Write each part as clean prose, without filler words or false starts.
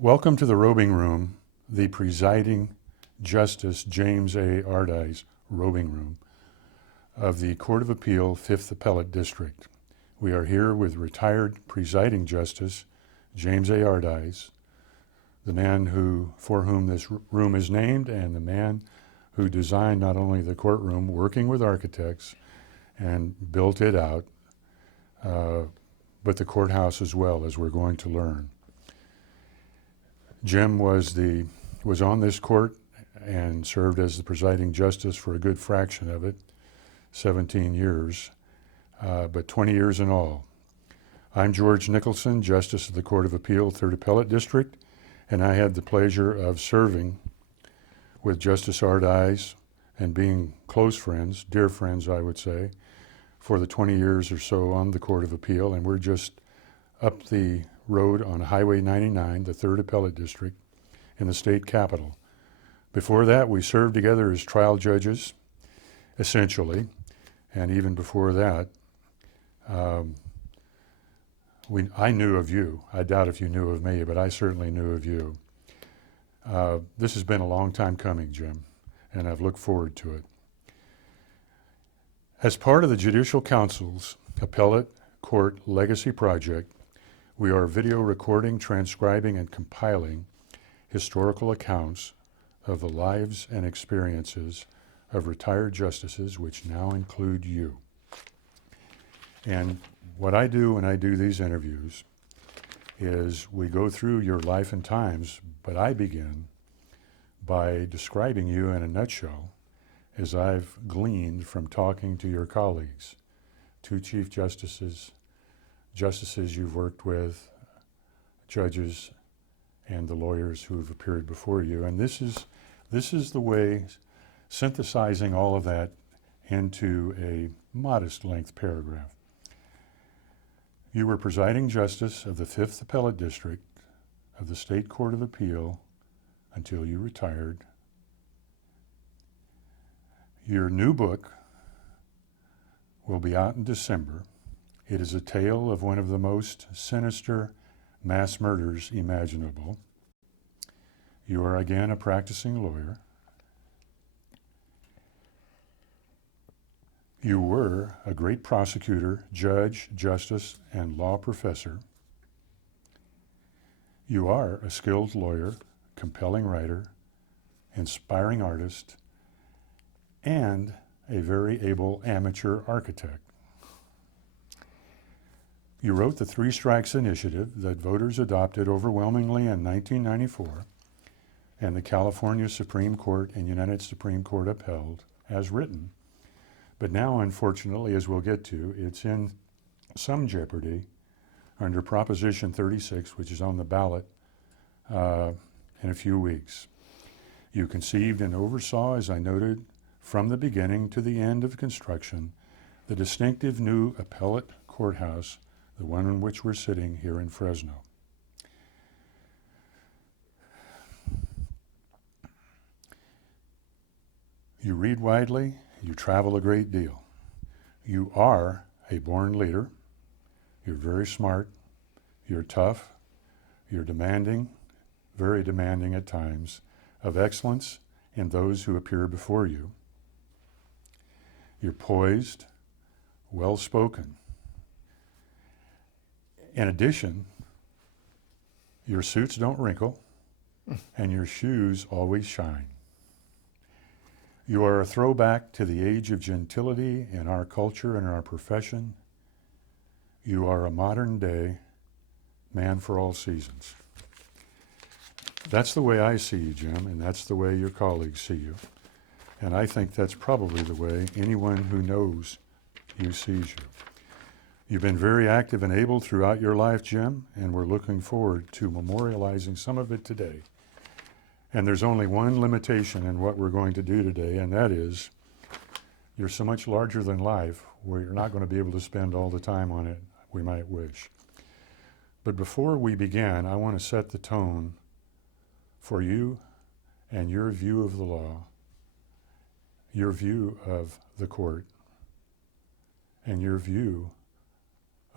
Welcome to the robing room, the presiding Justice James A. Ardaiz robing room of the Court of Appeal, 5th Appellate District. We are here with retired presiding Justice James A. Ardaiz, the man for whom this room is named, and the man who designed not only the courtroom, working with architects, and built it out, but the courthouse as well, as we're going to learn. Jim was on this court and served as the presiding justice for a good fraction of it, 17 years, but 20 years in all. I'm George Nicholson, Justice of the Court of Appeal, 3rd Appellate District, and I had the pleasure of serving with Justice Ardaiz and being close friends, dear friends I would say, for the 20 years or so on the Court of Appeal, and we're just up the road on Highway 99, the 3rd Appellate District, in the state capitol. Before that, we served together as trial judges, essentially, and even before that, I knew of you. I doubt if you knew of me, but I certainly knew of you. This has been a long time coming, Jim, and I've looked forward to it. As part of the Judicial Council's Appellate Court Legacy Project, we are video recording, transcribing, and compiling historical accounts of the lives and experiences of retired justices, which now include you. And what I do when I do these interviews is we go through your life and times, but I begin by describing you in a nutshell as I've gleaned from talking to your colleagues, two Chief Justices, justices you've worked with, judges, and the lawyers who've appeared before you. And this is the way, synthesizing all of that into a modest length paragraph. You were presiding justice of the 5th Appellate District of the State Court of Appeal until you retired. Your new book will be out in December. It is a tale of one of the most sinister mass murders imaginable. You are again a practicing lawyer. You were a great prosecutor, judge, justice, and law professor. You are a skilled lawyer, compelling writer, inspiring artist, and a very able amateur architect. You wrote the Three Strikes Initiative that voters adopted overwhelmingly in 1994, and the California Supreme Court and United Supreme Court upheld as written. But now, unfortunately, as we'll get to, it's in some jeopardy under Proposition 36, which is on the ballot in a few weeks. You conceived and oversaw, as I noted, from the beginning to the end of construction, the distinctive new appellate courthouse, the one in which we're sitting here in Fresno. You read widely, you travel a great deal. You are a born leader. You're very smart, you're tough, you're demanding, very demanding at times, of excellence in those who appear before you. You're poised, well-spoken. In addition, your suits don't wrinkle and your shoes always shine. You are a throwback to the age of gentility in our culture and our profession. You are a modern day man for all seasons. That's the way I see you, Jim, and that's the way your colleagues see you. And I think that's probably the way anyone who knows you sees you. You've been very active and able throughout your life, Jim, and we're looking forward to memorializing some of it today. And there's only one limitation in what we're going to do today, and that is you're so much larger than life where you're not going to be able to spend all the time on it we might wish. But before we begin, I want to set the tone for you and your view of the law, your view of the court, and your view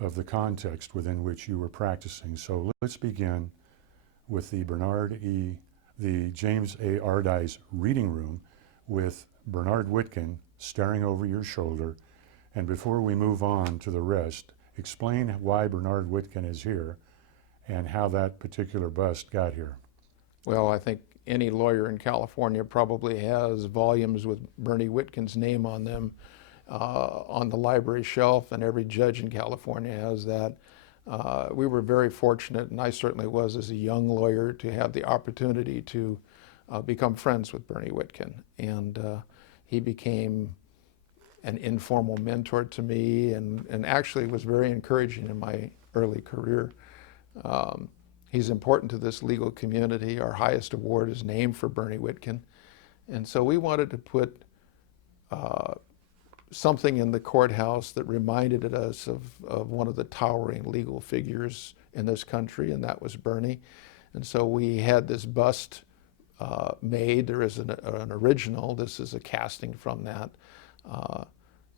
of the context within which you were practicing. So let's begin with the James A. Ardaiz reading room with Bernard Whitkin staring over your shoulder. And before we move on to the rest, explain why Bernard Whitkin is here and how that particular bust got here. Well, I think any lawyer in California probably has volumes with Bernie Whitkin's name on them on the library shelf, and every judge in California has that. We were very fortunate, and I certainly was as a young lawyer, to have the opportunity to become friends with Bernie Whitkin. And he became an informal mentor to me, and actually was very encouraging in my early career. He's important to this legal community. Our highest award is named for Bernie Whitkin. And so we wanted to put something in the courthouse that reminded us of one of the towering legal figures in this country, and that was Bernie. And so we had this bust made. There is an original. This is a casting from that.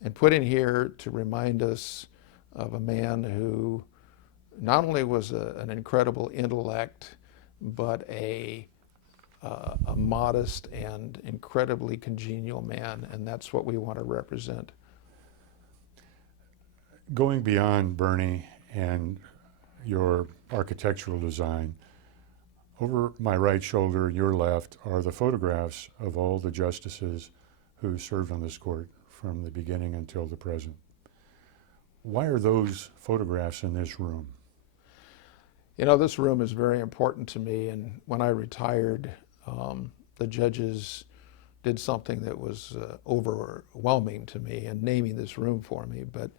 And put in here to remind us of a man who not only was an incredible intellect, but a modest and incredibly congenial man, and that's what we want to represent. Going beyond Bernie and your architectural design, over my right shoulder, your left, are the photographs of all the justices who served on this court from the beginning until the present. Why are those photographs in this room? You know, this room is very important to me, and when I retired, the judges did something that was overwhelming to me in naming this room for me. But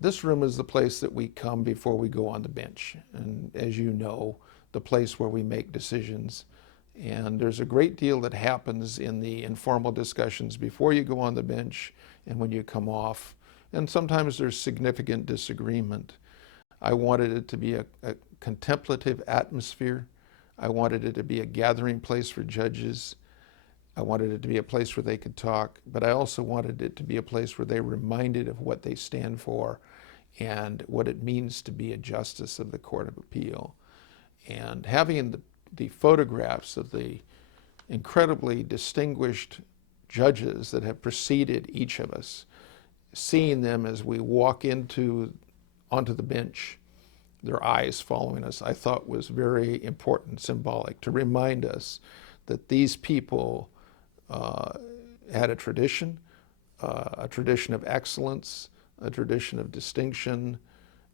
this room is the place that we come before we go on the bench, and as you know, the place where we make decisions. And there's a great deal that happens in the informal discussions before you go on the bench and when you come off, and sometimes there's significant disagreement. I wanted it to be a contemplative atmosphere. I wanted it to be a gathering place for judges. I wanted it to be a place where they could talk, but I also wanted it to be a place where they were reminded of what they stand for and what it means to be a justice of the Court of Appeal. And having the photographs of the incredibly distinguished judges that have preceded each of us, seeing them as we walk onto the bench, their eyes following us, I thought was very important, symbolic, to remind us that these people had a tradition of excellence, a tradition of distinction,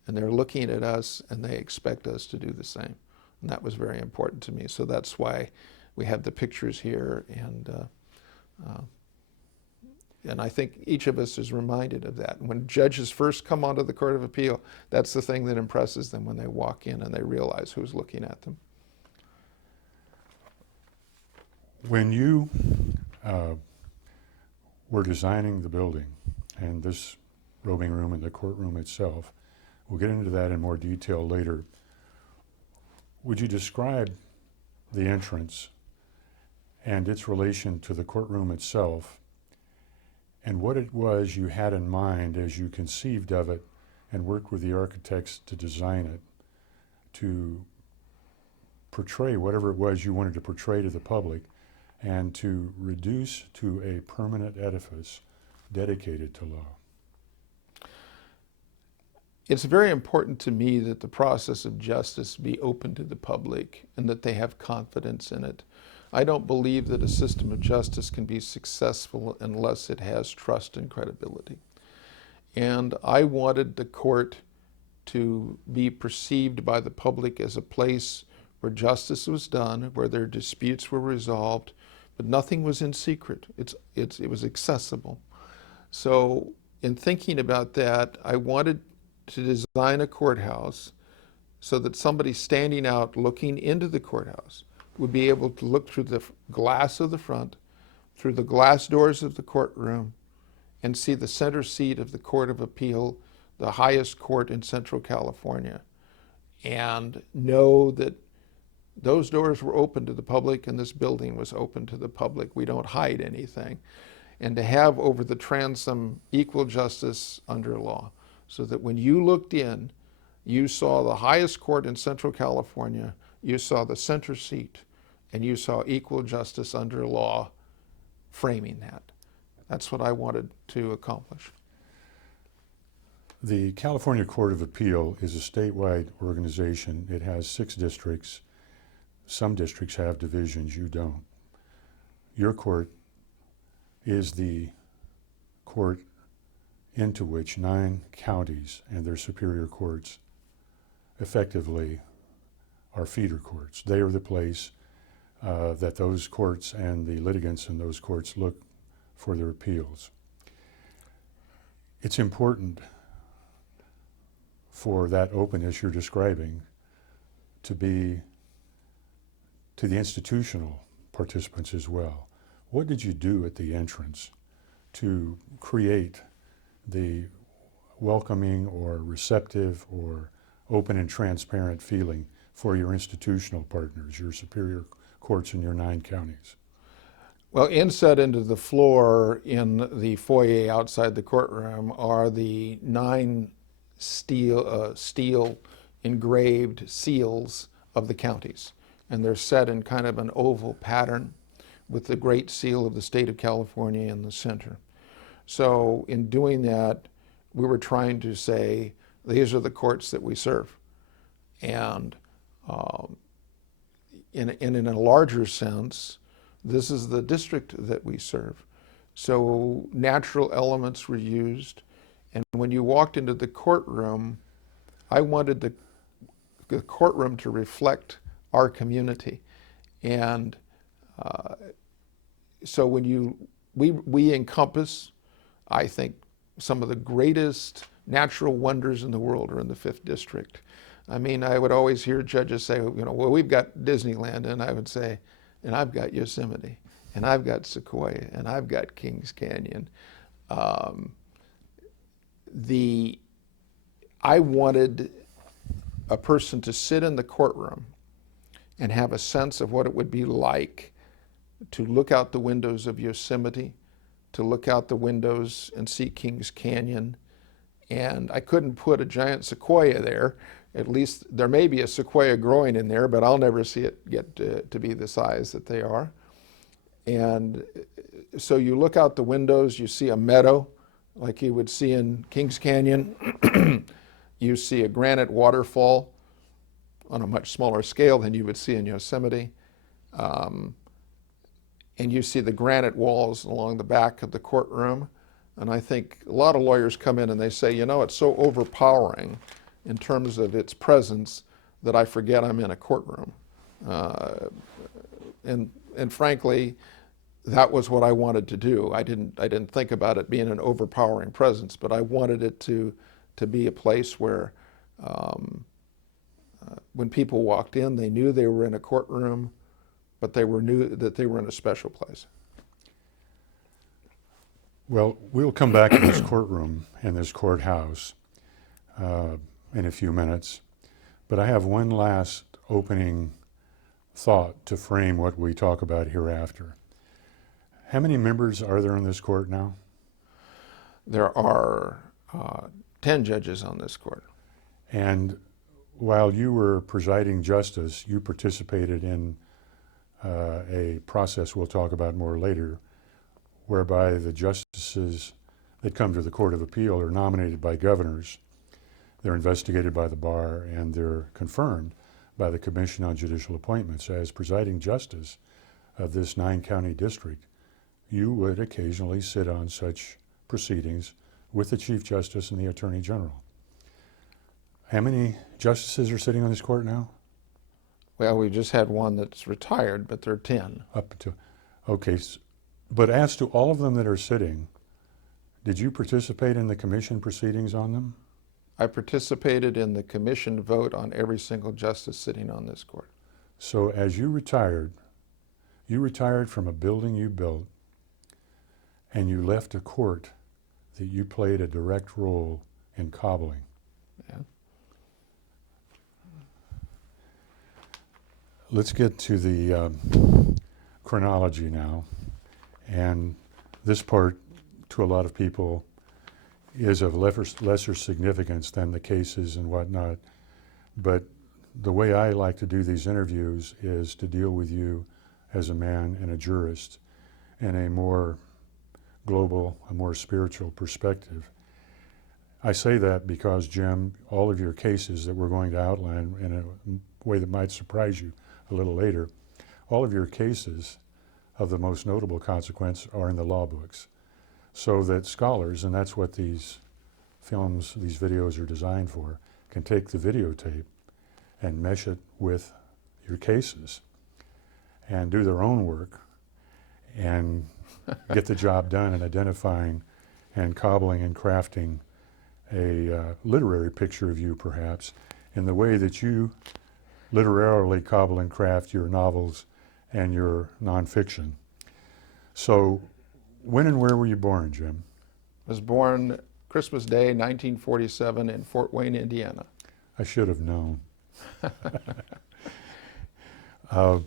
and they're looking at us and they expect us to do the same. And that was very important to me. So that's why we have the pictures here, and I think each of us is reminded of that. When judges first come onto the Court of Appeal, that's the thing that impresses them when they walk in and they realize who's looking at them. When you were designing the building and this robing room and the courtroom itself, we'll get into that in more detail later. Would you describe the entrance and its relation to the courtroom itself, and what it was you had in mind as you conceived of it and worked with the architects to design it, to portray whatever it was you wanted to portray to the public, and to reduce to a permanent edifice dedicated to law? It's very important to me that the process of justice be open to the public and that they have confidence in it. I don't believe that a system of justice can be successful unless it has trust and credibility. And I wanted the court to be perceived by the public as a place where justice was done, where their disputes were resolved, but nothing was in secret. It was accessible. So in thinking about that, I wanted to design a courthouse so that somebody standing out looking into the courthouse would be able to look through the glass of the front, through the glass doors of the courtroom, and see the center seat of the Court of Appeal, the highest court in Central California, and know that those doors were open to the public and this building was open to the public. We don't hide anything. And to have over the transom equal justice under law, so that when you looked in, You saw the highest court in Central California, you saw the center seat, and you saw equal justice under law framing that. That's what I wanted to accomplish. The California Court of Appeal is a statewide organization. It has 6 districts. Some districts have divisions, you don't. Your court is the court into which 9 counties and their superior courts effectively are feeder courts. They are the place that those courts and the litigants in those courts look for their appeals. It's important for that openness you're describing to be to the institutional participants as well. What did you do at the entrance to create the welcoming or receptive or open and transparent feeling for your institutional partners, your superior courts in your 9 counties? Well, inset into the floor in the foyer outside the courtroom are the 9 steel engraved seals of the counties. And they're set in kind of an oval pattern with the great seal of the state of California in the center. So in doing that, we were trying to say, these are the courts that we serve. And in a larger sense, this is the district that we serve. So natural elements were used. And when you walked into the courtroom, I wanted the courtroom to reflect our community. And so when we encompass, I think, some of the greatest natural wonders in the world are in the 5th District. I mean, I would always hear judges say, well, we've got Disneyland, and I would say, and I've got Yosemite, and I've got Sequoia, and I've got Kings Canyon. I wanted a person to sit in the courtroom and have a sense of what it would be like to look out the windows of Yosemite, to look out the windows and see Kings Canyon. And I couldn't put a giant sequoia there. At least there may be a sequoia growing in there, but I'll never see it get to be the size that they are. And so you look out the windows, you see a meadow like you would see in Kings Canyon. You see a granite waterfall on a much smaller scale than you would see in Yosemite. And you see the granite walls along the back of the courtroom. And I think a lot of lawyers come in and they say, it's so overpowering in terms of its presence that I forget I'm in a courtroom. And frankly, that was what I wanted to do. I didn't think about it being an overpowering presence, but I wanted it to be a place where when people walked in, they knew they were in a courtroom, but they knew that they were in a special place. Well, we'll come back to this courtroom and this courthouse in a few minutes, but I have one last opening thought to frame what we talk about hereafter. How many members are there in this court now? There are 10 judges on this court. And while you were presiding justice, you participated in a process we'll talk about more later, whereby the justices that come to the Court of Appeal are nominated by governors. They're investigated by the bar, and they're confirmed by the Commission on Judicial Appointments. As presiding justice of this 9-county district, you would occasionally sit on such proceedings with the Chief Justice and the Attorney General. How many justices are sitting on this court now? Well, we just had one that's retired, but there are 10. Up to, okay. But as to all of them that are sitting, did you participate in the commission proceedings on them? I participated in the commission vote on every single justice sitting on this court. So as you retired from a building you built, and you left a court that you played a direct role in cobbling. Yeah. Let's get to the chronology now. And this part, to a lot of people, is of lesser significance than the cases and whatnot. But the way I like to do these interviews is to deal with you as a man and a jurist in a more global, a more spiritual perspective. I say that because, Jim, all of your cases that we're going to outline in a way that might surprise you a little later, all of your cases of the most notable consequence are in the law books. So that scholars, and that's what these films, these videos are designed for, can take the videotape and mesh it with your cases and do their own work and get the job done in identifying and cobbling and crafting a literary picture of you, perhaps, in the way that you literarily cobble and craft your novels and your nonfiction. So, when and where were you born, Jim? I was born Christmas Day, 1947, in Fort Wayne, Indiana. I should have known. What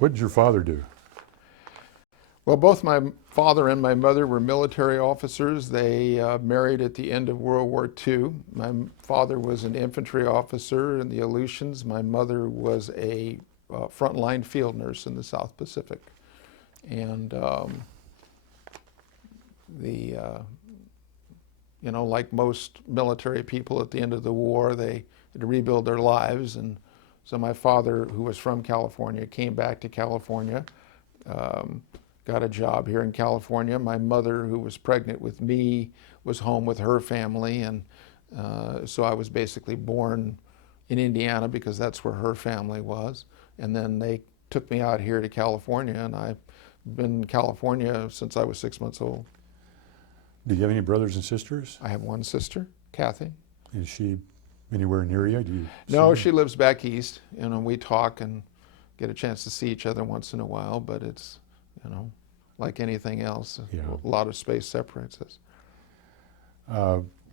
did your father do? Well, both my father and my mother were military officers. They married at the end of World War II. My father was an infantry officer in the Aleutians. My mother was a frontline field nurse in the South Pacific. And like most military people at the end of the war, they had to rebuild their lives. And so my father, who was from California, came back to California, got a job here in California. My mother, who was pregnant with me, was home with her family. And so I was basically born in Indiana because that's where her family was. And then they took me out here to California, and I've been in California since I was 6 months old. Do you have any brothers and sisters? I have one sister, Kathy. Is she anywhere near you? Do you No, see she lives back east. We talk and get a chance to see each other once in a while, but it's, like anything else, Yeah. a lot of space separates us.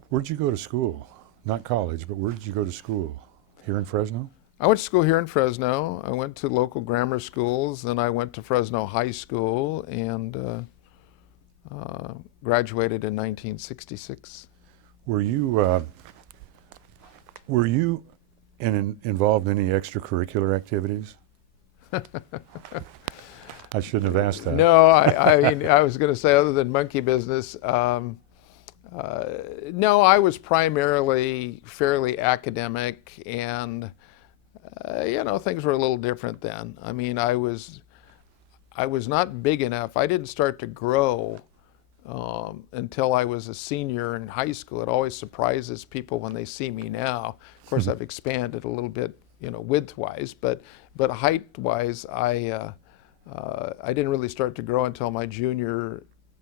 Where'd you go to school? Not college, but where did you go to school? Here in Fresno? I went to school here in Fresno. I went to local grammar schools, then I went to Fresno High School and graduated in 1966. Were you involved in any extracurricular activities? I shouldn't have asked that. No, I was going to say, other than monkey business, no, I was primarily fairly academic, and things were a little different then. I was not big enough. I didn't start to grow until I was a senior in high school. It always surprises people when they see me now. Of course, I've expanded a little bit, width-wise, but height-wise, I didn't really start to grow until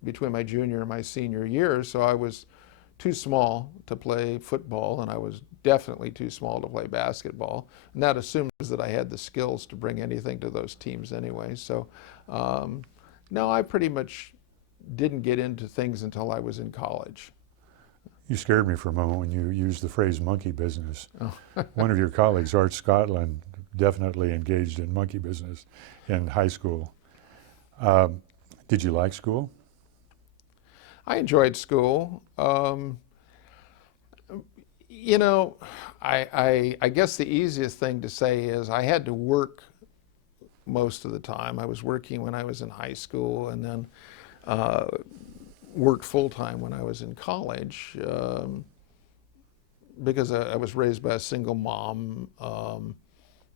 between my junior and my senior year. So I was too small to play football, and I was definitely too small to play basketball. And that assumes that I had the skills to bring anything to those teams anyway. So no, I pretty much didn't get into things until I was in college. You scared me for a moment when you used the phrase monkey business. Oh. One of your colleagues, Art Scotland, definitely engaged in monkey business in high school. Did you like school? I enjoyed school. I guess the easiest thing to say is I had to work most of the time. I was working when I was in high school, and then worked full-time when I was in college because I was raised by a single mom.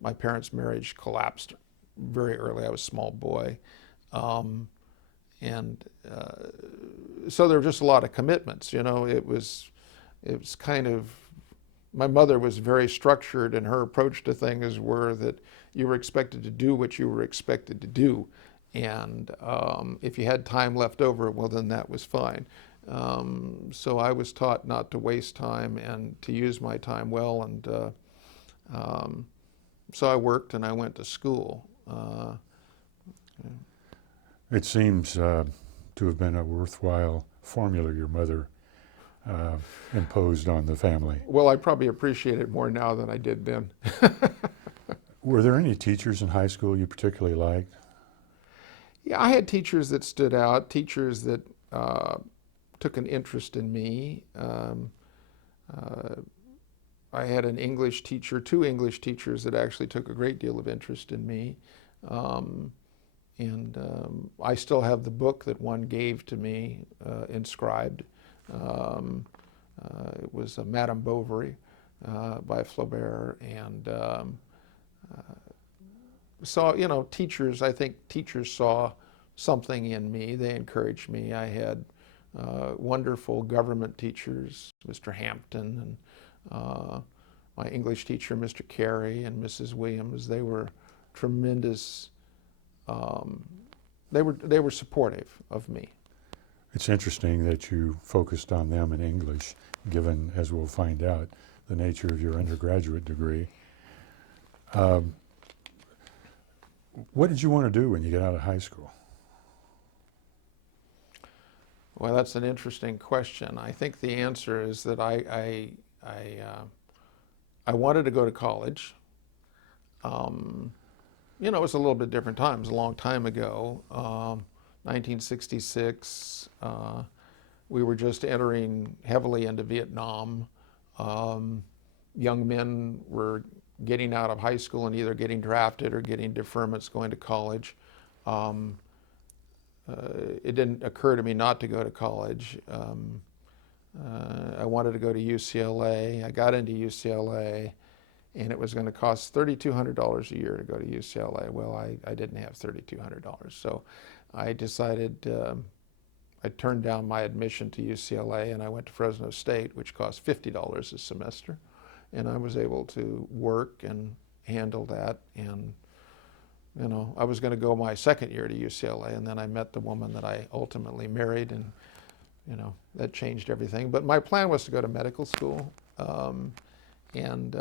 My parents' marriage collapsed very early. I was a small boy. So there were just a lot of commitments. It was kind of, my mother was very structured, and her approach to things were that you were expected to do what you were expected to do. And if you had time left over, well, then that was fine. So I was taught not to waste time and to use my time well. And so I worked and I went to school. It seems to have been a worthwhile formula your mother imposed on the family. Well, I probably appreciate it more now than I did then. Were there any teachers in high school you particularly liked? Yeah, I had teachers that stood out, teachers that took an interest in me. I had an English teacher, two English teachers that actually took a great deal of interest in me. I still have the book that one gave to me, inscribed. It was Madame Bovary by Flaubert. And so, you know, teachers, I think teachers saw something in me. They encouraged me. I had wonderful government teachers, Mr. Hampton, and my English teacher, Mr. Carey, and Mrs. Williams. They were tremendous. They were supportive of me. It's interesting that you focused on them in English, given, as we'll find out, the nature of your undergraduate degree. What did you want to do when you got out of high school? Well, that's an interesting question. I think the answer is that I wanted to go to college. You know, it was a little bit different time. It was a long time ago, 1966. We were just entering heavily into Vietnam. Young men were getting out of high school and either getting drafted or getting deferments going to college. It didn't occur to me not to go to college. I wanted to go to UCLA. I got into UCLA, and it was going to cost $3,200 a year to go to UCLA. Well, I didn't have $3,200, so I decided I turned down my admission to UCLA, and I went to Fresno State, which cost $50 a semester, and I was able to work and handle that. And you know, I was going to go my second year to UCLA, and then I met the woman that I ultimately married, and you know, that changed everything. But my plan was to go to medical school, and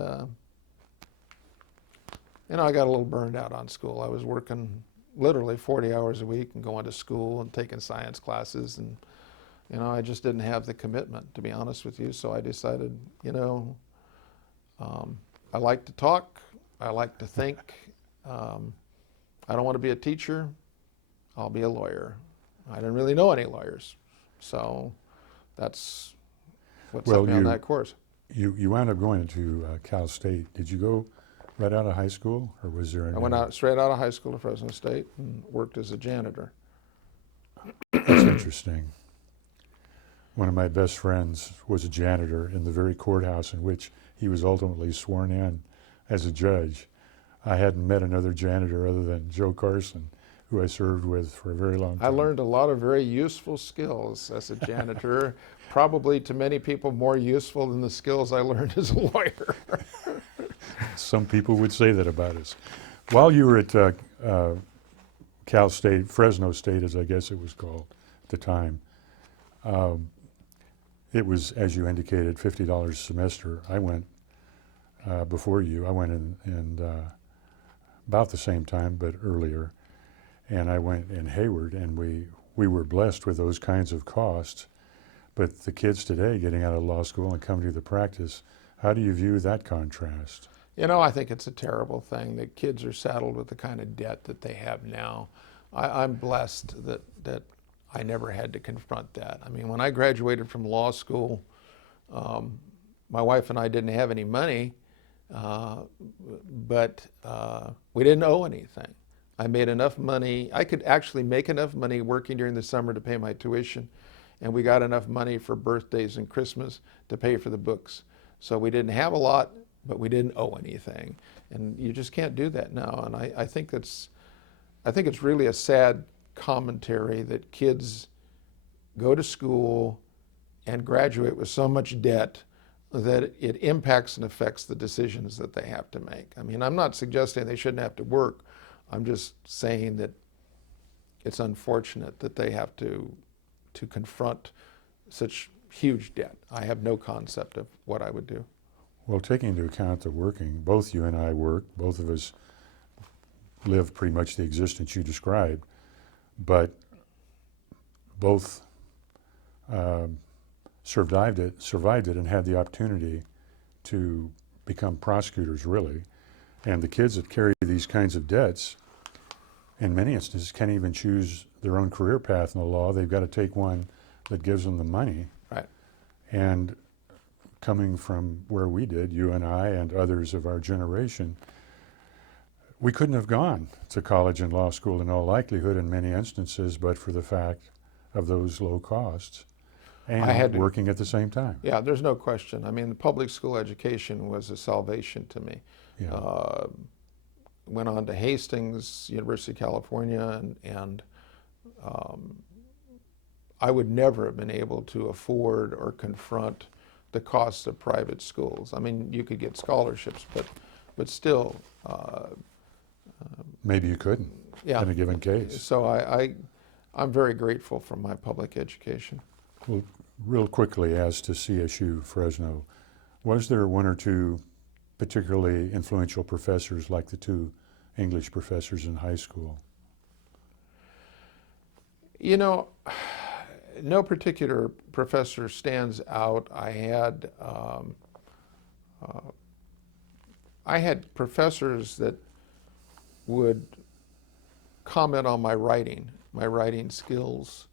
you know, I got a little burned out on school. I was working literally 40 hours a week and going to school and taking science classes, and you know, I just didn't have the commitment, to be honest with you. So I decided, you know, I like to talk, I like to think. I don't want to be a teacher, I'll be a lawyer. I didn't really know any lawyers, so that's what set me on that course. You wound up going to Cal State. Did you go right out of high school, or was there? I went out straight out of high school to Fresno State and worked as a janitor. That's interesting. One of my best friends was a janitor in the very courthouse in which he was ultimately sworn in as a judge. I hadn't met another janitor other than Joe Carson, who I served with for a very long time. I learned a lot of very useful skills as a janitor, probably to many people more useful than the skills I learned as a lawyer. Some people would say that about us. While you were at Cal State, Fresno State, as I guess it was called at the time, it was, as you indicated, $50 a semester. I went before you. I went in about the same time, but earlier. And I went in Hayward, and we were blessed with those kinds of costs. But the kids today getting out of law school and coming to the practice, how do you view that contrast? You know, I think it's a terrible thing that kids are saddled with the kind of debt that they have now. I'm blessed that I never had to confront that. I mean, when I graduated from law school, my wife and I didn't have any money, but we didn't owe anything. I made enough money. I could actually make enough money working during the summer to pay my tuition, and we got enough money for birthdays and Christmas to pay for the books. So we didn't have a lot, but we didn't owe anything. And you just can't do that now. And I think it's really a sad commentary that kids go to school and graduate with so much debt that it impacts and affects the decisions that they have to make. I mean, I'm not suggesting they shouldn't have to work. I'm just saying that it's unfortunate that they have to confront such huge debt. I have no concept of what I would do. Well, taking into account the working, both you and I work, both of us live pretty much the existence you described, but both survived it and had the opportunity to become prosecutors, really. And the kids that carry these kinds of debts, in many instances, can't even choose their own career path in the law. They've got to take one that gives them the money. Right. And coming from where we did, you and I and others of our generation, we couldn't have gone to college and law school in all likelihood in many instances, but for the fact of those low costs and working at the same time. Yeah, there's no question. I mean, the public school education was a salvation to me. Yeah. Went on to Hastings, University of California, and I would never have been able to afford or confront the costs of private schools. I mean, you could get scholarships, but still. Maybe you couldn't in a given case. So I'm very grateful for my public education. Well, real quickly, as to CSU Fresno, was there one or two particularly influential professors like the two English professors in high school? You know, no particular professor stands out. I had professors that would comment on my writing skills,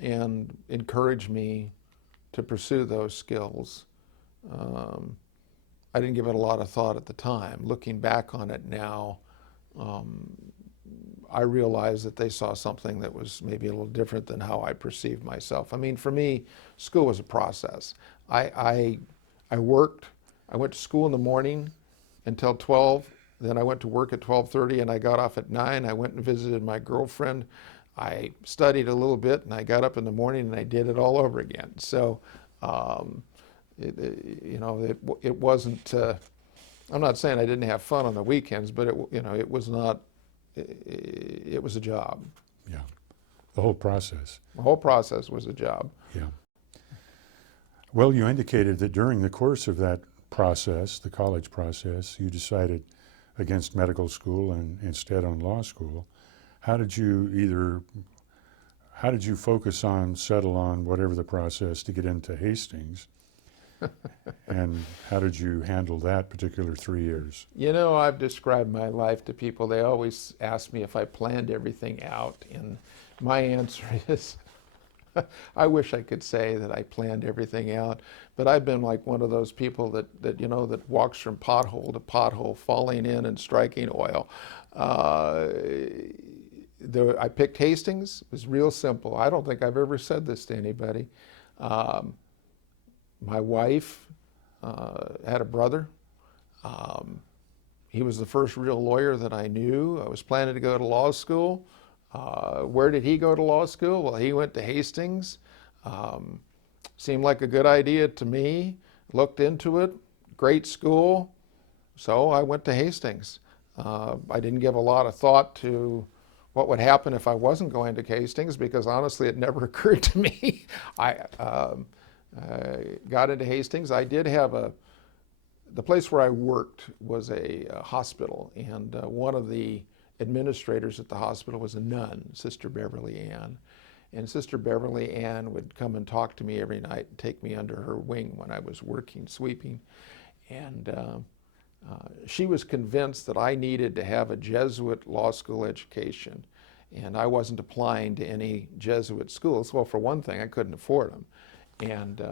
and encourage me to pursue those skills. I didn't give it a lot of thought at the time. Looking back on it now, I realize that they saw something that was maybe a little different than how I perceived myself. I mean, for me, school was a process. I worked. I went to school in the morning until 12. Then I went to work at 12:30, and I got off at 9. I went and visited my girlfriend. I studied a little bit, and I got up in the morning and I did it all over again. So, it wasn't. I'm not saying I didn't have fun on the weekends, but it was not. It was a job. Yeah, the whole process. The whole process was a job. Yeah. Well, you indicated that during the course of that process, the college process, you decided against medical school and instead on law school. How did you settle on whatever the process to get into Hastings? And how did you handle that particular 3 years? You know, I've described my life to people. They always ask me if I planned everything out, and my answer is I wish I could say that I planned everything out, but I've been like one of those people that walks from pothole to pothole, falling in and striking oil. I picked Hastings. It was real simple. I don't think I've ever said this to anybody. My wife had a brother. He was the first real lawyer that I knew. I was planning to go to law school. Where did he go to law school? Well, he went to Hastings. Seemed like a good idea to me. Looked into it. Great school. So I went to Hastings. I didn't give a lot of thought to what would happen if I wasn't going to Hastings, because honestly it never occurred to me. I got into Hastings. I did have the place where I worked was a hospital, and one of the administrators at the hospital was a nun, Sister Beverly Ann. And Sister Beverly Ann would come and talk to me every night and take me under her wing when I was working, sweeping. And she was convinced that I needed to have a Jesuit law school education, and I wasn't applying to any Jesuit schools. Well, for one thing, I couldn't afford them. And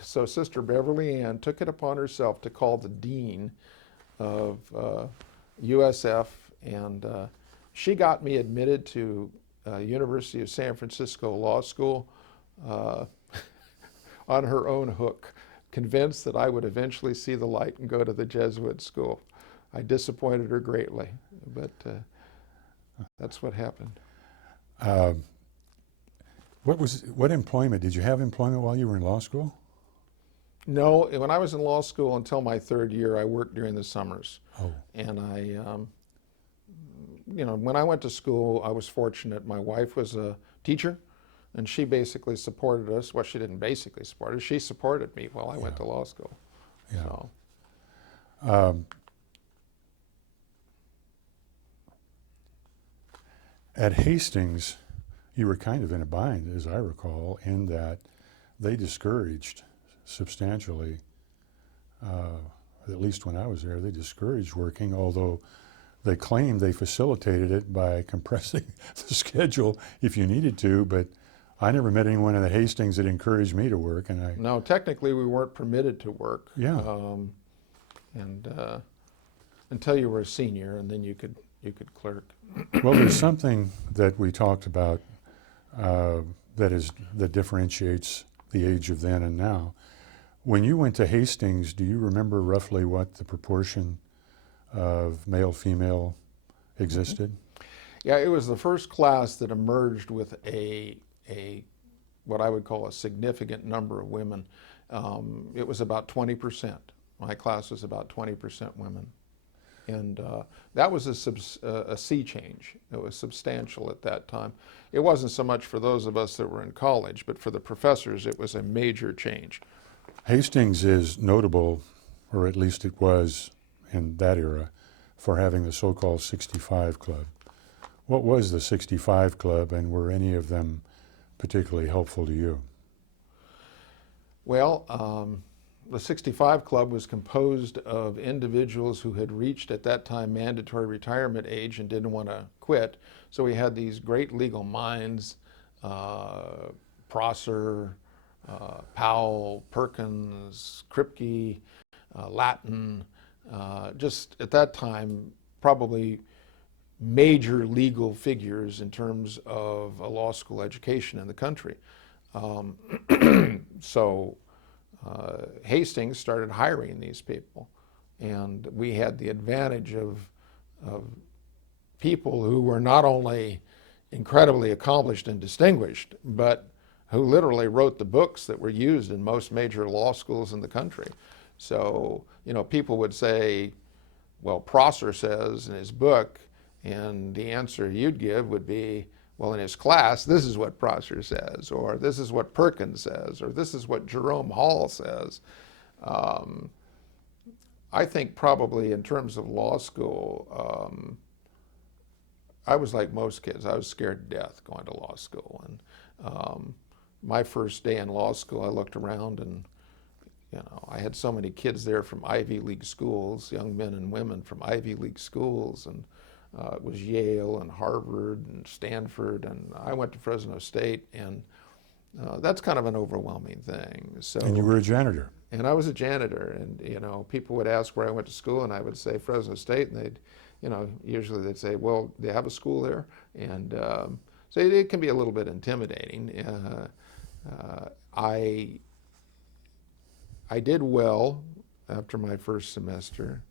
so Sister Beverly Ann took it upon herself to call the dean of USF, and she got me admitted to University of San Francisco Law School on her own hook, convinced that I would eventually see the light and go to the Jesuit school. I disappointed her greatly, but that's what happened. What employment? Did you have employment while you were in law school? No, when I was in law school until my third year, I worked during the summers. Oh. And when I went to school, I was fortunate. My wife was a teacher, and she basically supported us. Well, she didn't basically support us. She supported me while I went to law school. Yeah. So. At Hastings, you were kind of in a bind, as I recall, in that they discouraged substantially, at least when I was there, they discouraged working, although they claimed they facilitated it by compressing the schedule if you needed to, but I never met anyone in the Hastings that encouraged me to work, and I. No, technically we weren't permitted to work. Yeah. And until you were a senior, and then you could clerk. Well, there's something that we talked about that differentiates the age of then and now. When you went to Hastings, do you remember roughly what the proportion of male-female existed? Yeah, it was the first class that emerged with a what I would call a significant number of women. It was about 20%. My class was about 20% women. And that was a sea change. It was substantial at that time. It wasn't so much for those of us that were in college, but for the professors, it was a major change. Hastings is notable, or at least it was in that era, for having the so-called 65 Club. What was the 65 Club, and were any of them particularly helpful to you? Well, the 65 Club was composed of individuals who had reached at that time mandatory retirement age and didn't want to quit. So we had these great legal minds, Prosser, Powell, Perkins, Kripke, Latin, just at that time probably major legal figures in terms of a law school education in the country. So Hastings started hiring these people, and we had the advantage of people who were not only incredibly accomplished and distinguished, but who literally wrote the books that were used in most major law schools in the country. So, people would say, well, Prosser says in his book, and the answer you'd give would be, well, in his class, this is what Prosser says, or this is what Perkins says, or this is what Jerome Hall says. I think probably in terms of law school, I was like most kids. I was scared to death going to law school. And my first day in law school, I looked around and, I had so many kids there from Ivy League schools, young men and women from Ivy League schools, and it was Yale and Harvard and Stanford, and I went to Fresno State, and that's kind of an overwhelming thing. So, And you were a janitor. And I was a janitor, and people would ask where I went to school, and I would say Fresno State, and they'd, usually they'd say, well, they have a school there, and so it can be a little bit intimidating. I did well after my first semester.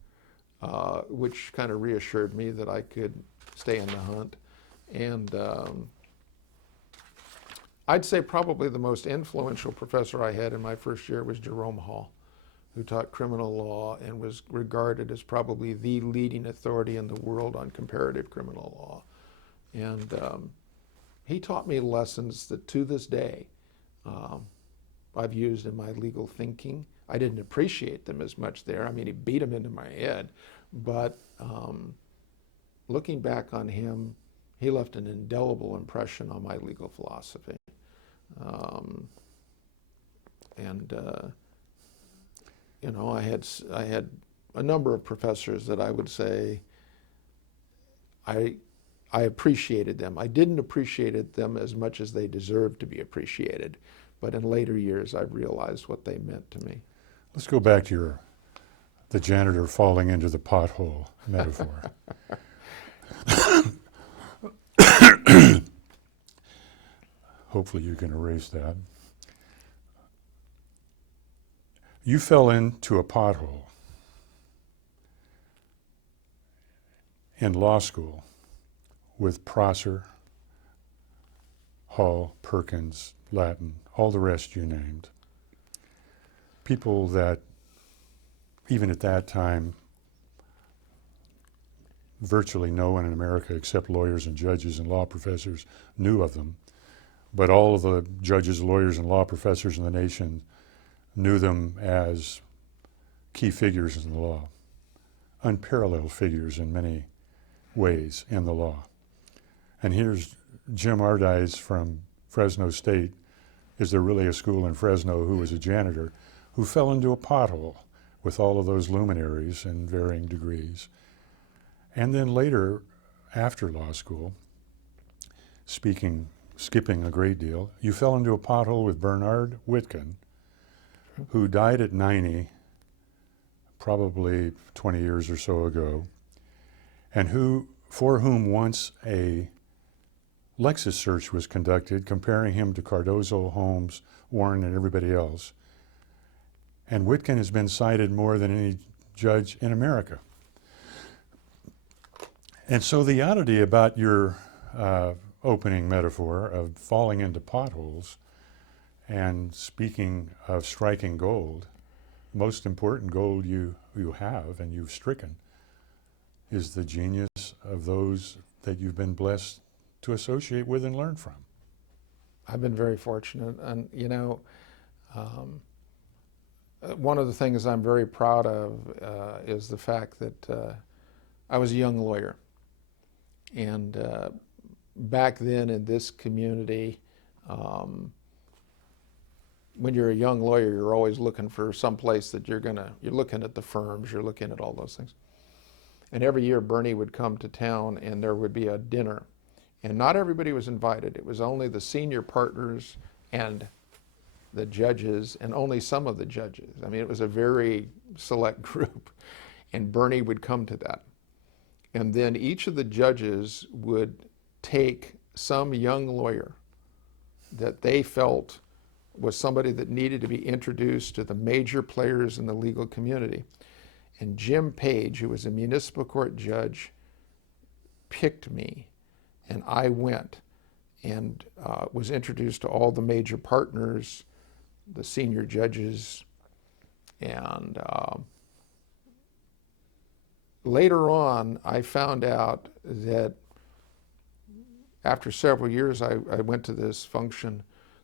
Which kind of reassured me that I could stay in the hunt. And I'd say probably the most influential professor I had in my first year was Jerome Hall, who taught criminal law and was regarded as probably the leading authority in the world on comparative criminal law. And he taught me lessons that to this day I've used in my legal thinking. I didn't appreciate them as much there. I mean, he beat them into my head. But looking back on him, he left an indelible impression on my legal philosophy. I had a number of professors that I would say I appreciated them. I didn't appreciate them as much as they deserved to be appreciated. But in later years, I've realized what they meant to me. Let's go back to the janitor falling into the pothole metaphor. Hopefully you can erase that. You fell into a pothole in law school with Prosser, Hall, Perkins, Latin, all the rest you named. People that, even at that time, virtually no one in America except lawyers and judges and law professors knew of them. But all of the judges, lawyers, and law professors in the nation knew them as key figures in the law, unparalleled figures in many ways in the law. And here's Jim Ardaiz from Fresno State. Is there really a school in Fresno who was a janitor who fell into a pothole with all of those luminaries in varying degrees? And then later, after law school, speaking skipping a great deal. You fell into a pothole with Bernard Whitkin, who died at 90, probably 20 years or so ago, and for whom once a Lexis search was conducted, comparing him to Cardozo, Holmes, Warren, and everybody else. And Whitkin has been cited more than any judge in America. And so the oddity about your opening metaphor of falling into potholes and speaking of striking gold, most important gold you have and you've stricken is the genius of those that you've been blessed to associate with and learn from. I've been very fortunate, and one of the things I'm very proud of is the fact that I was a young lawyer, and back then in this community, when you're a young lawyer, you're always looking for some place that you're looking at the firms, you're looking at all those things. And every year Bernie would come to town and there would be a dinner. And not everybody was invited. It was only the senior partners and the judges, and only some of the judges. I mean, it was a very select group. And Bernie would come to that. And then each of the judges would take some young lawyer that they felt was somebody that needed to be introduced to the major players in the legal community. And Jim Page, who was a municipal court judge, picked me, and I went and was introduced to all the major partners, the senior judges, and later on I found out that after several years I went to this function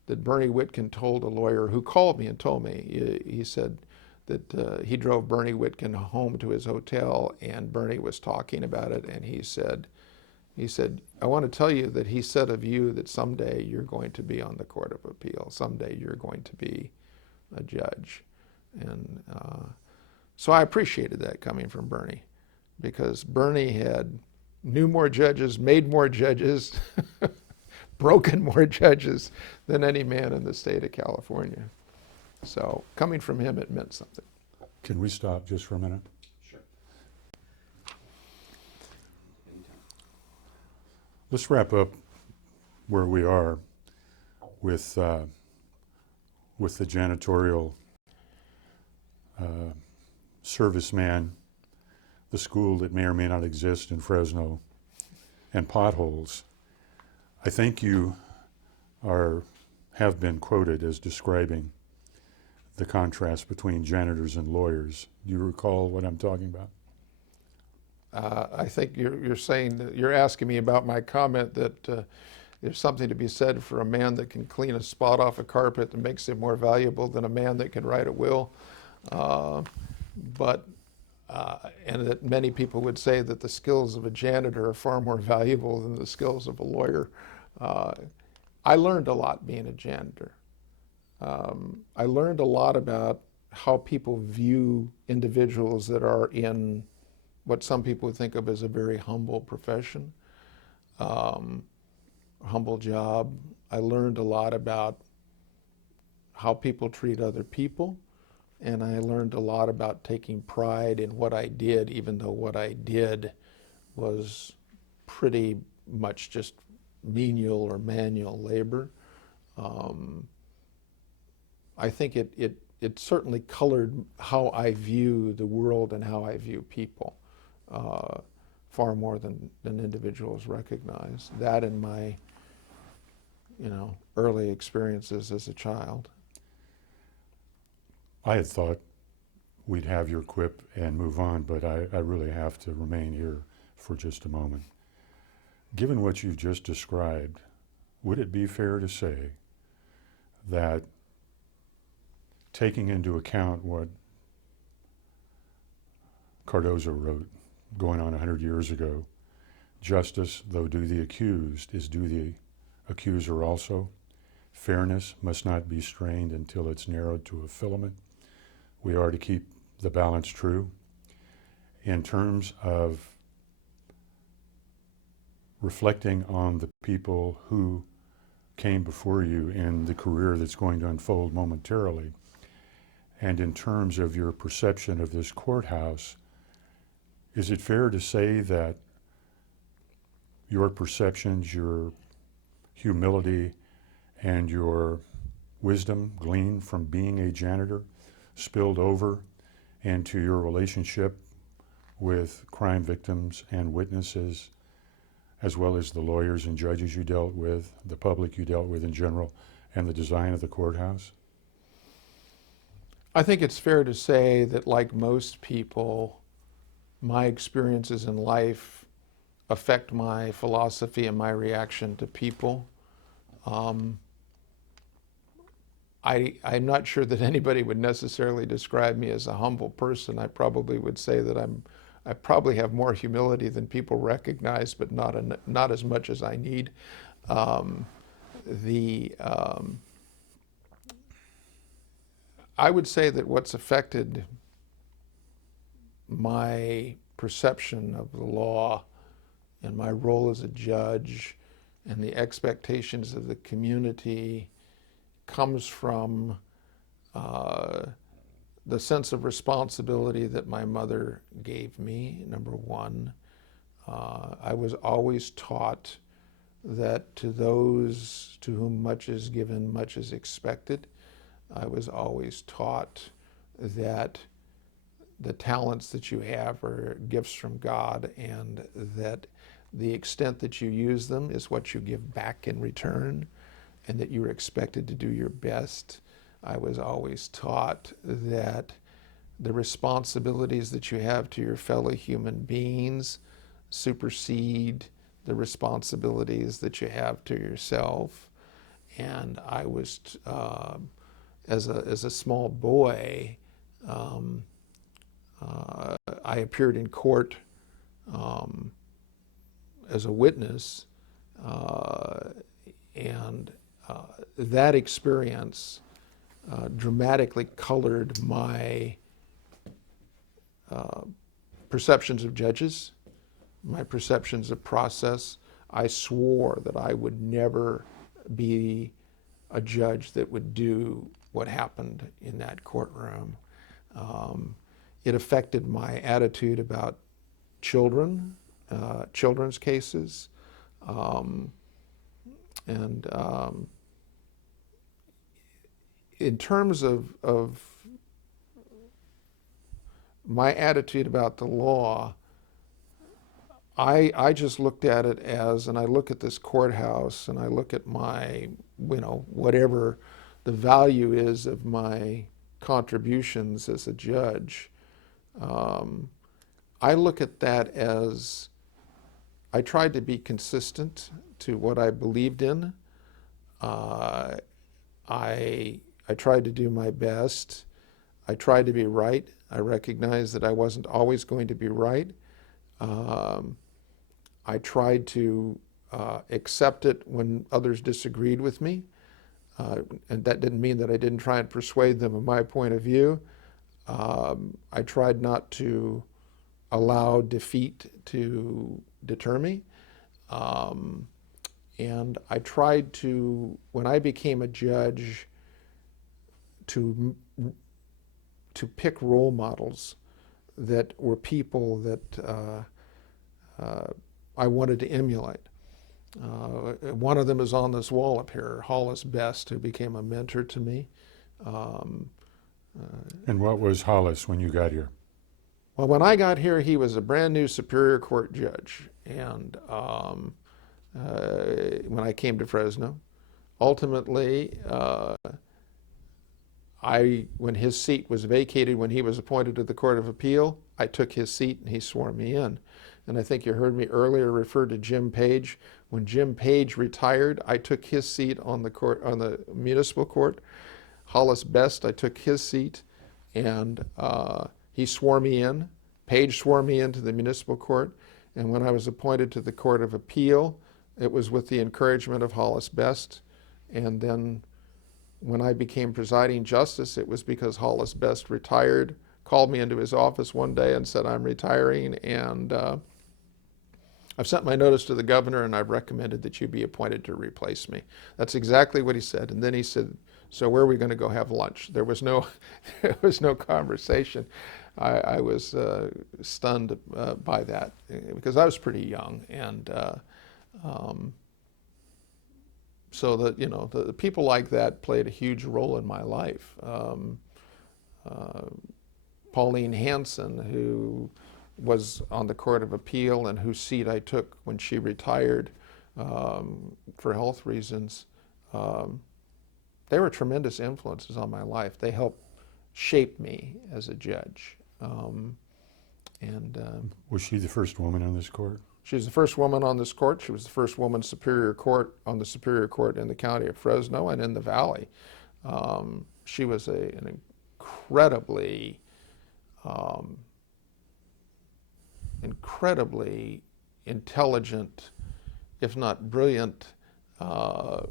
that Bernie Whitkin told a lawyer who called me and told me, he said that he drove Bernie Whitkin home to his hotel and Bernie was talking about it, and he said, I want to tell you that he said of you that someday you're going to be on the Court of Appeal, someday you're going to be a judge. And so I appreciated that coming from Bernie, because Bernie knew more judges, made more judges, broken more judges than any man in the state of California. So coming from him, it meant something. Can we stop just for a minute? Sure. Let's wrap up where we are with the janitorial serviceman, the school that may or may not exist in Fresno, and potholes. I think you have been quoted as describing the contrast between janitors and lawyers. Do you recall what I'm talking about? I think you're saying that you're asking me about my comment that there's something to be said for a man that can clean a spot off a carpet that makes him more valuable than a man that can write a will. And that many people would say that the skills of a janitor are far more valuable than the skills of a lawyer. I learned a lot being a janitor. I learned a lot about how people view individuals that are in what some people would think of as a very humble profession, humble job. I learned a lot about how people treat other people, and I learned a lot about taking pride in what I did, even though what I did was pretty much just menial or manual labor. I think it certainly colored how I view the world and how I view people, far more than individuals recognize. That in my, early experiences as a child. I had thought we'd have your quip and move on, but I really have to remain here for just a moment. Given what you've just described, would it be fair to say that, taking into account what Cardozo wrote going on 100 years ago, justice, though due the accused, is due the accuser also. Fairness must not be strained until it's narrowed to a filament. We are to keep the balance true. In terms of reflecting on the people who came before you in the career that's going to unfold momentarily. And in terms of your perception of this courthouse, is it fair to say that your perceptions, your humility, and your wisdom gleaned from being a janitor spilled over into your relationship with crime victims and witnesses, as well as the lawyers and judges you dealt with, the public you dealt with in general, and the design of the courthouse? I think it's fair to say that, like most people, my experiences in life affect my philosophy and my reaction to people. I'm not sure that anybody would necessarily describe me as a humble person. I probably would say that I probably have more humility than people recognize, but not as much as I need. I would say that what's affected my perception of the law and my role as a judge and the expectations of the community comes from the sense of responsibility that my mother gave me, number one. I was always taught that to those to whom much is given, much is expected. I was always taught that the talents that you have are gifts from God, and that the extent that you use them is what you give back in return, and that you're expected to do your best. I was always taught that the responsibilities that you have to your fellow human beings supersede the responsibilities that you have to yourself. And I was, as a small boy, I appeared in court as a witness, and that experience dramatically colored my perceptions of judges, my perceptions of process. I swore that I would never be a judge that would do what happened in that courtroom. It affected my attitude about children, children's cases, and in terms of my attitude about the law, I just looked at it as, and I look at this courthouse, and I look at my, whatever the value is of my contributions as a judge. I look at that as I tried to be consistent to what I believed in. I tried to do my best. I tried to be right. I recognized that I wasn't always going to be right. I tried to accept it when others disagreed with me. And that didn't mean that I didn't try and persuade them of my point of view. I tried not to allow defeat to deter me. And I tried to, when I became a judge, to pick role models that were people that I wanted to emulate. One of them is on this wall up here, Hollis Best, who became a mentor to me. And what was Hollis when you got here? Well, when I got here, he was a brand new Superior Court judge. And when I came to Fresno, ultimately, when his seat was vacated, when he was appointed to the Court of Appeal, I took his seat and he swore me in. And I think you heard me earlier refer to Jim Page. When Jim Page retired, I took his seat on the court, on the municipal court. Hollis Best, I took his seat, and he swore me in. Page swore me into the municipal court. And when I was appointed to the Court of Appeal, it was with the encouragement of Hollis Best. And then when I became presiding justice, it was because Hollis Best retired, called me into his office one day and said, "I'm retiring, and I've sent my notice to the governor and I've recommended that you be appointed to replace me. That's exactly what he said. And then he said, so where are we going to go have lunch? There was no, there was no conversation. I was stunned by that because I was pretty young, and so that, you know, the people like that played a huge role in my life. Pauline Hanson, who was on the Court of Appeal and whose seat I took when she retired for health reasons, they were tremendous influences on my life. They helped shape me as a judge. Was she the first woman on this court? She was the first woman on this court. She was the first woman Superior Court on the Superior Court in the county of Fresno and in the Valley. She was an incredibly intelligent, if not brilliant,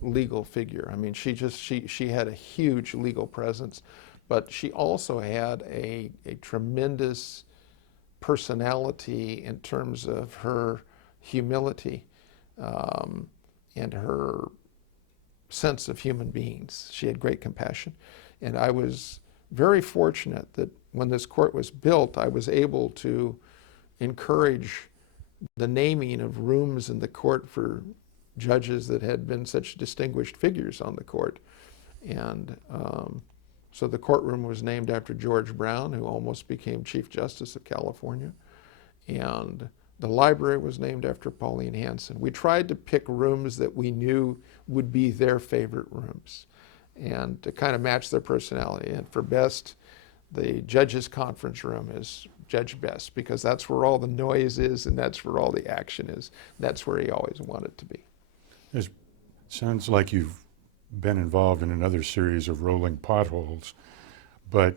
legal figure. I mean, she had a huge legal presence, but she also had a tremendous personality in terms of her humility and her sense of human beings. She had great compassion. And I was very fortunate that when this court was built, I was able to encourage the naming of rooms in the court for judges that had been such distinguished figures on the court. And so the courtroom was named after George Brown, who almost became Chief Justice of California. And the library was named after Pauline Hanson. We tried to pick rooms that we knew would be their favorite rooms and to kind of match their personality. And for best, the judges' conference room is Judge Best, because that's where all the noise is and that's where all the action is. That's where he always wanted to be. It sounds like you've been involved in another series of rolling potholes, but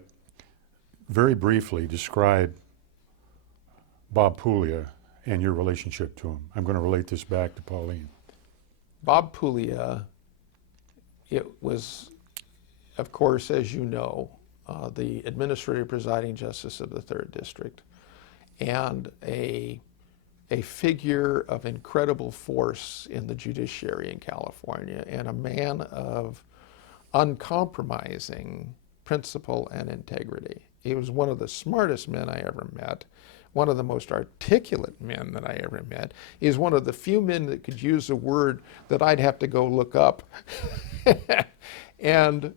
very briefly describe Bob Puglia and your relationship to him. I'm going to relate this back to Pauline. Bob Puglia, it was, of course, as you know, the administrative presiding justice of the 3rd District, and a figure of incredible force in the judiciary in California, and a man of uncompromising principle and integrity. He was one of the smartest men I ever met, one of the most articulate men that I ever met. He's one of the few men that could use a word that I'd have to go look up. And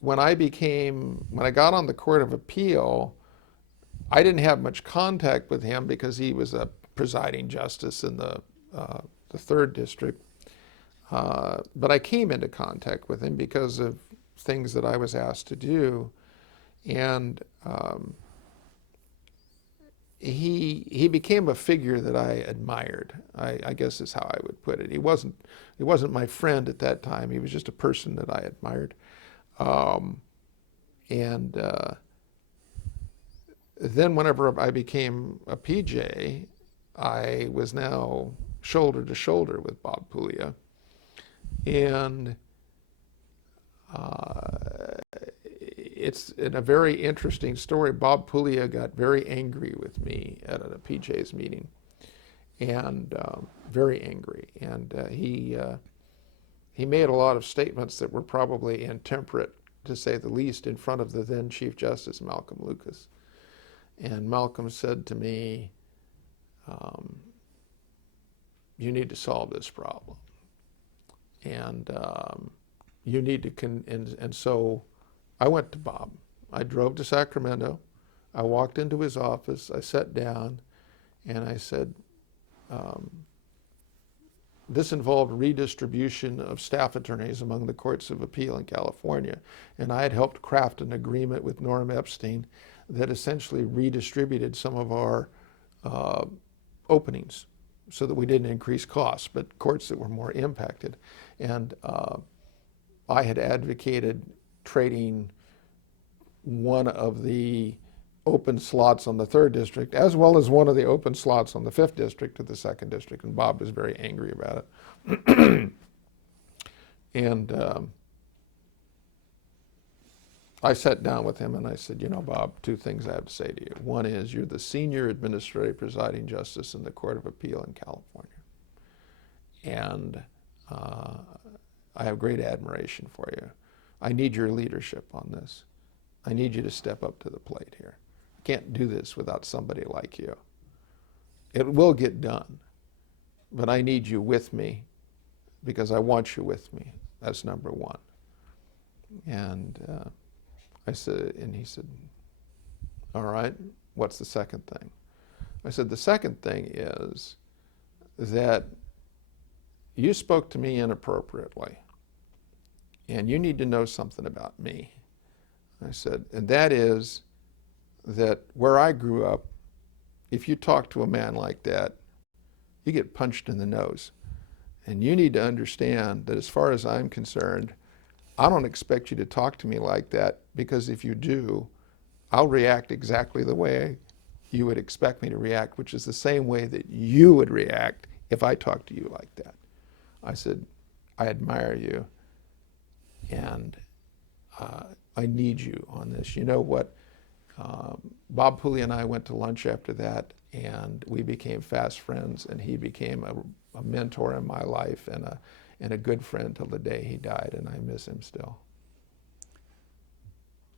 when I got on the Court of Appeal, I didn't have much contact with him because he was a presiding justice in the 3rd District. But I came into contact with him because of things that I was asked to do. And he became a figure that I admired, I guess is how I would put it. He wasn't my friend at that time. He was just a person that I admired. Then whenever I became a PJ, I was now shoulder to shoulder with Bob Puglia. And it's in a very interesting story. Bob Puglia got very angry with me at a PJ's meeting, and very angry. And he made a lot of statements that were probably intemperate, to say the least, in front of the then Chief Justice, Malcolm Lucas. And Malcolm said to me, you need to solve this problem. And you need to, and so I went to Bob. I drove to Sacramento. I walked into his office. I sat down and I said, this involved redistribution of staff attorneys among the courts of appeal in California. And I had helped craft an agreement with Norm Epstein that essentially redistributed some of our openings so that we didn't increase costs, but courts that were more impacted. And I had advocated trading one of the open slots on the 3rd District, as well as one of the open slots on the 5th District, to the 2nd District, and Bob was very angry about it. And I sat down with him and I said, you know, Bob, two things I have to say to you. One is you're the senior administrative presiding justice in the Court of Appeal in California. And I have great admiration for you. I need your leadership on this. I need you to step up to the plate here. I can't do this without somebody like you. It will get done, but I need you with me because I want you with me. That's number one. And I said, and he said, all right, what's the second thing? I said, the second thing is that you spoke to me inappropriately, and you need to know something about me. I said, and that is that where I grew up, if you talk to a man like that, you get punched in the nose. And you need to understand that as far as I'm concerned, I don't expect you to talk to me like that, because if you do, I'll react exactly the way you would expect me to react, which is the same way that you would react if I talked to you like that. I said, I admire you, and I need you on this. You know what? Bob Pooley and I went to lunch after that, and we became fast friends, and he became a mentor in my life and a good friend till the day he died, and I miss him still.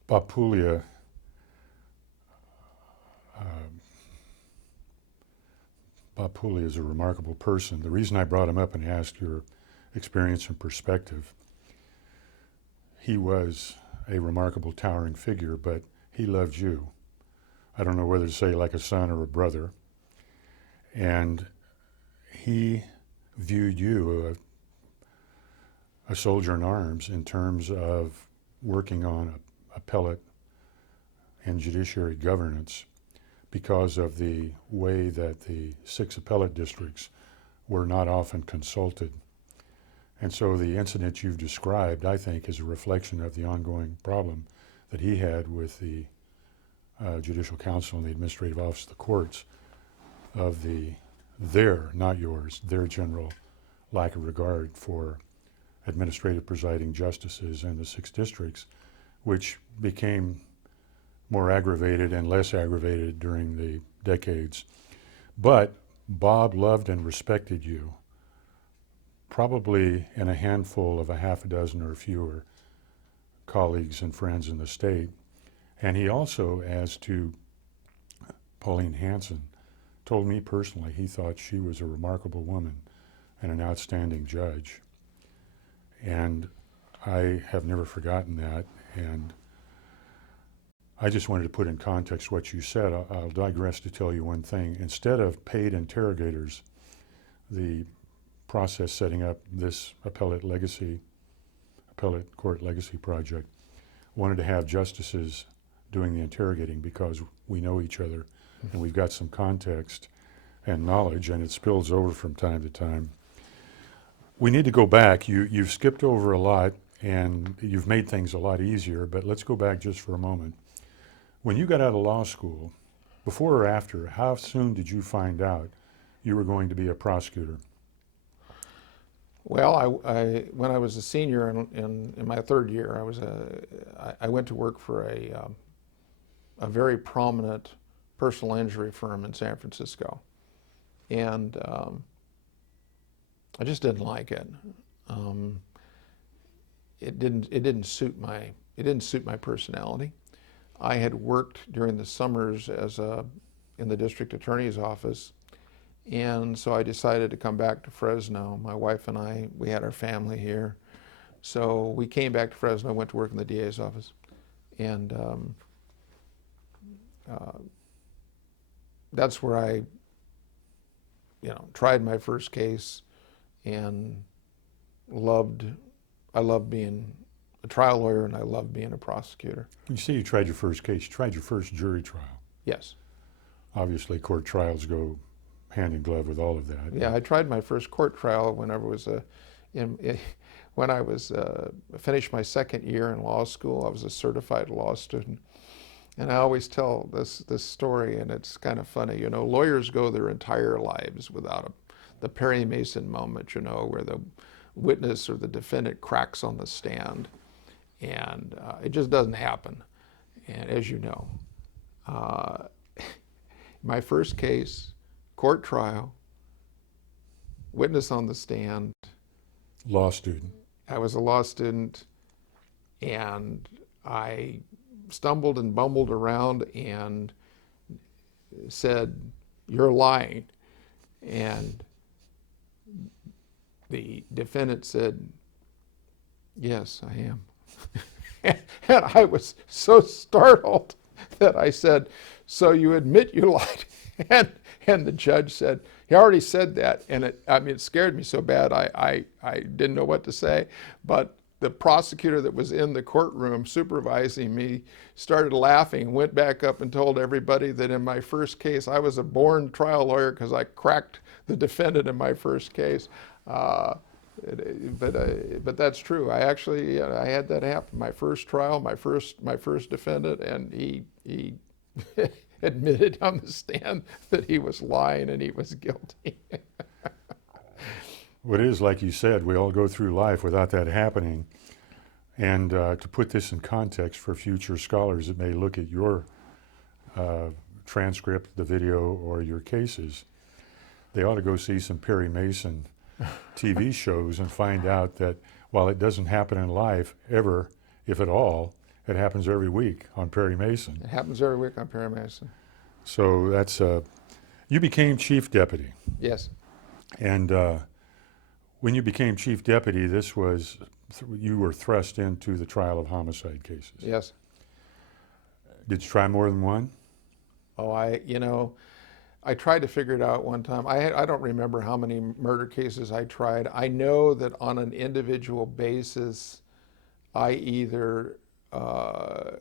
Bob Pooley, Bob Pooley is a remarkable person. The reason I brought him up and asked your experience and perspective, he was a remarkable, towering figure, but he loved you. I don't know whether to say like a son or a brother. And he viewed you, a soldier in arms, in terms of working on appellate and judiciary governance, because of the way that the 6 appellate districts were not often consulted. And so the incident you've described, I think, is a reflection of the ongoing problem that he had with the Judicial Council and the Administrative Office of the Courts, of their, not yours, their general lack of regard for administrative presiding justices in the 6 districts, which became more aggravated and less aggravated during the decades. But Bob loved and respected you, probably in a handful of a half a dozen or fewer colleagues and friends in the state. And he also, as to Pauline Hanson, told me personally he thought she was a remarkable woman and an outstanding judge. And I have never forgotten that. And I just wanted to put in context what you said. I'll digress to tell you one thing. Instead of paid interrogators, the process setting up this appellate court legacy project wanted to have justices doing the interrogating, because we know each other and we've got some context and knowledge, and it spills over from time to time. We need to go back. You've skipped over a lot and you've made things a lot easier, but let's go back just for a moment. When you got out of law school, before or after, how soon did you find out you were going to be a prosecutor? Well, when I was a senior in my 3rd year, I went to work for a very prominent personal injury firm in San Francisco, and I just didn't like it. It didn't suit my personality. I had worked during the summers in the district attorney's office, and so I decided to come back to Fresno. My wife and I, we had our family here, so we came back to Fresno, went to work in the DA's office, and that's where I tried my first case, and I loved being a trial lawyer, and I loved being a prosecutor. You say you tried your first case. You tried your first jury trial. Yes. Obviously, court trials go hand in glove with all of that. Yeah, I tried my first court trial when I finished my 2nd year in law school. I was a certified law student, and I always tell this story, and it's kind of funny. Lawyers go their entire lives without the Perry Mason moment, where the witness or the defendant cracks on the stand. And it just doesn't happen, and as you know. My first case, court trial, witness on the stand. Law student. I was a law student, and I stumbled and bumbled around and said, "You're lying." And the defendant said, "Yes, I am." And I was so startled that I said, "So you admit you lied?" And the judge said, "He already said that." And it scared me so bad I didn't know what to say. But the prosecutor that was in the courtroom supervising me started laughing and went back up and told everybody that in my first case, I was a born trial lawyer because I cracked the defendant in my first case. But that's true. I had that happen. My first trial, my first defendant, and he admitted on the stand that he was lying and he was guilty. Well, it is like you said, we all go through life without that happening. And to put this in context for future scholars that may look at your transcript, the video, or your cases, they ought to go see some Perry Mason TV shows and find out that while it doesn't happen in life ever, if at all, it happens every week on Perry Mason. It happens every week on Perry Mason. So that's, you became chief deputy. Yes. And when you became chief deputy, this was, you were thrust into the trial of homicide cases. Yes. Did you try more than one? Oh, I tried to figure it out one time. I don't remember how many murder cases I tried. I know that on an individual basis, I either I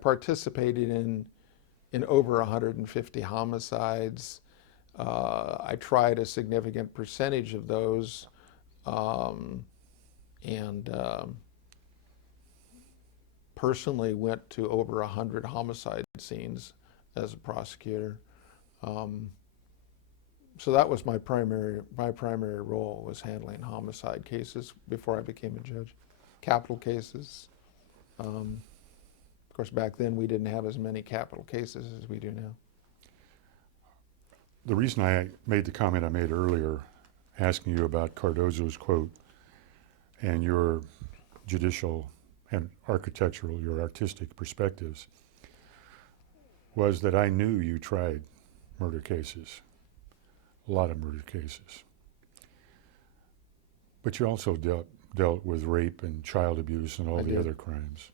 participated in over 150 homicides. I tried a significant percentage of those, and personally went to over 100 homicide scenes as a prosecutor. So that was my primary role, was handling homicide cases before I became a judge. Capital cases. Of course, back then we didn't have as many capital cases as we do now. The reason I made the comment I made earlier, asking you about Cardozo's quote and your judicial and architectural, your artistic perspectives, was that I knew you tried murder cases, a lot of murder cases. But you also dealt with rape and child abuse and all the other crimes.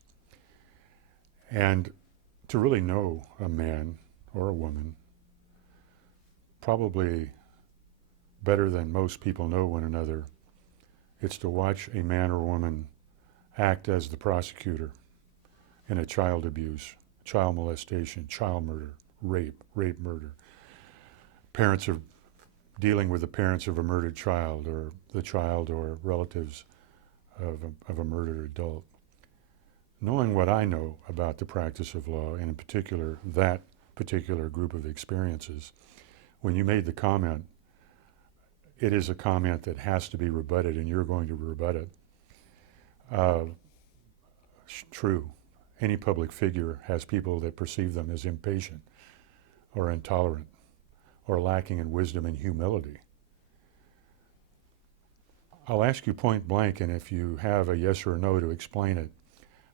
And to really know a man or a woman, probably better than most people know one another, it's to watch a man or woman act as the prosecutor in a child abuse, child molestation, child murder, rape murder. Parents are dealing with the parents of a murdered child, or the child or relatives of a murdered adult. Knowing what I know about the practice of law, and in particular that particular group of experiences, when you made the comment, it is a comment that has to be rebutted, and you're going to rebut it. True. Any public figure has people that perceive them as impatient or intolerant or lacking in wisdom and humility. I'll ask you point blank, and if you have a yes or a no to explain it,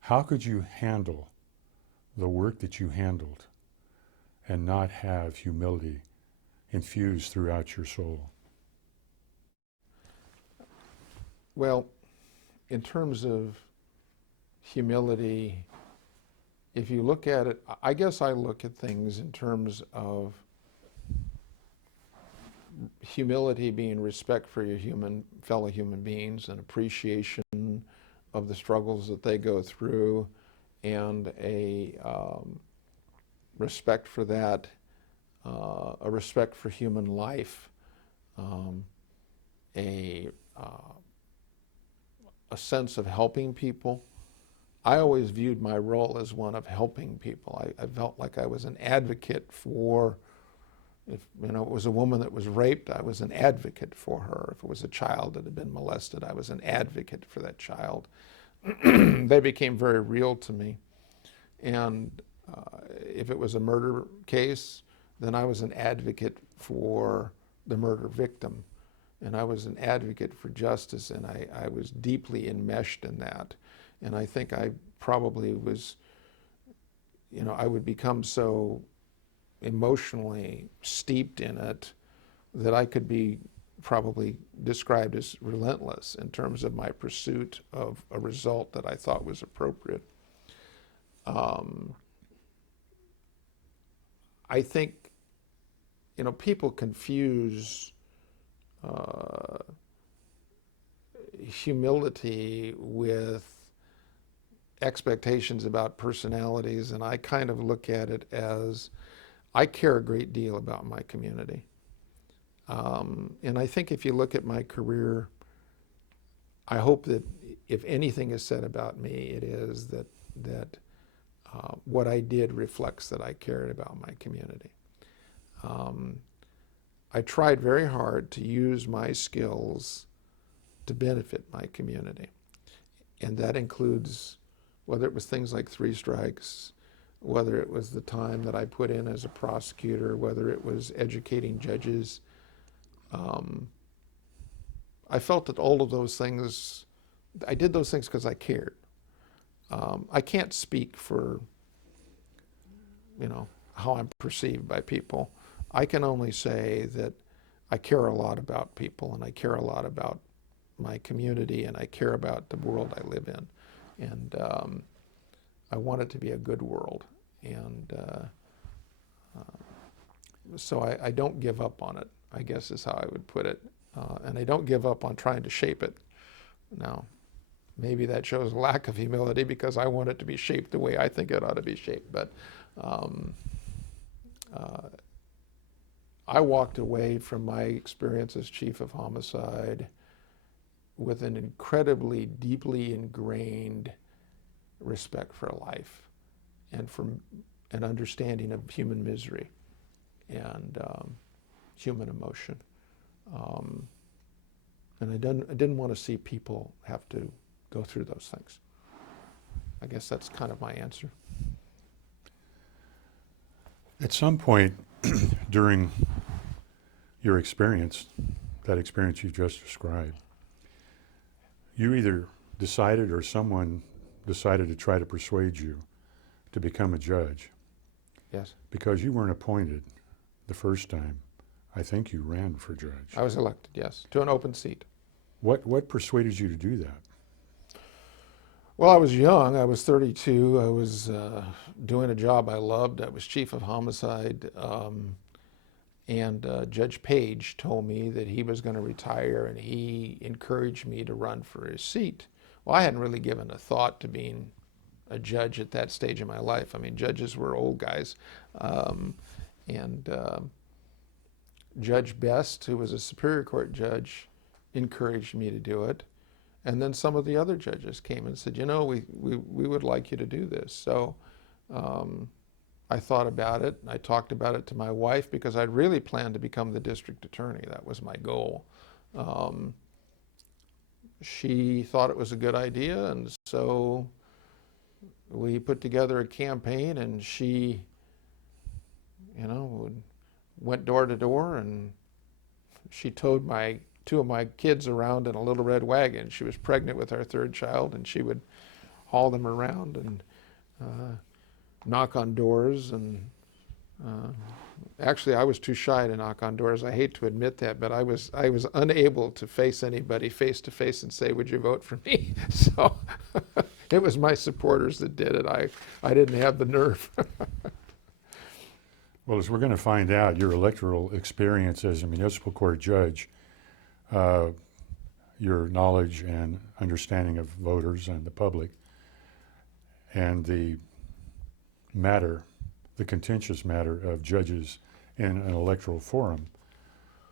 how could you handle the work that you handled and not have humility infused throughout your soul? Well, in terms of humility, if you look at it, I guess I look at things in terms of humility being respect for your fellow human beings and appreciation of the struggles that they go through, and a respect for that, a respect for human life, a sense of helping people. I always viewed my role as one of helping people. I felt like I was an advocate for, if it was a woman that was raped, I was an advocate for her. If it was a child that had been molested, I was an advocate for that child. they became very real to me. And if it was a murder case, then I was an advocate for the murder victim. And I was an advocate for justice, and I was deeply enmeshed in that. And I think I probably was, I would become so emotionally steeped in it that I could be probably described as relentless in terms of my pursuit of a result that I thought was appropriate. I think, people confuse humility with expectations about personalities, and I kind of look at it as I care a great deal about my community. And I think if you look at my career, I hope that if anything is said about me, it is that what I did reflects that I cared about my community. I tried very hard to use my skills to benefit my community. And that includes whether it was things like 3 strikes, whether it was the time that I put in as a prosecutor, whether it was educating judges. I felt that all of those things, I did those things because I cared. I can't speak for, how I'm perceived by people. I can only say that I care a lot about people, and I care a lot about my community, and I care about the world I live in. And I want it to be a good world. And so I don't give up on it, I guess is how I would put it. And I don't give up on trying to shape it. Now, maybe that shows a lack of humility because I want it to be shaped the way I think it ought to be shaped. But I walked away from my experience as chief of homicide with an incredibly deeply ingrained respect for life and for an understanding of human misery and human emotion. And I didn't want to see people have to go through those things. I guess that's kind of my answer. At some point during your experience, that experience you just described, you either decided or someone decided to try to persuade you to become a judge. Yes. Because you weren't appointed the first time. I think you ran for judge. I was elected, yes, to an open seat. What persuaded you to do that? Well, I was young. I was 32. I was doing a job I loved. I was chief of homicide. And Judge Page told me that he was going to retire, and he encouraged me to run for his seat. Well, I hadn't really given a thought to being a judge at that stage in my life. I mean, judges were old guys. Judge Best, who was a Superior Court judge, encouraged me to do it. And then some of the other judges came and said, we would like you to do this. So I thought about it. I talked about it to my wife because I'd really planned to become the district attorney. That was my goal. She thought it was a good idea, and so we put together a campaign, and she, went door to door, and she towed two of my kids around in a little red wagon. She was pregnant with our 3rd child, and she would haul them around and knock on doors. And actually, I was too shy to knock on doors. I hate to admit that, but I was unable to face anybody face to face and say, "Would you vote for me?" So it was my supporters that did it. I didn't have the nerve. Well, as we're going to find out, your electoral experience as a municipal court judge, your knowledge and understanding of voters and the public, and the contentious matter of judges in an electoral forum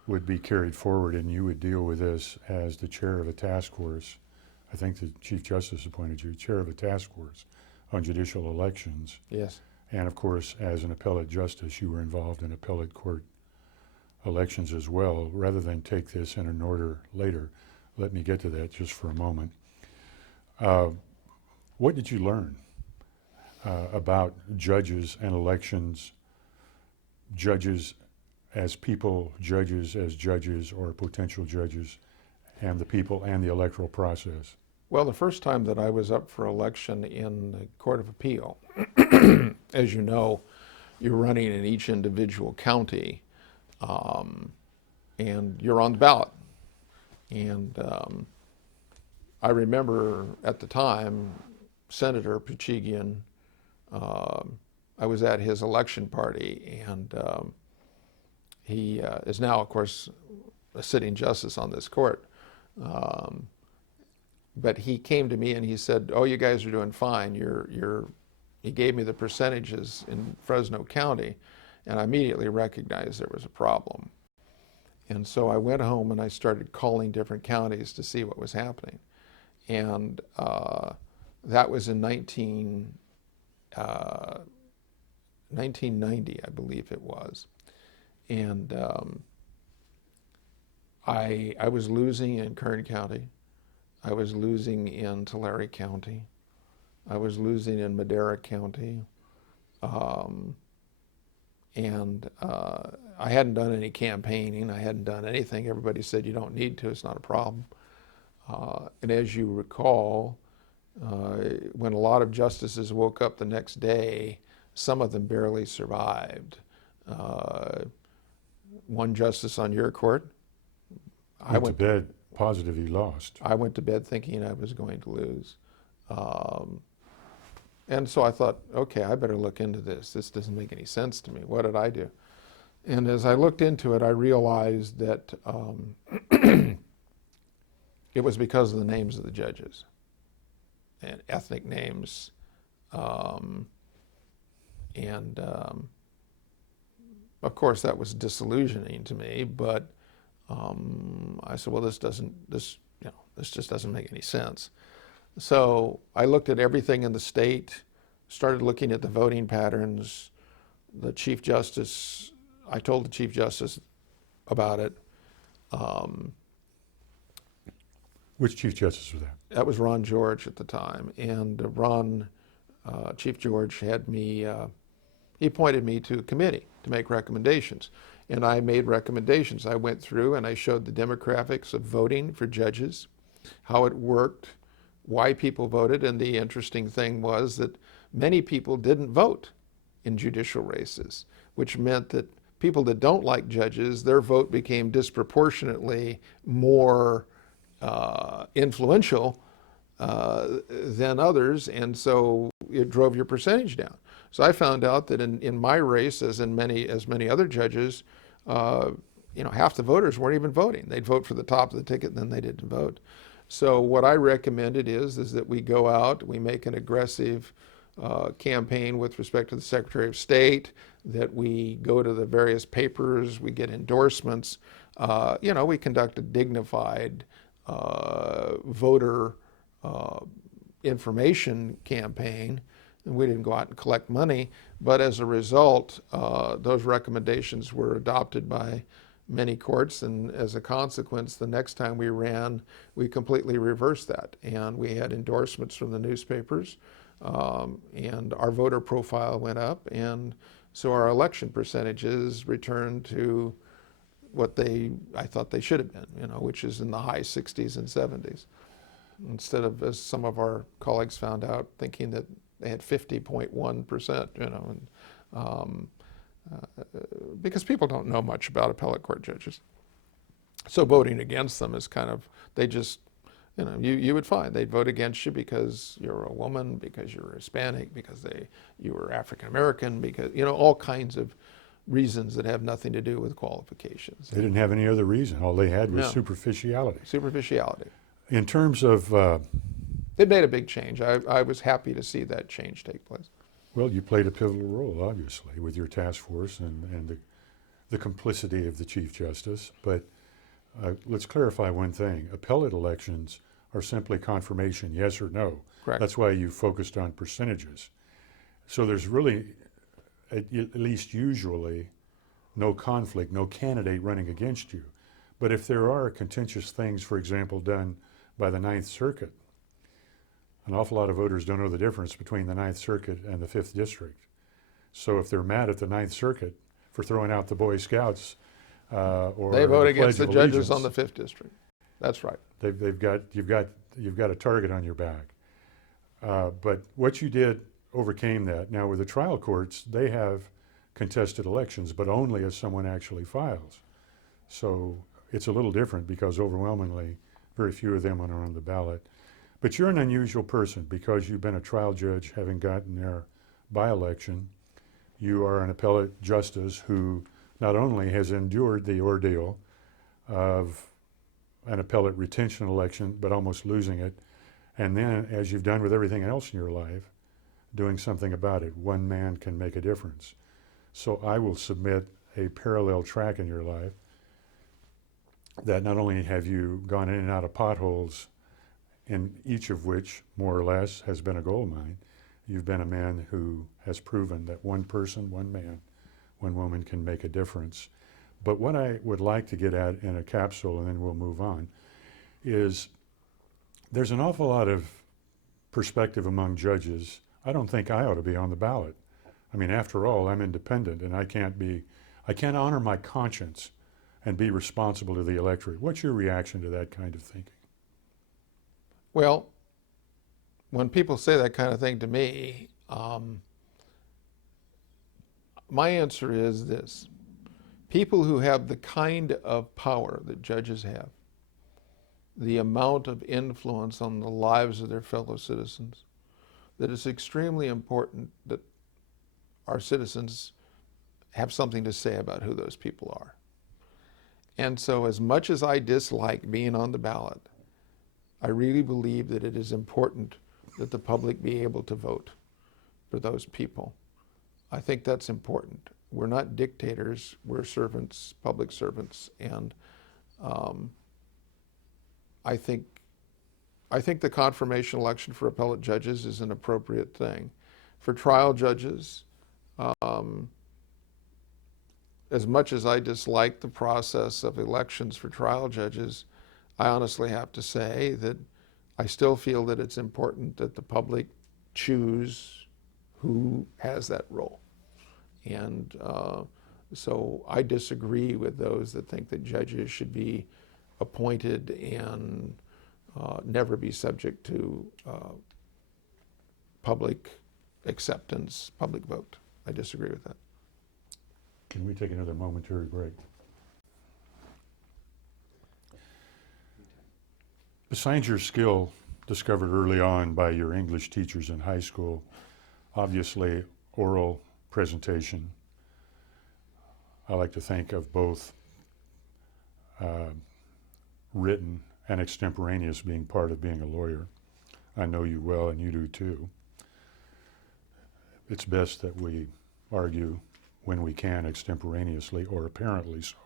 would be carried forward, and you would deal with this as the chair of a task force. I think the Chief Justice appointed you chair of a task force on judicial elections. Yes. And of course, as an appellate justice, you were involved in appellate court elections as well. Rather than take this in an order later, let me get to that just for a moment. What did you learn about judges and elections, judges as people, judges as judges or potential judges, and the people and the electoral process? Well, the first time that I was up for election in the Court of Appeal, as you know, you're running in each individual county, and you're on the ballot. And I remember at the time, Senator Puchigian, I was at his election party, and he is now, of course, a sitting justice on this court. But he came to me and he said, "Oh, you guys are doing fine. He gave me the percentages in Fresno County, and I immediately recognized there was a problem. And so I went home and I started calling different counties to see what was happening. And that was in 1990, I believe it was. And I was losing in Kern County. I was losing in Tulare County. I was losing in Madera County. And I hadn't done any campaigning. I hadn't done anything. Everybody said, you don't need to, it's not a problem. And as you recall, when a lot of justices woke up the next day, some of them barely survived. One justice on your court, I went to bed positive he lost. I went to bed thinking I was going to lose. And so I thought, okay, I better look into this. This doesn't make any sense to me. What did I do? And as I looked into it, I realized that it was because of the names of the judges and ethnic names. Of course, that was disillusioning to me, but I said, well, this just doesn't make any sense. So I looked at everything in the state, started looking at the voting patterns. The Chief Justice, I told the Chief Justice about it. Which Chief Justice was that? That was Ron George at the time. And Chief George had me, he appointed me to a committee to make recommendations. And I made recommendations. I went through and I showed the demographics of voting for judges, how it worked, why people voted, and the interesting thing was that many people didn't vote in judicial races, which meant that people that don't like judges, their vote became disproportionately more influential than others, and so it drove your percentage down. So I found out that in my race, as many other judges, half the voters weren't even voting. They'd vote for the top of the ticket, and then they didn't vote. So what I recommended is that we go out, we make an aggressive campaign with respect to the Secretary of State, that we go to the various papers, we get endorsements, we conduct a dignified voter information campaign. And we didn't go out and collect money, but as a result, those recommendations were adopted by many courts, and as a consequence, the next time we ran, we completely reversed that. And we had endorsements from the newspapers, and our voter profile went up, and so our election percentages returned to what I thought they should have been, which is in the high 60s and 70s. Instead of, as some of our colleagues found out, thinking that they had 50.1%, because people don't know much about appellate court judges. So voting against them is kind of, they just, you would find they'd vote against you because you're a woman, because you're Hispanic, because you were African American, because, all kinds of reasons that have nothing to do with qualifications. They didn't have any other reason. All they had was superficiality. Superficiality. In terms of... it made a big change. I was happy to see that change take place. Well, you played a pivotal role, obviously, with your task force and the complicity of the Chief Justice. But let's clarify one thing. Appellate elections are simply confirmation, yes or no. Correct. That's why you focused on percentages. So there's really, at least usually, no conflict, no candidate running against you. But if there are contentious things, for example, done by the Ninth Circuit, an awful lot of voters don't know the difference between the Ninth Circuit and the Fifth District. So if they're mad at the Ninth Circuit for throwing out the Boy Scouts or they vote the against the Pledge of judges Allegiance, on the Fifth District. That's right. you've got a target on your back. But what you did overcame that. Now with the trial courts, they have contested elections, but only if someone actually files. So it's a little different because overwhelmingly, very few of them are on the ballot. But you're an unusual person because you've been a trial judge having gotten there by election. You are an appellate justice who not only has endured the ordeal of an appellate retention election, but almost losing it. And then, as you've done with everything else in your life, doing something about it. One man can make a difference. So I will submit a parallel track in your life that not only have you gone in and out of potholes, in each of which, more or less, has been a gold mine, you've been a man who has proven that one person, one man, one woman can make a difference. But what I would like to get at in a capsule, and then we'll move on, is there's an awful lot of perspective among judges. I don't think I ought to be on the ballot. I mean, after all, I'm independent and I can't honor my conscience and be responsible to the electorate. What's your reaction to that kind of thinking? Well, when people say that kind of thing to me, my answer is this. People who have the kind of power that judges have, the amount of influence on the lives of their fellow citizens, that it's extremely important that our citizens have something to say about who those people are. And so as much as I dislike being on the ballot, I really believe that it is important that the public be able to vote for those people. I think that's important. We're not dictators, we're servants, public servants, and I think the confirmation election for appellate judges is an appropriate thing. For trial judges, as much as I dislike the process of elections for trial judges, I honestly have to say that I still feel that it's important that the public choose who has that role. And so I disagree with those that think that judges should be appointed and never be subject to public acceptance, public vote. I disagree with that. Can we take another momentary break? Besides your skill discovered early on by your English teachers in high school, obviously oral presentation, I like to think of both written and extemporaneous being part of being a lawyer. I know you well and you do too. It's best that we argue when we can extemporaneously, or apparently so.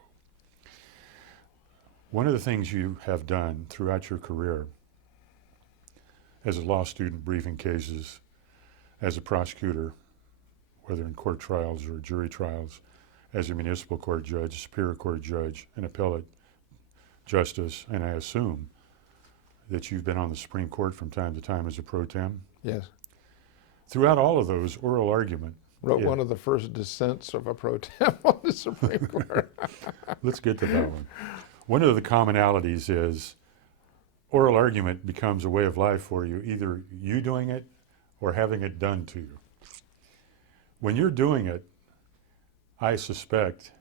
One of the things you have done throughout your career as a law student briefing cases, as a prosecutor, whether in court trials or jury trials, as a municipal court judge, superior court judge, an appellate justice, and I assume that you've been on the Supreme Court from time to time as a pro tem. Yes. Throughout all of those, oral argument. Wrote one of the first dissents of a pro tem on the Supreme Court. Let's get to that one. One of the commonalities is oral argument becomes a way of life for you, either you doing it or having it done to you. When you're doing it, I suspect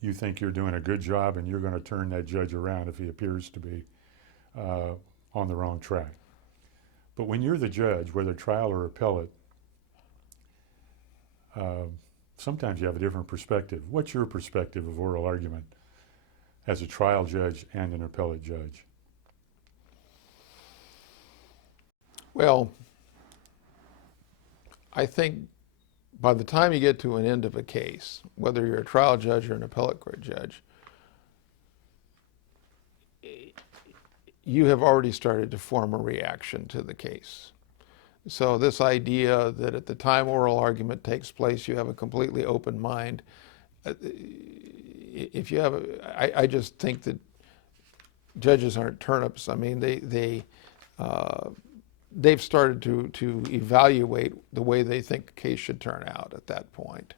you think you're doing a good job and you're going to turn that judge around if he appears to be on the wrong track. But when you're the judge, whether trial or appellate, sometimes you have a different perspective. What's your perspective of oral argument as a trial judge and an appellate judge? Well, I think by the time you get to an end of a case, whether you're a trial judge or an appellate court judge, you have already started to form a reaction to the case. So this idea that at the time oral argument takes place, you have a completely open mind, if you have, I just think that judges aren't turnips. I mean, they've started to evaluate the way they think the case should turn out at that point.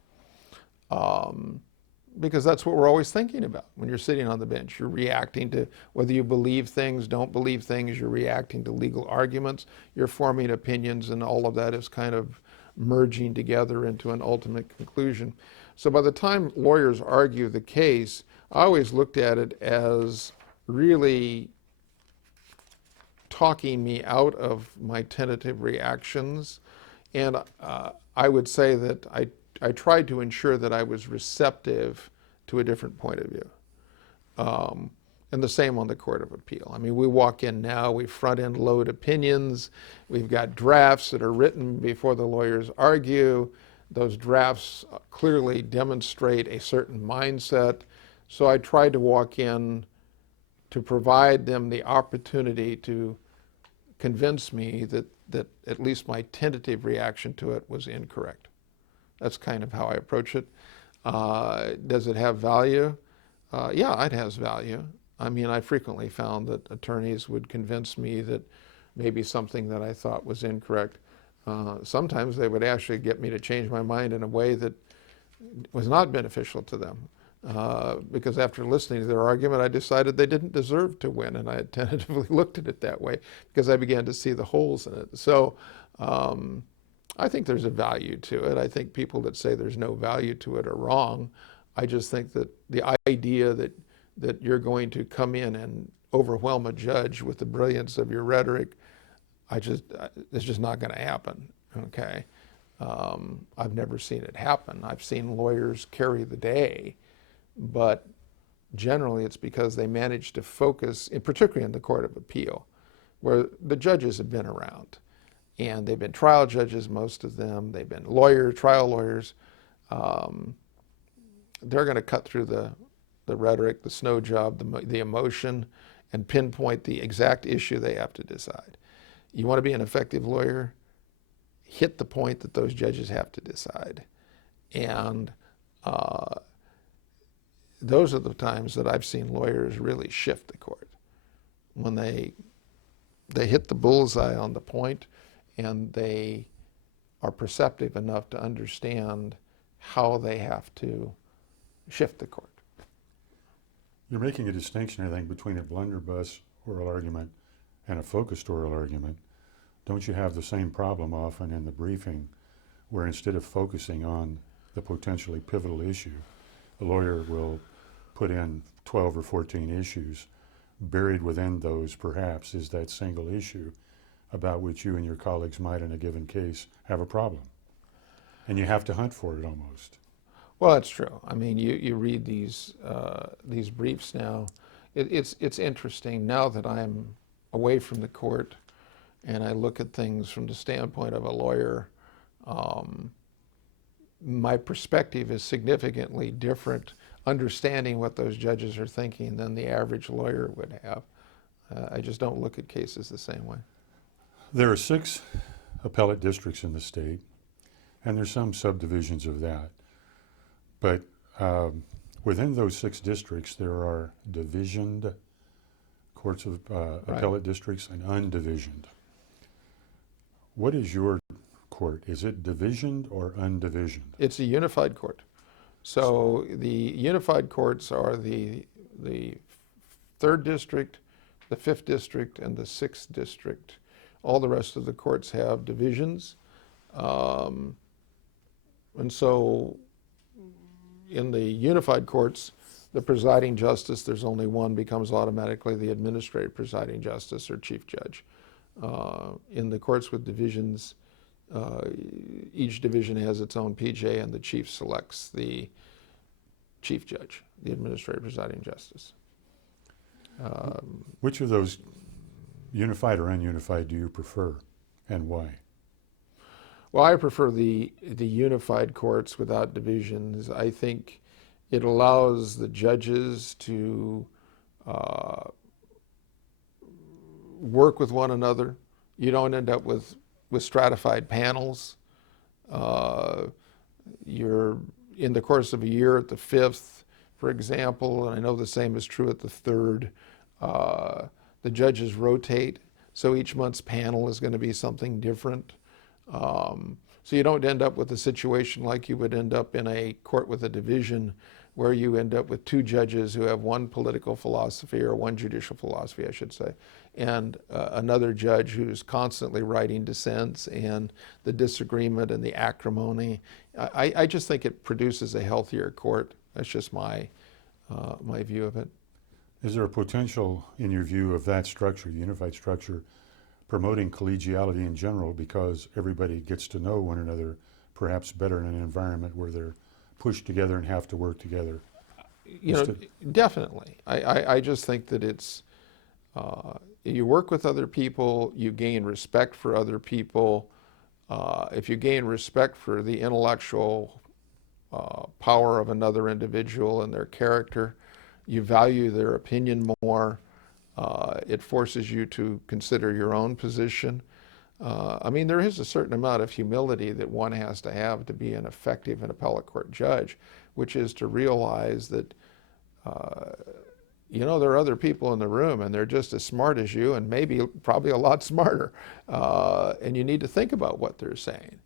Because that's what we're always thinking about when you're sitting on the bench. You're reacting to whether you believe things, don't believe things, you're reacting to legal arguments, you're forming opinions, and all of that is kind of merging together into an ultimate conclusion. So by the time lawyers argue the case, I always looked at it as really talking me out of my tentative reactions. And I would say that I tried to ensure that I was receptive to a different point of view. And the same on the Court of Appeal. I mean, we walk in now, we front end load opinions, we've got drafts that are written before the lawyers argue. Those drafts clearly demonstrate a certain mindset. So I tried to walk in to provide them the opportunity to convince me that at least my tentative reaction to it was incorrect. That's kind of how I approach it. Does it have value? Yeah, it has value. I mean, I frequently found that attorneys would convince me that maybe something that I thought was incorrect. Sometimes they would actually get me to change my mind in a way that was not beneficial to them. Because after listening to their argument, I decided they didn't deserve to win, and I had tentatively looked at it that way because I began to see the holes in it. So I think there's a value to it. I think people that say there's no value to it are wrong. I just think that the idea that you're going to come in and overwhelm a judge with the brilliance of your rhetoric, it's just not going to happen, okay? I've never seen it happen. I've seen lawyers carry the day, but generally it's because they manage to focus, particularly in the Court of Appeal, where the judges have been around. And they've been trial judges, most of them. They've been trial lawyers. They're going to cut through the rhetoric, the snow job, the emotion, and pinpoint the exact issue they have to decide. You want to be an effective lawyer? Hit the point that those judges have to decide. And those are the times that I've seen lawyers really shift the court. When they hit the bullseye on the point, and they are perceptive enough to understand how they have to shift the court. You're making a distinction, I think, between a blunderbuss oral argument and a focused oral argument. Don't you have the same problem often in the briefing, where instead of focusing on the potentially pivotal issue, a lawyer will put in 12 or 14 issues. Buried within those, perhaps, is that single issue about which you and your colleagues might, in a given case, have a problem. And you have to hunt for it almost. Well, that's true. I mean, you read these briefs now. It's interesting now that I'm away from the court and I look at things from the standpoint of a lawyer. My perspective is significantly different, understanding what those judges are thinking, than the average lawyer would have. I just don't look at cases the same way. There are 6 appellate districts in the state, and there's some subdivisions of that. But within those 6 districts, there are divisioned courts of appellate districts and undivisioned. What is your court? Is it divisioned or undivisioned? It's a unified court. So the unified courts are the 3rd district, the 5th district, and the 6th district. All the rest of the courts have divisions. And so in the unified courts, the presiding justice, there's only one, becomes automatically the administrative presiding justice or chief judge. In the courts with divisions, each division has its own PJ, and the chief selects the chief judge, the administrative presiding justice. Which of those, unified or ununified, do you prefer, and why? Well, I prefer the unified courts without divisions. I think it allows the judges to work with one another. You don't end up with stratified panels. You're in the course of a year at the 5th, for example, and I know the same is true at the 3rd. The judges rotate. So each month's panel is going to be something different. So you don't end up with a situation like you would end up in a court with a division, where you end up with two judges who have one political philosophy, or one judicial philosophy, I should say, and another judge who's constantly writing dissents, and the disagreement and the acrimony. I just think it produces a healthier court. That's just my view of it. Is there a potential, in your view, of that structure, unified structure, promoting collegiality in general, because everybody gets to know one another perhaps better in an environment where they're pushed together and have to work together? Definitely. I just think that it's, you work with other people, you gain respect for other people. If you gain respect for the intellectual power of another individual and their character, you value their opinion more. It forces you to consider your own position. There is a certain amount of humility that one has to have to be an effective and appellate court judge, which is to realize that, there are other people in the room and they're just as smart as you, and probably a lot smarter. And you need to think about what they're saying.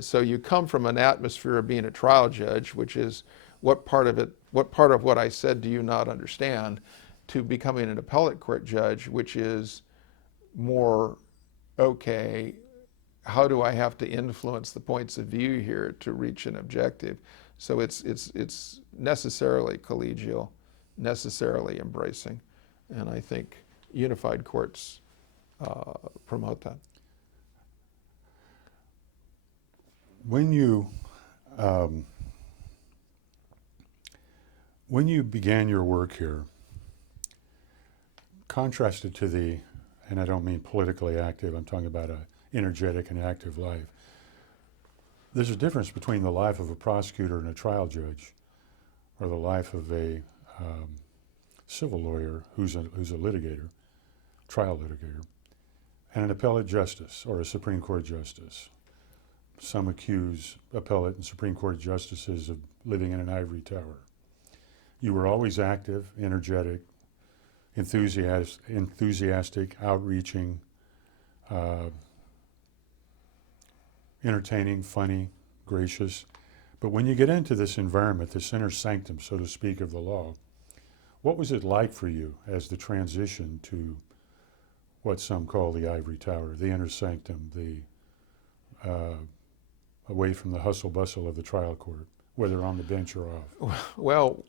So you come from an atmosphere of being a trial judge, which is what part of what I said do you not understand, to becoming an appellate court judge, which is more, okay, how do I have to influence the points of view here to reach an objective? So it's necessarily collegial, necessarily embracing, and I think unified courts promote that. When you began your work here, contrasted to the, and I don't mean politically active, I'm talking about an energetic and active life. There's a difference between the life of a prosecutor and a trial judge, or the life of a civil lawyer who's a litigator, trial litigator, and an appellate justice or a Supreme Court justice. Some accuse appellate and Supreme Court justices of living in an ivory tower. You were always active, energetic, enthusiastic, outreaching, entertaining, funny, gracious. But when you get into this environment, this inner sanctum, so to speak, of the law, what was it like for you as the transition to what some call the ivory tower, the inner sanctum, away from the hustle bustle of the trial court, whether on the bench or off? Well,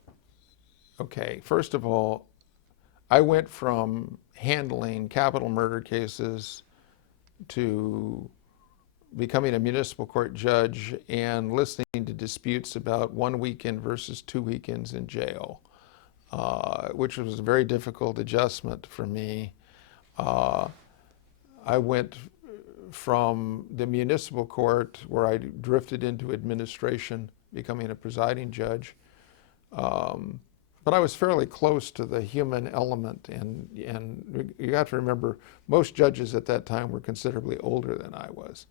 okay, first of all, I went from handling capital murder cases to becoming a municipal court judge and listening to disputes about 1 weekend versus 2 weekends in jail, which was a very difficult adjustment for me. I went from the municipal court, where I drifted into administration, becoming a presiding judge. But I was fairly close to the human element, and you have to remember, most judges at that time were considerably older than I was.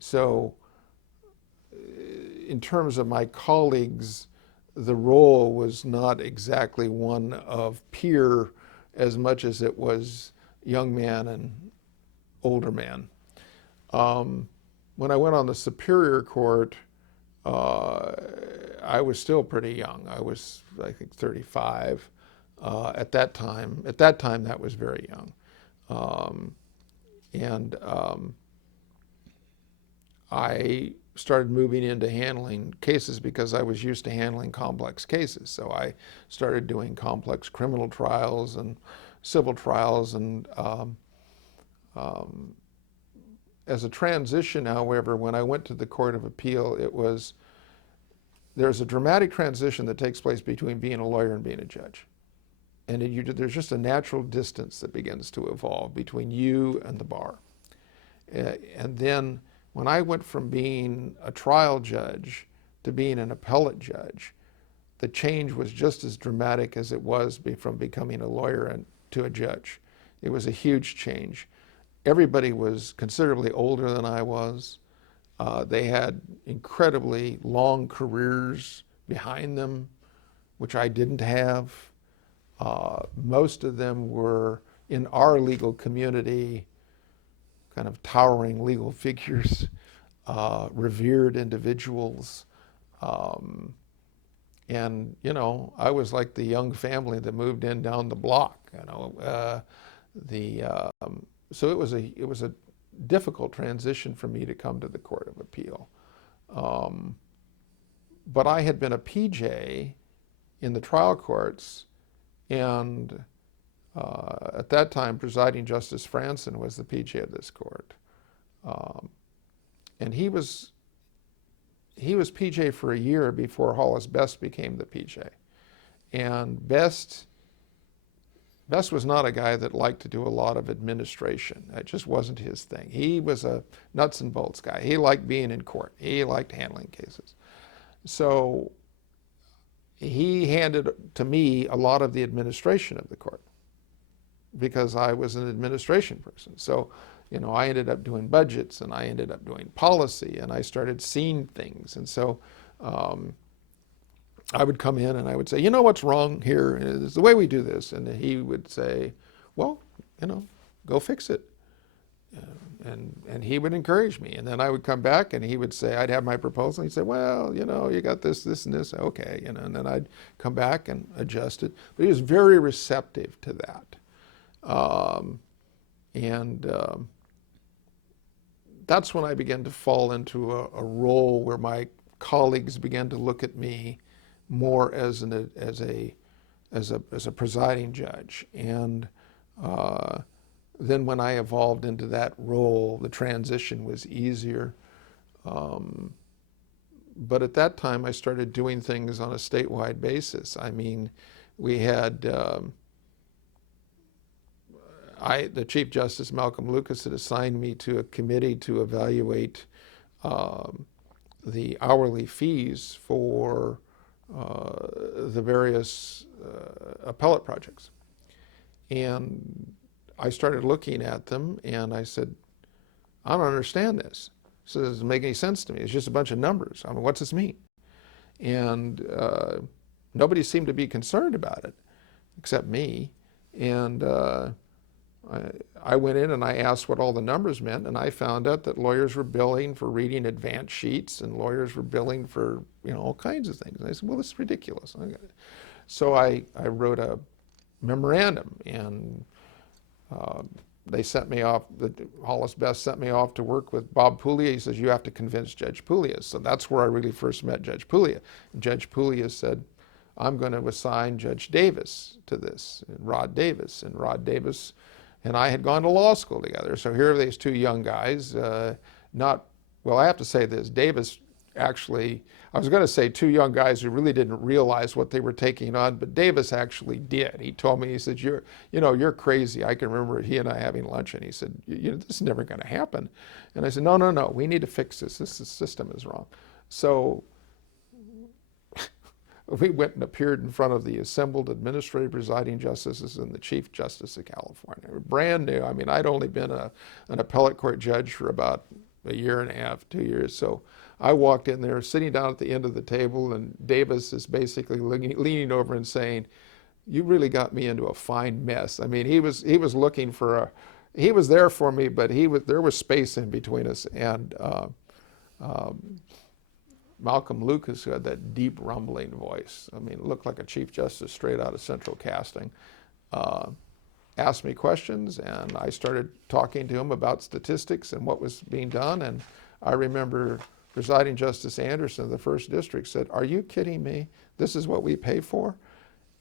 So in terms of my colleagues, the role was not exactly one of peer as much as it was young man and older man. When I went on the Superior Court, I was still pretty young. I was, I think, 35 at that time. At that time, that was very young. I started moving into handling cases because I was used to handling complex cases. So I started doing complex criminal trials and civil trials. And as a transition, however, when I went to the Court of Appeal, there's a dramatic transition that takes place between being a lawyer and being a judge. And there's just a natural distance that begins to evolve between you and the bar. And then when I went from being a trial judge to being an appellate judge, the change was just as dramatic as it was from becoming a lawyer and to a judge. It was a huge change. Everybody was considerably older than I was. They had incredibly long careers behind them, which I didn't have. Most of them were in our legal community, kind of towering legal figures, revered individuals. And, you know, I was like the young family that moved in down the block, you know. So it was a difficult transition for me to come to the Court of Appeal. But I had been a PJ in the trial courts, and at that time, presiding Justice Franson was the PJ of this court. And he was PJ for a year before Hollis Best became the PJ. And Best was not a guy that liked to do a lot of administration. It just wasn't his thing. He was a nuts and bolts guy. He liked being in court. He liked handling cases. So he handed to me a lot of the administration of the court because I was an administration person. So, you know, I ended up doing budgets, and I ended up doing policy, and I started seeing things. And so I would come in and I would say, you know what's wrong here is the way we do this. And he would say, well, you know, go fix it. And he would encourage me. And then I would come back and he would say, I'd have my proposal. He'd say, well, you know, you got this, this, and this. Okay. You know, and then I'd come back and adjust it. But he was very receptive to that. That's when I began to fall into a role where my colleagues began to look at me more as a presiding judge. And then when I evolved into that role, the transition was easier. But at that time, I started doing things on a statewide basis. I mean, we had the Chief Justice Malcolm Lucas had assigned me to a committee to evaluate the hourly fees for the various appellate projects. And I started looking at them and I said, I don't understand this. So it doesn't make any sense to me. It's just a bunch of numbers. I mean, what's this mean? And nobody seemed to be concerned about it except me. And I went in and I asked what all the numbers meant, and I found out that lawyers were billing for reading advance sheets, and lawyers were billing for, you know, all kinds of things. And I said, well, this is ridiculous. So I wrote a memorandum, and they sent me off, Hollis Best sent me off to work with Bob Puglia. He says, you have to convince Judge Puglia. So that's where I really first met Judge Puglia. And Judge Puglia said, I'm going to assign Judge Davis to this, Rod Davis. And Rod Davis and I had gone to law school together. So here are these two young guys, I have to say this, Davis actually, I was going to say two young guys who really didn't realize what they were taking on, but Davis actually did. He told me, he said, you're crazy. I can remember he and I having lunch, and he said, this is never going to happen. And I said, no, we need to fix this. This system is wrong. So we went and appeared in front of the assembled administrative presiding justices and the Chief Justice of California. They were brand new. I mean, I'd only been an appellate court judge for about a year and a half, 2 years. So I walked in there, sitting down at the end of the table, and Davis is basically leaning over and saying, you really got me into a fine mess. I mean, he was looking for he was there for me, but there was space in between us. And Malcolm Lucas, who had that deep rumbling voice, I mean, looked like a Chief Justice straight out of Central Casting, asked me questions, and I started talking to him about statistics and what was being done. And I remember Presiding Justice Anderson of the First District said, are you kidding me? This is what we pay for?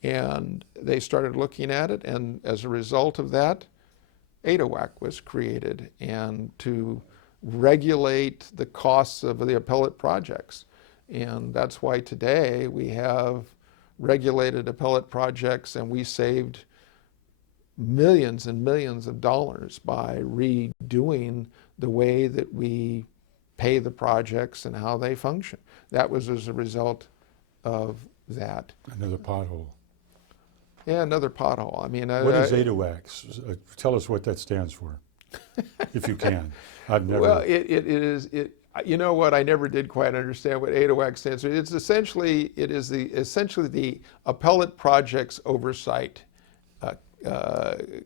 And they started looking at it, and as a result of that, ADOAC was created, and to regulate the costs of the appellate projects. And that's why today we have regulated appellate projects, and we saved millions and millions of dollars by redoing the way that we pay the projects and how they function. That was as a result of that. Another pothole. Yeah, another pothole. I mean, what is ADOAC? Tell us what that stands for, if you can. I've never. Well, it is. You know what? I never did quite understand what ADOAC stands for. It's essentially the appellate projects oversight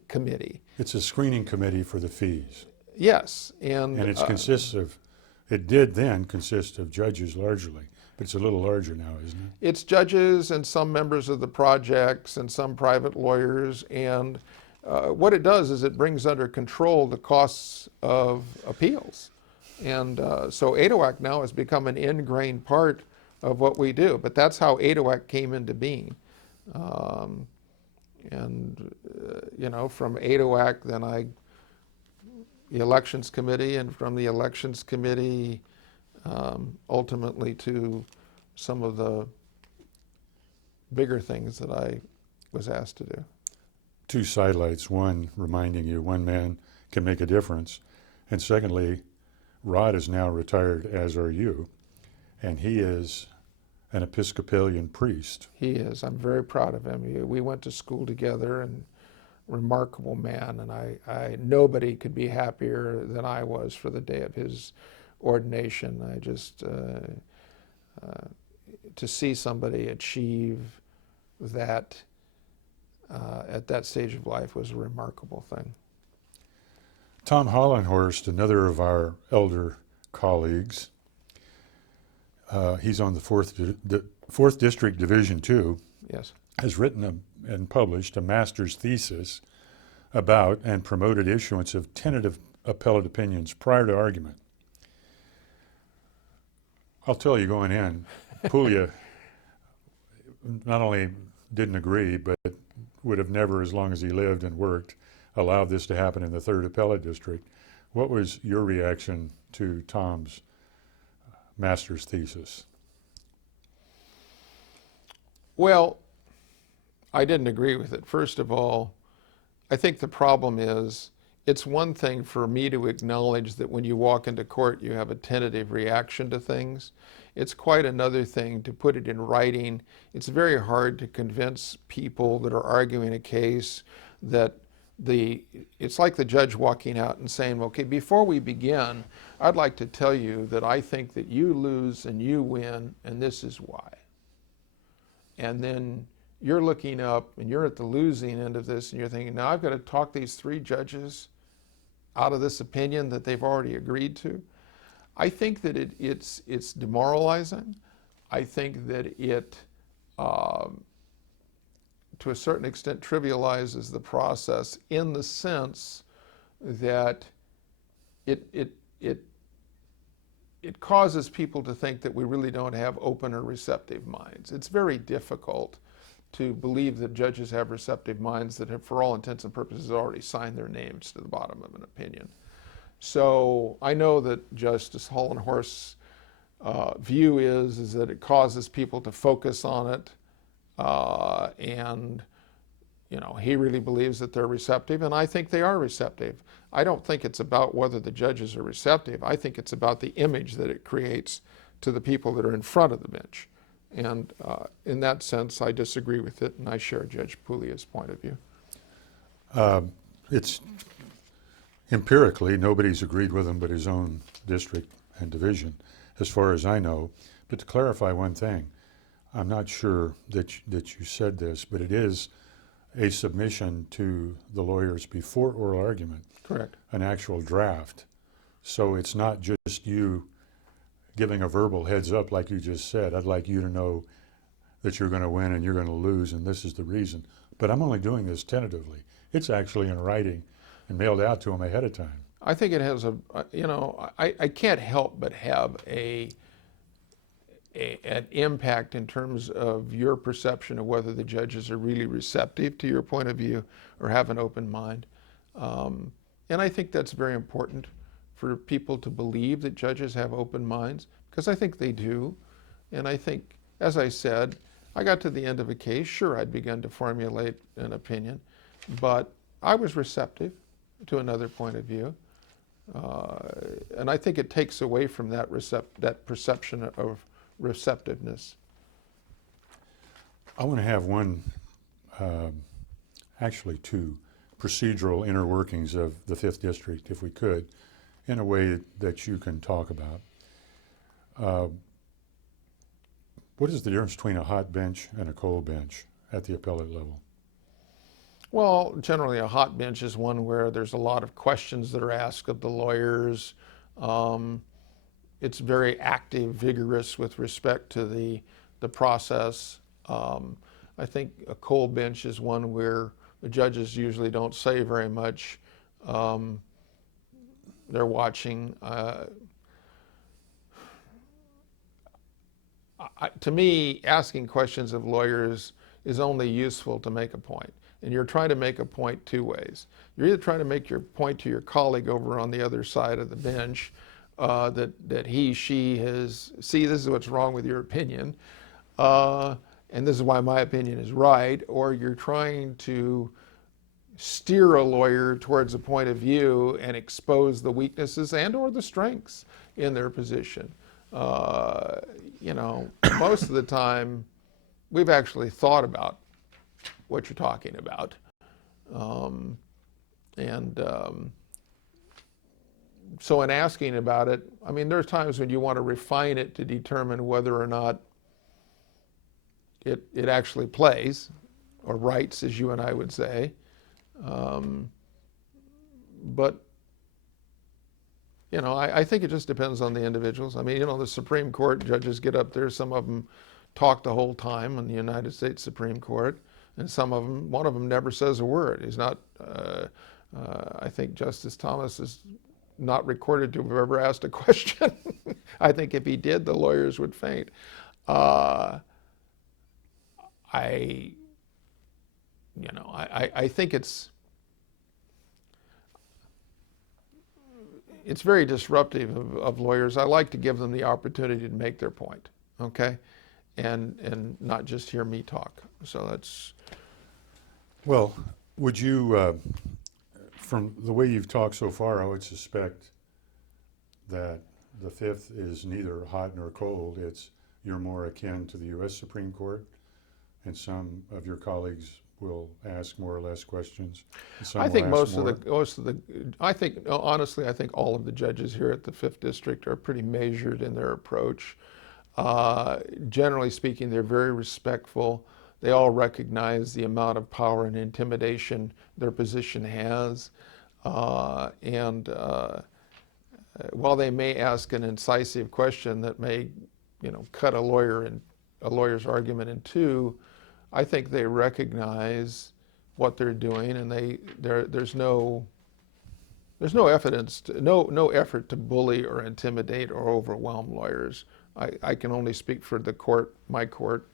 committee. It's a screening committee for the fees. Yes, And it did then consist of judges largely, but it's a little larger now, isn't it? it's judges and some members of the projects and some private lawyers. And what it does is it brings under control the costs of appeals. And so ADOAC now has become an ingrained part of what we do. But that's how ADOAC came into being. From ADOAC, then the elections committee, and from the elections committee, ultimately to some of the bigger things that I was asked to do. Two sidelights. One, reminding you one man can make a difference. And secondly, Rod is now retired, as are you, and he is an Episcopalian priest. He is. I'm very proud of him. We went to school together, and remarkable man, and I nobody could be happier than I was for the day of his ordination. I just to see somebody achieve that at that stage of life was a remarkable thing. Tom Hollenhorst, another of our elder colleagues, he's on the 4th District Division 2, Yes. has written and published a master's thesis about and promoted issuance of tentative appellate opinions prior to argument. I'll tell you going in, Puglia not only didn't agree, but would have never, as long as he lived and worked, allowed this to happen in the 3rd Appellate District. What was your reaction to Tom's master's thesis? Well, I didn't agree with it. First of all, I think the problem is it's one thing for me to acknowledge that when you walk into court you have a tentative reaction to things. It's quite another thing to put it in writing. It's very hard to convince people that are arguing a case that it's like the judge walking out and saying, okay, before we begin, I'd like to tell you that I think that you lose and you win, and this is why. And then you're looking up and you're at the losing end of this and you're thinking, now I've got to talk these 3 judges out of this opinion that they've already agreed to. I think that it's demoralizing. I think that it, to a certain extent, trivializes the process in the sense that it causes people to think that we really don't have open or receptive minds. It's very difficult to believe that judges have receptive minds that have, for all intents and purposes, already signed their names to the bottom of an opinion. So I know that Justice Hollenhorst's view is that it causes people to focus on it, and he really believes that they're receptive, and I think they are receptive. I don't think it's about whether the judges are receptive. I think it's about the image that it creates to the people that are in front of the bench. And in that sense, I disagree with it, and I share Judge Puglia's point of view. It's empirically, nobody's agreed with him but his own district and division, as far as I know. But to clarify one thing, I'm not sure that you said this, but it is a submission to the lawyers before oral argument. Correct. An actual draft. So it's not just you giving a verbal heads up like you just said. I'd like you to know that you're going to win and you're going to lose and this is the reason. But I'm only doing this tentatively. It's actually in writing and mailed out to them ahead of time. I think it has I can't help but have an impact in terms of your perception of whether the judges are really receptive to your point of view or have an open mind. And I think that's very important for people to believe that judges have open minds, because I think they do. And I think, as I said, I got to the end of a case, sure, I'd begun to formulate an opinion, but I was receptive to another point of view. And I think it takes away from that perception of receptiveness. I want to have actually two procedural inner workings of the 5th District, if we could, in a way that you can talk about. What is the difference between a hot bench and a cold bench at the appellate level? Well, generally a hot bench is one where there's a lot of questions that are asked of the lawyers. Um, it's very active, vigorous with respect to the process. I think a cold bench is one where the judges usually don't say very much. They're watching. To me, asking questions of lawyers is only useful to make a point. And you're trying to make a point two ways. You're either trying to make your point to your colleague over on the other side of the bench, that he, she has, see, this is what's wrong with your opinion, and this is why my opinion is right, or you're trying to steer a lawyer towards a point of view and expose the weaknesses and or the strengths in their position. You know, most of the time, we've actually thought about what you're talking about. So in asking about it, I mean, there's times when you want to refine it to determine whether or not it actually plays, or writes, as you and I would say. But you know, I think it just depends on the individuals. I mean, you know, the Supreme Court judges get up there, some of them talk the whole time in the United States Supreme Court, and some of them, one of them never says a word. He's not, I think Justice Thomas is not recorded to have ever asked a question. I think if he did, the lawyers would faint. I think it's very disruptive of lawyers. I like to give them the opportunity to make their point, okay? And not just hear me talk. So that's... Well, would you, from the way you've talked so far, I would suspect that the Fifth is neither hot nor cold. You're more akin to the U.S. Supreme Court, and some of your colleagues will ask more or less questions. I think I think honestly, I think all of the judges here at the Fifth District are pretty measured in their approach. Generally speaking, they're very respectful. They all recognize the amount of power and intimidation their position has. While they may ask an incisive question that may, you know, cut a lawyer's argument in two, I think they recognize what they're doing, and there's no evidence, no effort to bully or intimidate or overwhelm lawyers. I can only speak for the court, my court,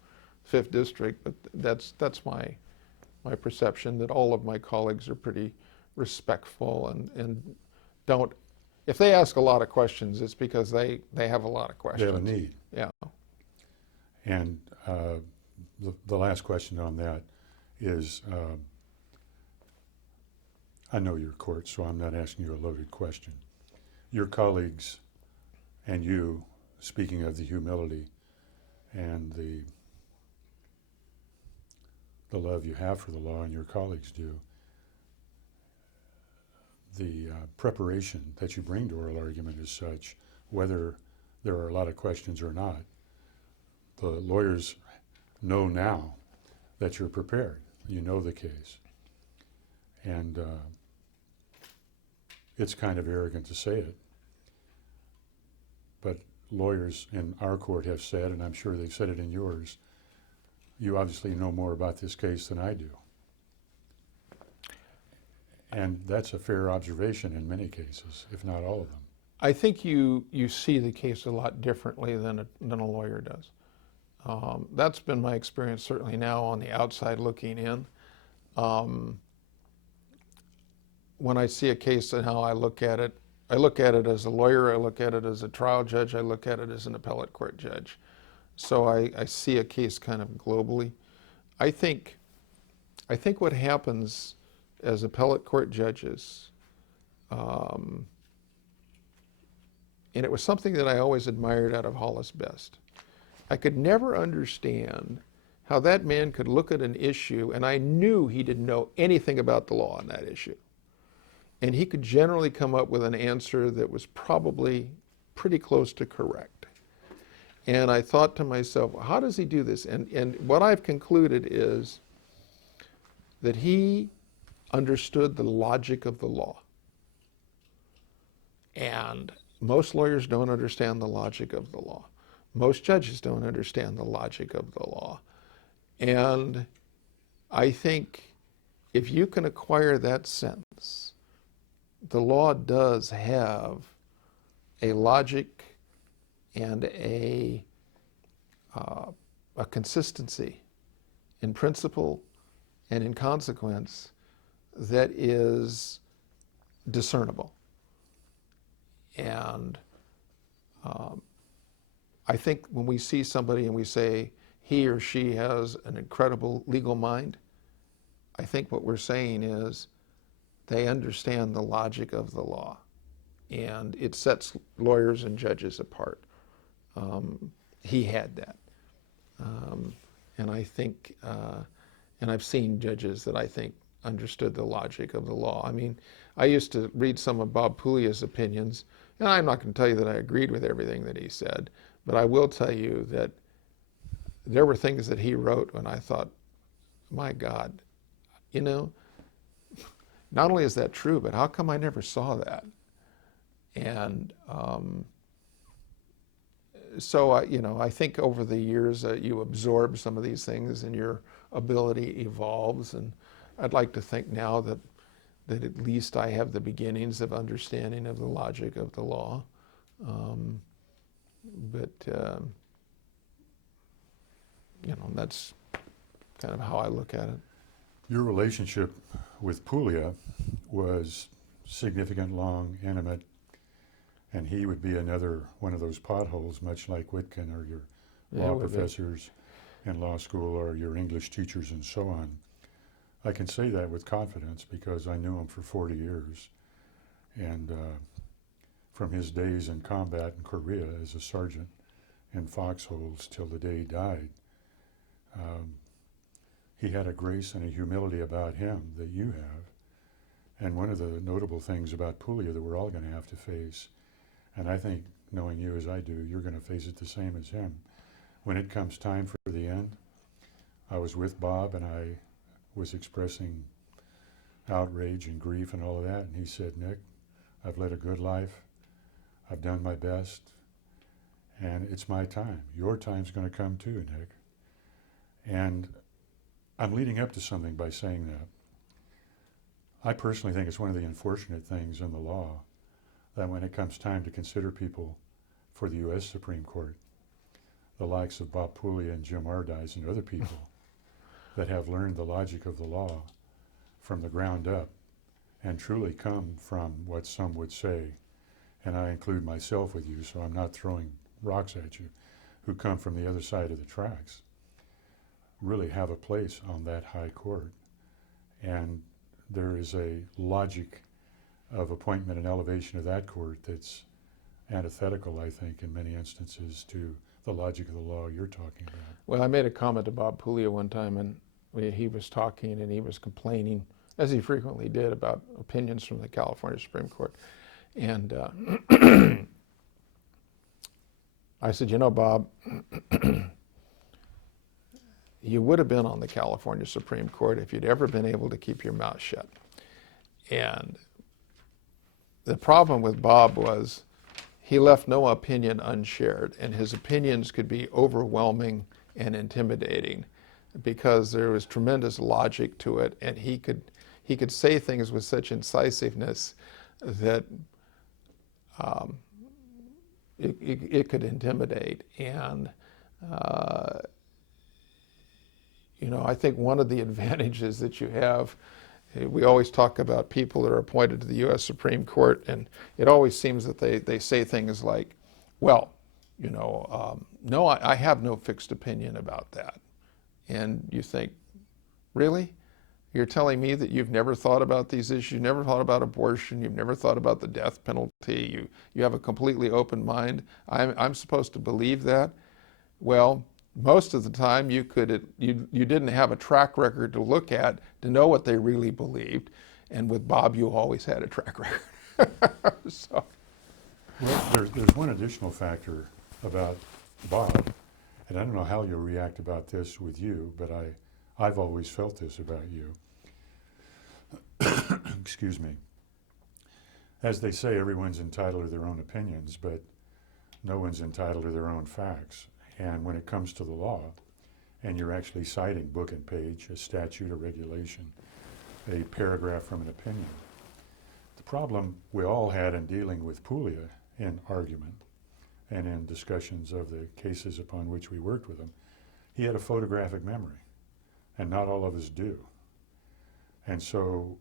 Fifth District, but that's my perception, that all of my colleagues are pretty respectful and don't. If they ask a lot of questions, it's because they have a lot of questions. They have a need. Yeah. And the last question on that is, I know your court, so I'm not asking you a loaded question. Your colleagues and you, speaking of the humility and the love you have for the law, and your colleagues do, the preparation that you bring to oral argument is such, whether there are a lot of questions or not, the lawyers know now that you're prepared. You know the case. And it's kind of arrogant to say it, but lawyers in our court have said, and I'm sure they've said it in yours, you obviously know more about this case than I do. And that's a fair observation in many cases, if not all of them. I think you see the case a lot differently than a lawyer does. That's been my experience certainly now on the outside looking in. When I see a case and how I look at it as a lawyer, I look at it as a trial judge, I look at it as an appellate court judge. So I see a case kind of globally. I think what happens as appellate court judges, and it was something that I always admired out of Hollis Best. I could never understand how that man could look at an issue, and I knew he didn't know anything about the law on that issue. And he could generally come up with an answer that was probably pretty close to correct. And I thought to myself, how does he do this? And what I've concluded is that he understood the logic of the law. And most lawyers don't understand the logic of the law. Most judges don't understand the logic of the law. And I think if you can acquire that sense, the law does have a logic and a consistency in principle and in consequence that is discernible. And I think when we see somebody and we say he or she has an incredible legal mind, I think what we're saying is they understand the logic of the law, and it sets lawyers and judges apart. He had that. And I think, and I've seen judges that I think understood the logic of the law. I mean, I used to read some of Bob Puglia's opinions, and I'm not going to tell you that I agreed with everything that he said, but I will tell you that there were things that he wrote when I thought, my God, you know, not only is that true, but how come I never saw that? And so, I think over the years you absorb some of these things and your ability evolves. And I'd like to think now that at least I have the beginnings of understanding of the logic of the law. That's kind of how I look at it. Your relationship with Puglia was significant, long, intimate, and he would be another one of those potholes, much like Whitkin or your law professors in law school or your English teachers and so on. I can say that with confidence because I knew him for 40 years. And from his days in combat in Korea as a sergeant in foxholes till the day he died, he had a grace and a humility about him that you have. And one of the notable things about Puglia that we're all going to have to face, and I think knowing you as I do, you're going to face it the same as him. When it comes time for the end, I was with Bob and I was expressing outrage and grief and all of that, and he said, Nick, I've led a good life, I've done my best, and it's my time. Your time's going to come too, Nick. And I'm leading up to something by saying that. I personally think it's one of the unfortunate things in the law that when it comes time to consider people for the U.S. Supreme Court, the likes of Bob Puglia and Jim Ardaiz and other people that have learned the logic of the law from the ground up and truly come from what some would say, and I include myself with you, so I'm not throwing rocks at you, who come from the other side of the tracks, really have a place on that high court. And there is a logic of appointment and elevation of that court that's antithetical, I think, in many instances to the logic of the law you're talking about. Well, I made a comment to Bob Puglia one time, and he was talking and he was complaining, as he frequently did, about opinions from the California Supreme Court. And I said, Bob, you would have been on the California Supreme Court if you'd ever been able to keep your mouth shut. And the problem with Bob was he left no opinion unshared, and his opinions could be overwhelming and intimidating because there was tremendous logic to it, and he could say things with such incisiveness that it could intimidate. And I think one of the advantages that you have, we always talk about people that are appointed to the U.S. Supreme Court, and it always seems that they say things like, well, no, I have no fixed opinion about that. And you think, really? You're telling me that you've never thought about these issues, you've never thought about abortion, you've never thought about the death penalty, you have a completely open mind? I'm supposed to believe that? Well, most of the time you didn't have a track record to look at to know what they really believed. And with Bob, you always had a track record. So. Well, there's one additional factor about Bob, and I don't know how you'll react about this with you, but I've always felt this about you. excuse me. As they say, everyone's entitled to their own opinions, but no one's entitled to their own facts. And when it comes to the law, and you're actually citing book and page, a statute, a regulation, a paragraph from an opinion, the problem we all had in dealing with Puglia in argument and in discussions of the cases upon which we worked with him, he had a photographic memory, and not all of us do. And so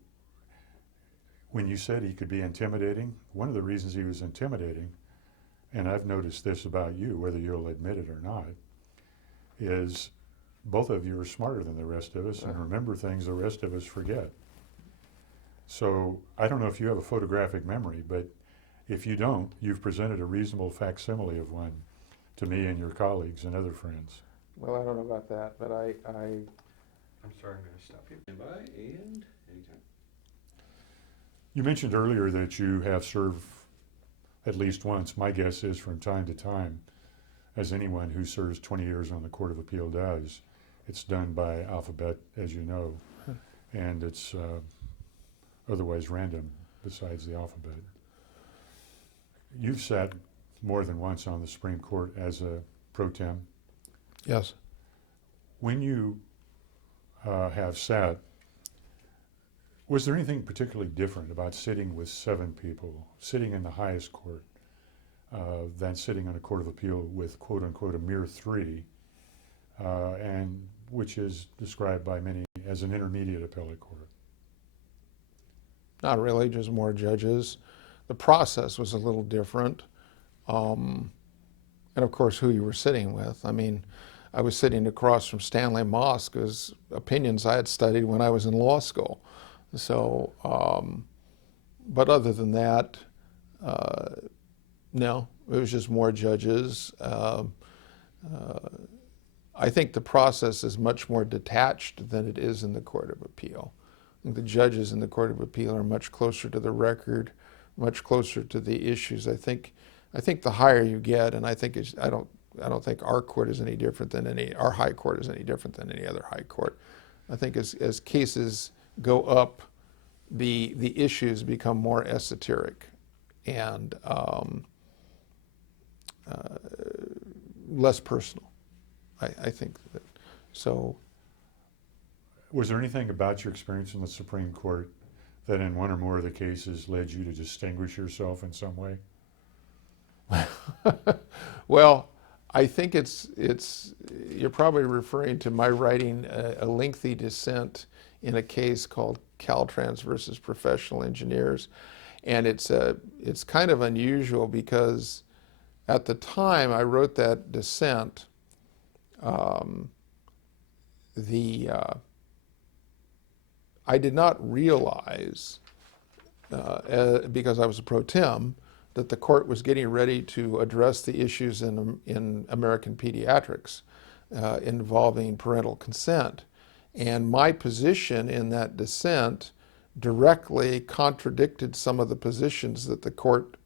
when you said he could be intimidating, one of the reasons he was intimidating, and I've noticed this about you, whether you'll admit it or not, is both of you are smarter than the rest of us and remember things the rest of us forget. So I don't know if you have a photographic memory, but if you don't, you've presented a reasonable facsimile of one to me and your colleagues and other friends. Well, I don't know about that, but I'm sorry, I'm going to stop you. Stand by and anytime. You mentioned earlier that you have served at least once, my guess is from time to time, as anyone who serves 20 years on the Court of Appeal does. It's done by alphabet, as you know, and it's otherwise random besides the alphabet. You've sat more than once on the Supreme Court as a pro tem. yes. When you have sat, was there anything particularly different about sitting with 7 people, sitting in the highest court, than sitting on a Court of Appeal with quote unquote a mere 3, and which is described by many as an intermediate appellate court? Not really, just more judges. The process was a little different. And of course, who you were sitting with. I mean, I was sitting across from Stanley Moss, whose opinions I had studied when I was in law school. So, but other than that, no, it was just more judges. I think the process is much more detached than it is in the Court of Appeal. I think the judges in the Court of Appeal are much closer to the record, much closer to the issues. I think the higher you get, and I don't think our court is any different than our high court is any different than any other high court. I think as cases go up, the issues become more esoteric and less personal. I think that. So, was there anything about your experience in the Supreme Court that in one or more of the cases led you to distinguish yourself in some way? well, I think you're probably referring to my writing a lengthy dissent in a case called Caltrans versus Professional Engineers. And it's kind of unusual because at the time I wrote that dissent, I did not realize, because I was a pro tem, that the court was getting ready to address the issues in American pediatrics involving parental consent. And my position in that dissent directly contradicted some of the positions that the court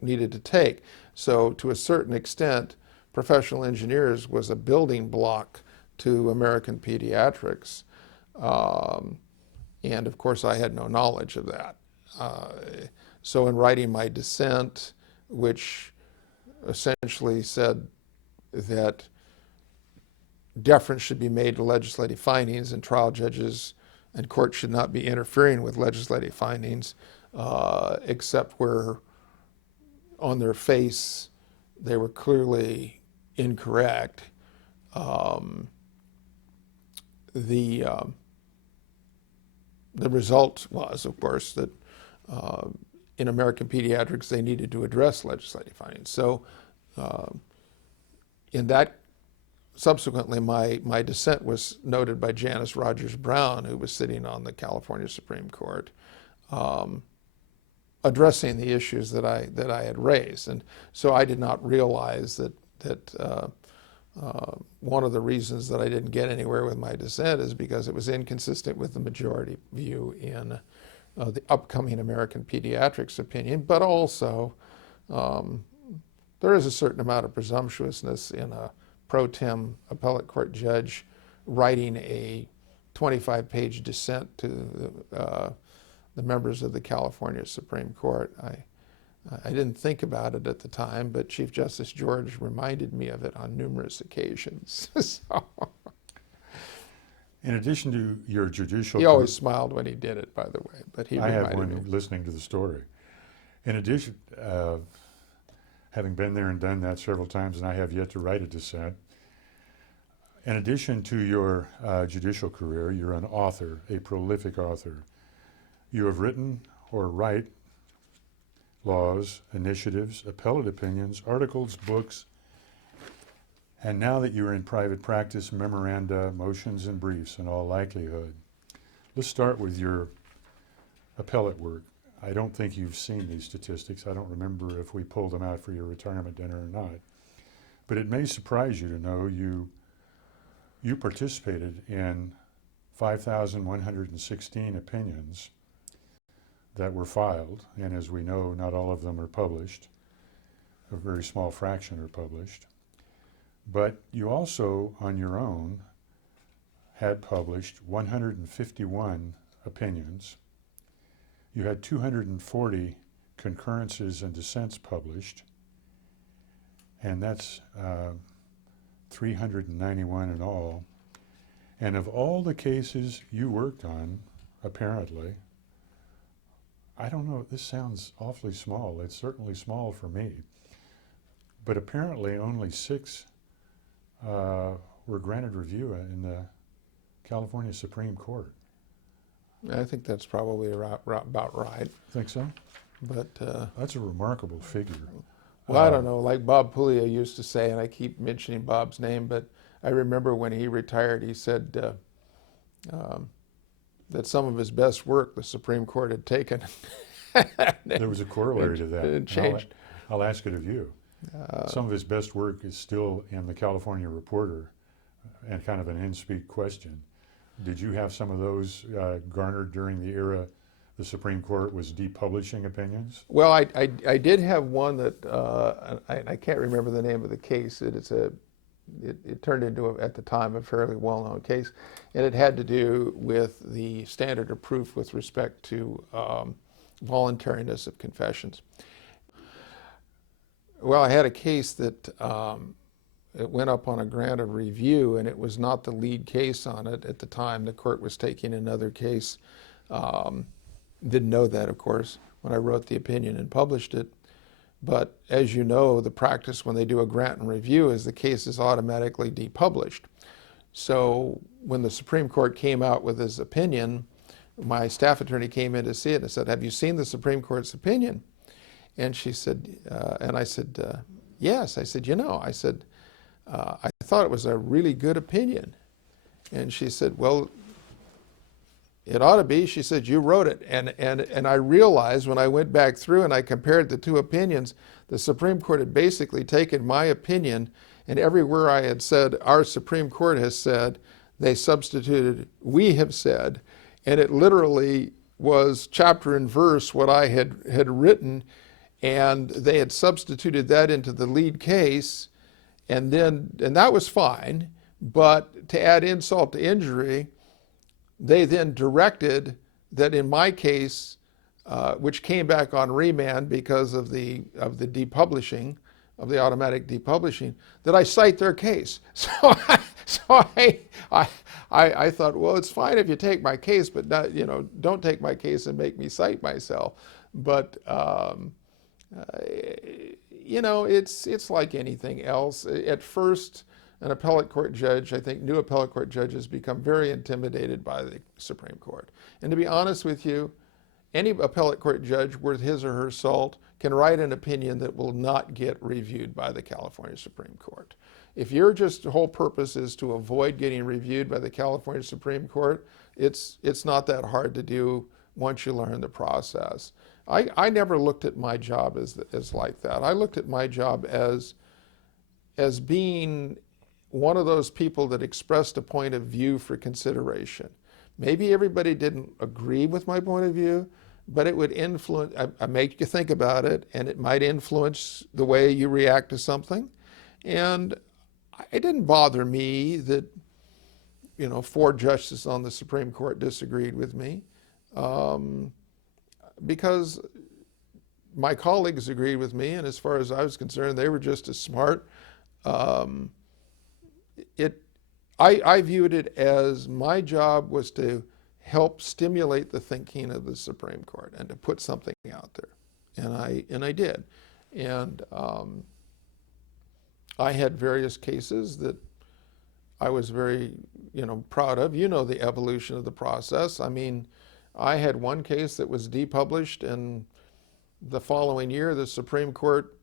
needed to take. So to a certain extent, Professional Engineers was a building block to American pediatrics. And of course, I had no knowledge of that. So in writing my dissent, which essentially said that deference should be made to legislative findings and trial judges and courts should not be interfering with legislative findings, except where on their face they were clearly incorrect. The result was, of course, that in American pediatrics they needed to address legislative findings. So in that, subsequently my dissent was noted by Janice Rogers Brown, who was sitting on the California Supreme Court, addressing the issues that I had raised. And so I did not realize that one of the reasons that I didn't get anywhere with my dissent is because it was inconsistent with the majority view in the upcoming American pediatrics opinion, but also there is a certain amount of presumptuousness in a pro tem appellate court judge writing a 25-page dissent to the members of the California Supreme Court. I didn't think about it at the time, but Chief Justice George reminded me of it on numerous occasions. So, In addition to your judicial he always smiled when he did it, by the way, but he I have reminded when me. listening to the story. In addition, having been there and done that several times, and I have yet to write a dissent, in addition to your judicial career, you're an author, a prolific author. You have written or write laws, initiatives, appellate opinions, articles, books, and now that you're in private practice, memoranda, motions, and briefs in all likelihood. Let's start with your appellate work. I don't think you've seen these statistics. I don't remember if we pulled them out for your retirement dinner or not. But it may surprise you to know you participated in 5,116 opinions that were filed, and as we know, not all of them are published. A very small fraction are published. But you also, on your own, had published 151 opinions. You had 240 concurrences and dissents published, and that's 391 in all. And of all the cases you worked on, apparently, I don't know, this sounds awfully small. It's certainly small for me. But apparently only 6 were granted review in the California Supreme Court. I think that's probably about right. Think so? But That's a remarkable figure. well, I don't know, like Bob Puglia used to say, and I keep mentioning Bob's name, but I remember when he retired, he said that some of his best work the Supreme Court had taken. There was a corollary to that. It and changed. I'll ask it of you. Some of his best work is still in the California Reporter, and kind of an in-speak question. Did you have some of those garnered during the era the Supreme Court was depublishing opinions? Well, I did have one that I can't remember the name of the case. It turned into, at the time, a fairly well-known case, and it had to do with the standard of proof with respect to voluntariness of confessions. Well, I had a case that it went up on a grant of review, and it was not the lead case on it at the time. The court was taking another case. Didn't know that, of course, when I wrote the opinion and published it. But as you know, the practice when they do a grant and review is the case is automatically depublished. So when the Supreme Court came out with his opinion, my staff attorney came in to see it and I said, "Have you seen the Supreme Court's opinion?" And she said, and I said, "Yes." I said, "I thought it was a really good opinion." And she said, "Well, it ought to be." She said, "You wrote it." And I realized when I went back through and I compared the two opinions, the Supreme Court had basically taken my opinion, and everywhere I had said, "Our Supreme Court has said," they substituted, "We have said," and it literally was chapter and verse what I had written, and they had substituted that into the lead case, and that was fine. But to add insult to injury, they then directed that in my case, which came back on remand because of the depublishing, of the automatic depublishing, that I cite their case. So I thought, well, it's fine if you take my case, but not, don't take my case and make me cite myself. But it's like anything else. At first, an appellate court judge, I think new appellate court judges become very intimidated by the Supreme Court. And to be honest with you, any appellate court judge worth his or her salt can write an opinion that will not get reviewed by the California Supreme Court. If your just whole purpose is to avoid getting reviewed by the California Supreme Court, it's not that hard to do once you learn the process. I never looked at my job as like that. I looked at my job as being one of those people that expressed a point of view for consideration. Maybe everybody didn't agree with my point of view, but it would influence, I make you think about it, and it might influence the way you react to something. And it didn't bother me that, 4 justices on the Supreme Court disagreed with me. because my colleagues agreed with me, and as far as I was concerned, they were just as smart. Um, I viewed it as my job was to help stimulate the thinking of the Supreme Court and to put something out there, and I did, and I had various cases that I was very, proud of. You know the evolution of the process. I mean, I had one case that was depublished, and the following year, the Supreme Court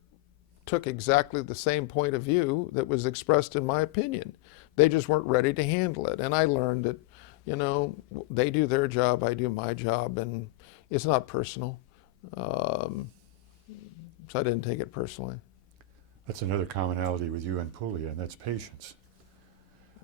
took exactly the same point of view that was expressed in my opinion. They just weren't ready to handle it. And I learned that, they do their job, I do my job, and it's not personal. So I didn't take it personally. That's another commonality with you and Puglia, and that's patience.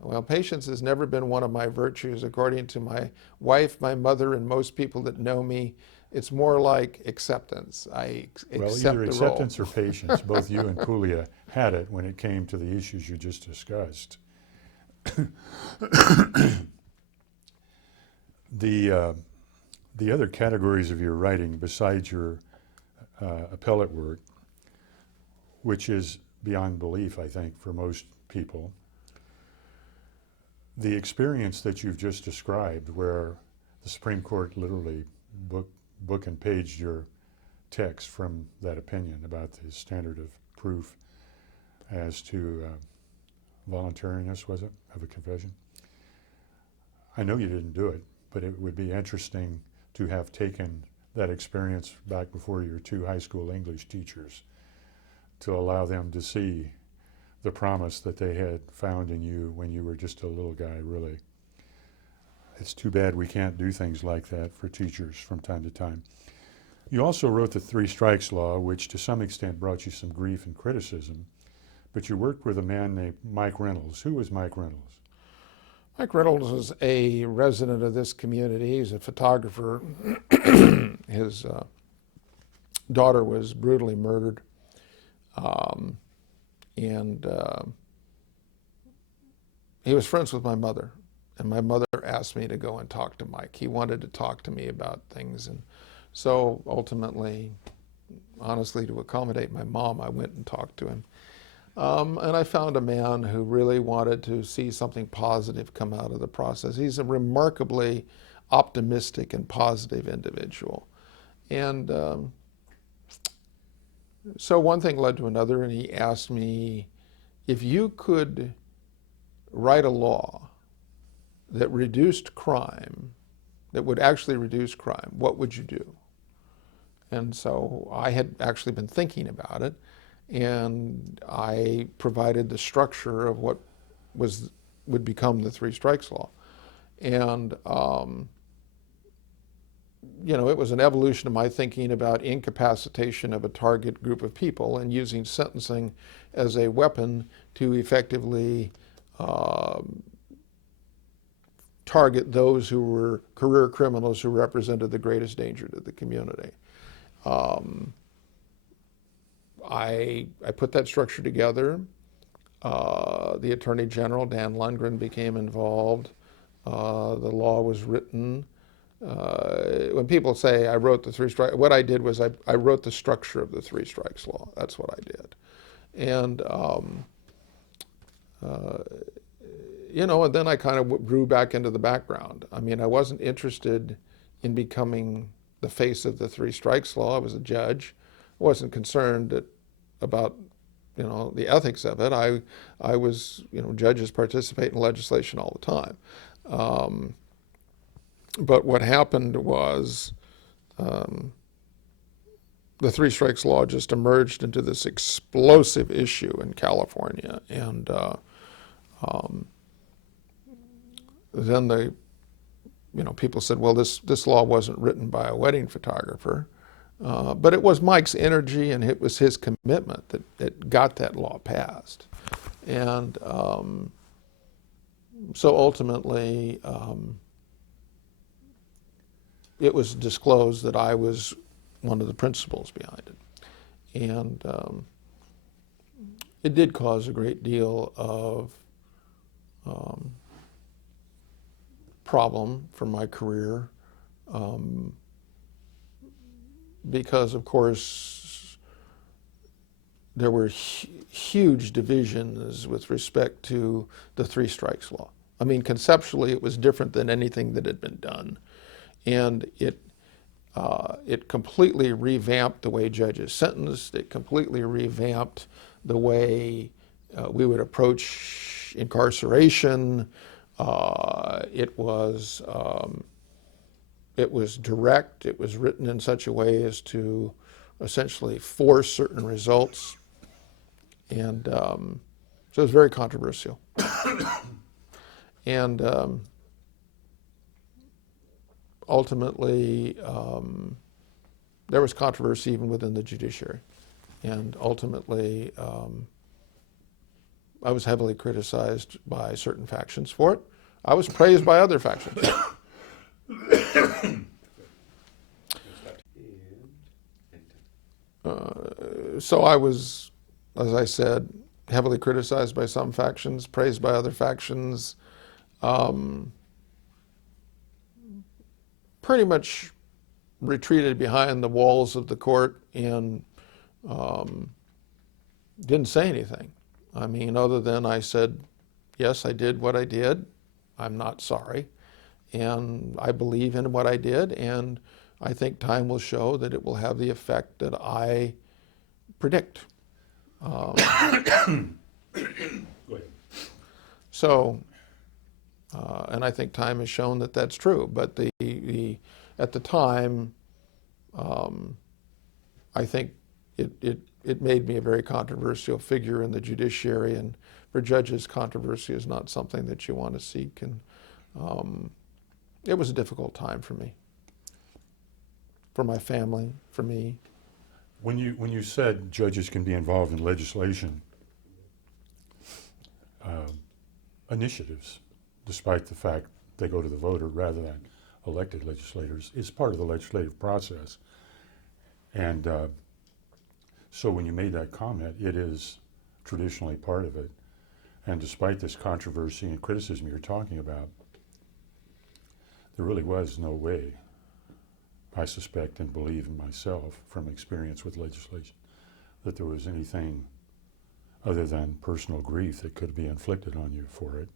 Well, patience has never been one of my virtues, according to my wife, my mother, and most people that know me. It's more like acceptance. I accept the role. Well, either acceptance or patience. Both you and Puglia had it when it came to the issues you just discussed. The other categories of your writing, besides your appellate work, which is beyond belief, I think, for most people, the experience that you've just described, where the Supreme Court literally book and paged your text from that opinion about the standard of proof as to voluntariness, was it, of a confession? I know you didn't do it, but it would be interesting to have taken that experience back before your two high school English teachers to allow them to see the promise that they had found in you when you were just a little guy, really. It's too bad we can't do things like that for teachers from time to time. You also wrote the Three Strikes Law, which to some extent brought you some grief and criticism, but you worked with a man named Mike Reynolds. Who was Mike Reynolds? Mike Reynolds was a resident of this community. He's a photographer. His daughter was brutally murdered. And he was friends with my mother. And my mother asked me to go and talk to Mike. He wanted to talk to me about things. And so ultimately, honestly, to accommodate my mom, I went and talked to him. And I found a man who really wanted to see something positive come out of the process. He's a remarkably optimistic and positive individual. And so one thing led to another, and he asked me, if you could write a law that reduced crime, that would actually reduce crime, what would you do? And so I had actually been thinking about it, and I provided the structure of what would become the Three Strikes Law. And it was an evolution of my thinking about incapacitation of a target group of people and using sentencing as a weapon to effectively target those who were career criminals who represented the greatest danger to the community. I put that structure together. The Attorney General, Dan Lundgren, became involved. The law was written. When people say I wrote the Three Strikes, what I did was I wrote the structure of the Three Strikes Law. That's what I did. And, and then I kind of grew back into the background. I mean, I wasn't interested in becoming the face of the Three Strikes Law. I was a judge. I wasn't concerned about the ethics of it. I was, judges participate in legislation all the time. But what happened was the Three Strikes Law just emerged into this explosive issue in California. And then people said, well, this law wasn't written by a wedding photographer. But it was Mike's energy and it was his commitment that got that law passed. And so ultimately, it was disclosed that I was one of the principals behind it. And it did cause a great deal of problem for my career. because, of course, there were huge divisions with respect to the three strikes law. I mean, conceptually, it was different than anything that had been done. And it completely revamped the way judges sentenced. It completely revamped the way we would approach incarceration. It was direct. It was written in such a way as to essentially force certain results. And so it was very controversial. And ultimately, there was controversy even within the judiciary. And ultimately, I was heavily criticized by certain factions for it. I was praised by other factions. So I was, as I said, heavily criticized by some factions, praised by other factions. Pretty much retreated behind the walls of the court and didn't say anything. I mean, other than I said, yes, I did what I did. I'm not sorry. And I believe in what I did. And I think time will show that it will have the effect that I predict. Go ahead. So, and I think time has shown that that's true. But at the time, I think it made me a very controversial figure in the judiciary, and for judges, controversy is not something that you want to seek. And it was a difficult time for me, for my family, for me. When you said judges can be involved in legislation, initiatives, despite the fact they go to the voter rather than elected legislators, is part of the legislative process. And so when you made that comment, it is traditionally part of it. And despite this controversy and criticism you're talking about, there really was no way, I suspect and believe in myself from experience with legislation, that there was anything other than personal grief that could be inflicted on you for it.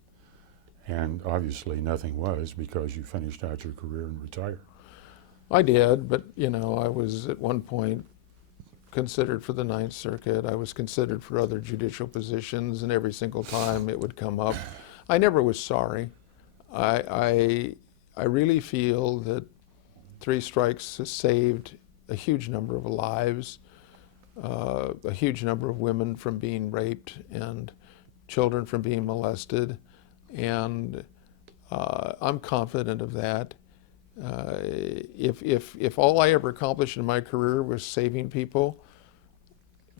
And obviously nothing was, because you finished out your career and retired. I did, but I was at one point considered for the Ninth Circuit. I was considered for other judicial positions, and every single time it would come up, I never was sorry. I really feel that three strikes has saved a huge number of lives, a huge number of women from being raped and children from being molested, and I'm confident of that. If all I ever accomplished in my career was saving people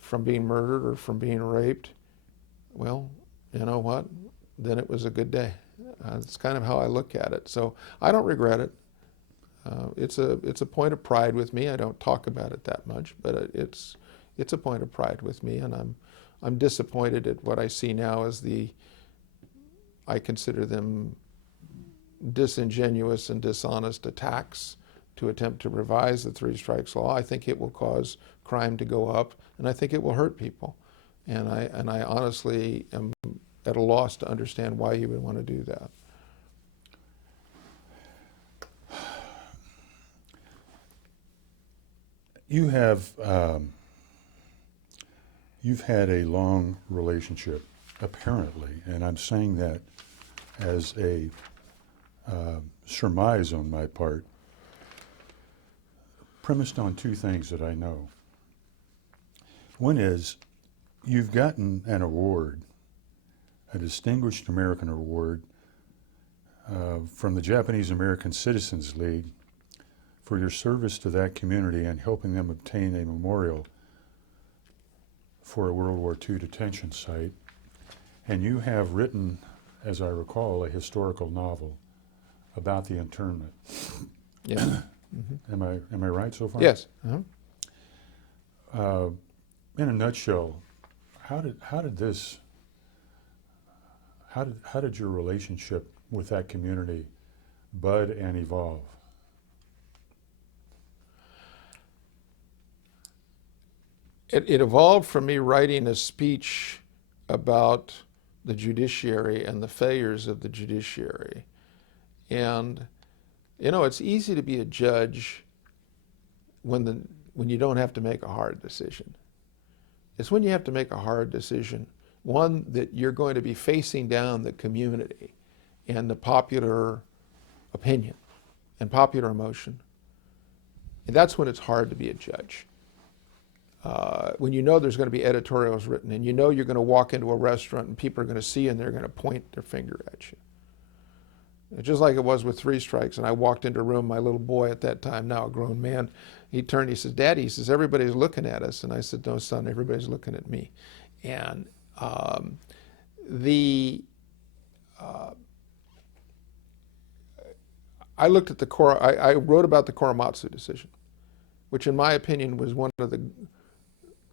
from being murdered or from being raped, well, you know what? Then it was a good day. It's kind of how I look at it. So I don't regret it. It's a point of pride with me. I don't talk about it that much, but it's a point of pride with me, and I'm disappointed at what I see now as I consider them disingenuous and dishonest attacks to attempt to revise the three strikes law. I think it will cause crime to go up, and I think it will hurt people. And I honestly am at a loss to understand why you would want to do that. You have you've had a long relationship, apparently, and I'm saying that as a surmise on my part, premised on two things that I know. One is you've gotten an award, a Distinguished American Award from the Japanese American Citizens League for your service to that community and helping them obtain a memorial for a World War II detention site. And you have written, as I recall, a historical novel about the internment. Yeah. Mm-hmm. Am I right so far? Yes. In a nutshell, how did your relationship with that community bud and evolve? It evolved from me writing a speech about the judiciary and the failures of the judiciary. And, you know, it's easy to be a judge when you don't have to make a hard decision. It's when you have to make a hard decision, one that you're going to be facing down the community and the popular opinion and popular emotion. And that's when it's hard to be a judge. When you know there's going to be editorials written and you know you're going to walk into a restaurant and people are going to see you and they're going to point their finger at you. Just like it was with Three Strikes, and I walked into a room, my little boy at that time, now a grown man, he turned, he says, "Daddy," he says, "everybody's looking at us." And I said, "No, son, everybody's looking at me." And I looked at I wrote about the Korematsu decision, which in my opinion was one of the,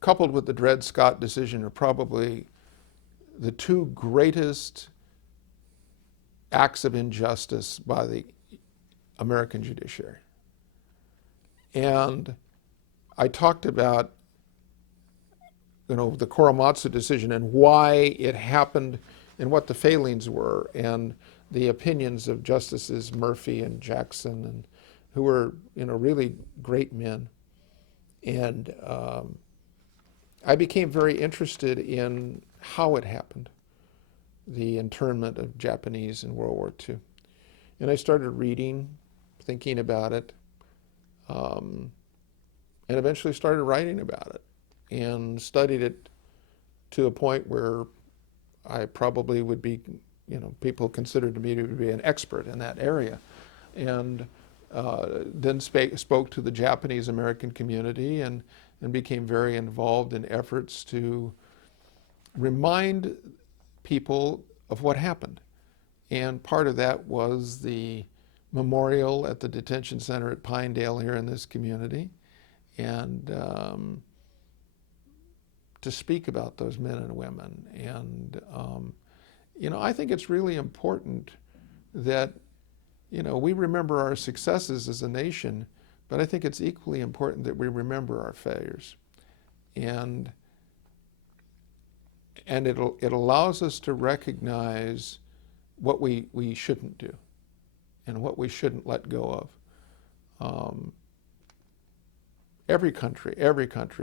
coupled with the Dred Scott decision, are probably the two greatest acts of injustice by the American judiciary. And I talked about, you know, the Korematsu decision and why it happened and what the failings were, and the opinions of Justices Murphy and Jackson, and who were, you know, really great men. And I became very interested in how it happened, the internment of Japanese in World War II. And I started reading, thinking about it, and eventually started writing about it and studied it to a point where I probably would be, you know, people considered me to be an expert in that area. And then spoke to the Japanese American community and became very involved in efforts to remind people of what happened. And part of that was the memorial at the detention center at Pinedale here in this community, and to speak about those men and women. And you know, I think it's really important that, you know, we remember our successes as a nation, but I think it's equally important that we remember our failures. And it allows us to recognize what we shouldn't do and what we shouldn't let go of. Every country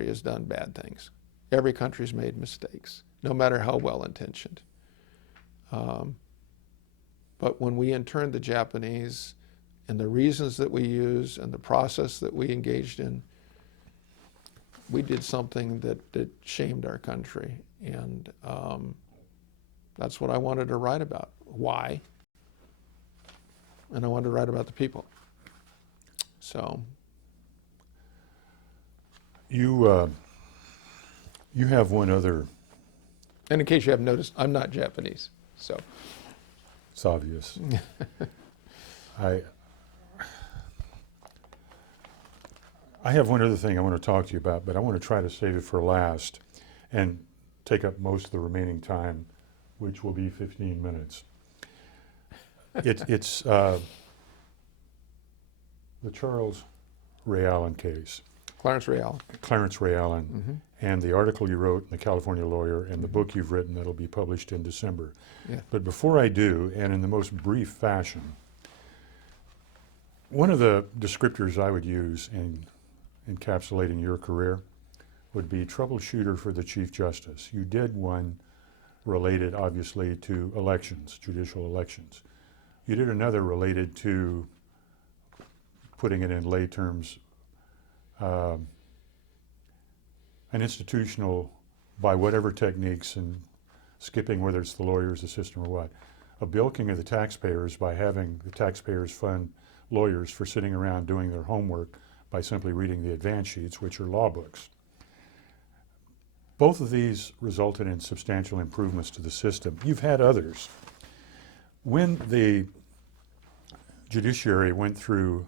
has done bad things. Every country's made mistakes, no matter how well-intentioned. But when we interned the Japanese, and the reasons that we used and the process that we engaged in, we did something that shamed our country. And that's what I wanted to write about. Why? And I wanted to write about the people. So. You have one other. And in case you haven't noticed, I'm not Japanese, so. It's obvious. I have one other thing I want to talk to you about, but I want to try to save it for last and take up most of the remaining time, which will be 15 minutes. It's the Charles Ray Allen case. Clarence Ray Allen. Clarence Ray Allen, and the article you wrote in the California Lawyer, and the book you've written that'll be published in December. Yeah. But before I do, and in the most brief fashion, one of the descriptors I would use in encapsulating your career would be troubleshooter for the Chief Justice. You did one related, obviously, to elections, judicial elections. You did another related to, putting it in lay terms, an institutional, by whatever techniques, and skipping whether it's the lawyers, the system, or what, a bilking of the taxpayers by having the taxpayers fund lawyers for sitting around doing their homework by simply reading the advance sheets, which are law books. Both of these resulted in substantial improvements to the system. You've had others. When the judiciary went through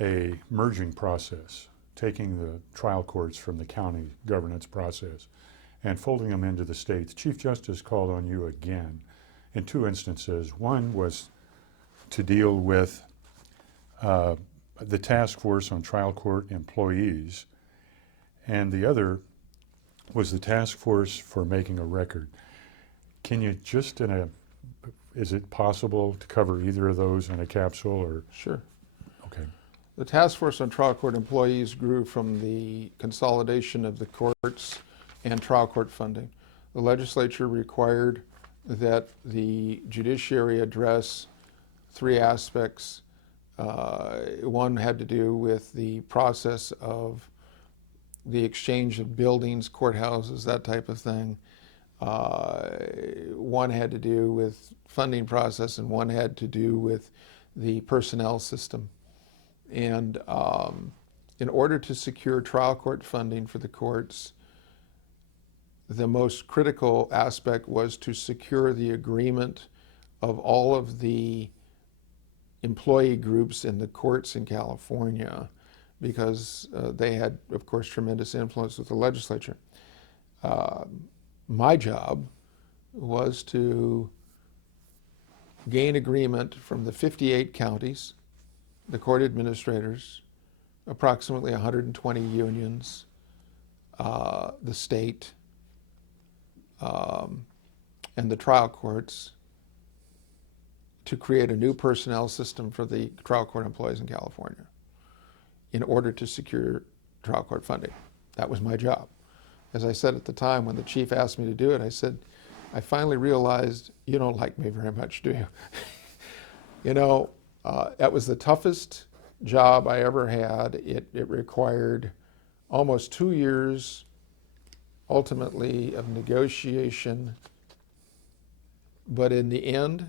a merging process, taking the trial courts from the county governance process and folding them into the state, the Chief Justice called on you again in two instances. One was to deal with the task force on trial court employees and the other was the task force for making a record. Can you just is it possible to cover either of those in a capsule or? Sure. Okay. The task force on trial court employees grew from the consolidation of the courts and trial court funding. The legislature required that the judiciary address three aspects. One had to do with the process of the exchange of buildings, courthouses, that type of thing. One had to do with funding process, and one had to do with the personnel system. And in order to secure trial court funding for the courts, the most critical aspect was to secure the agreement of all of the employee groups in the courts in California, because they had, of course, tremendous influence with the legislature. My job was to gain agreement from the 58 counties, the court administrators, approximately 120 unions, the state, and the trial courts, to create a new personnel system for the trial court employees in California in order to secure trial court funding. That was my job. As I said at the time when the chief asked me to do it, I said, I finally realized you don't like me very much, do you? You know, that was the toughest job I ever had. It required almost 2 years, ultimately, of negotiation. But in the end,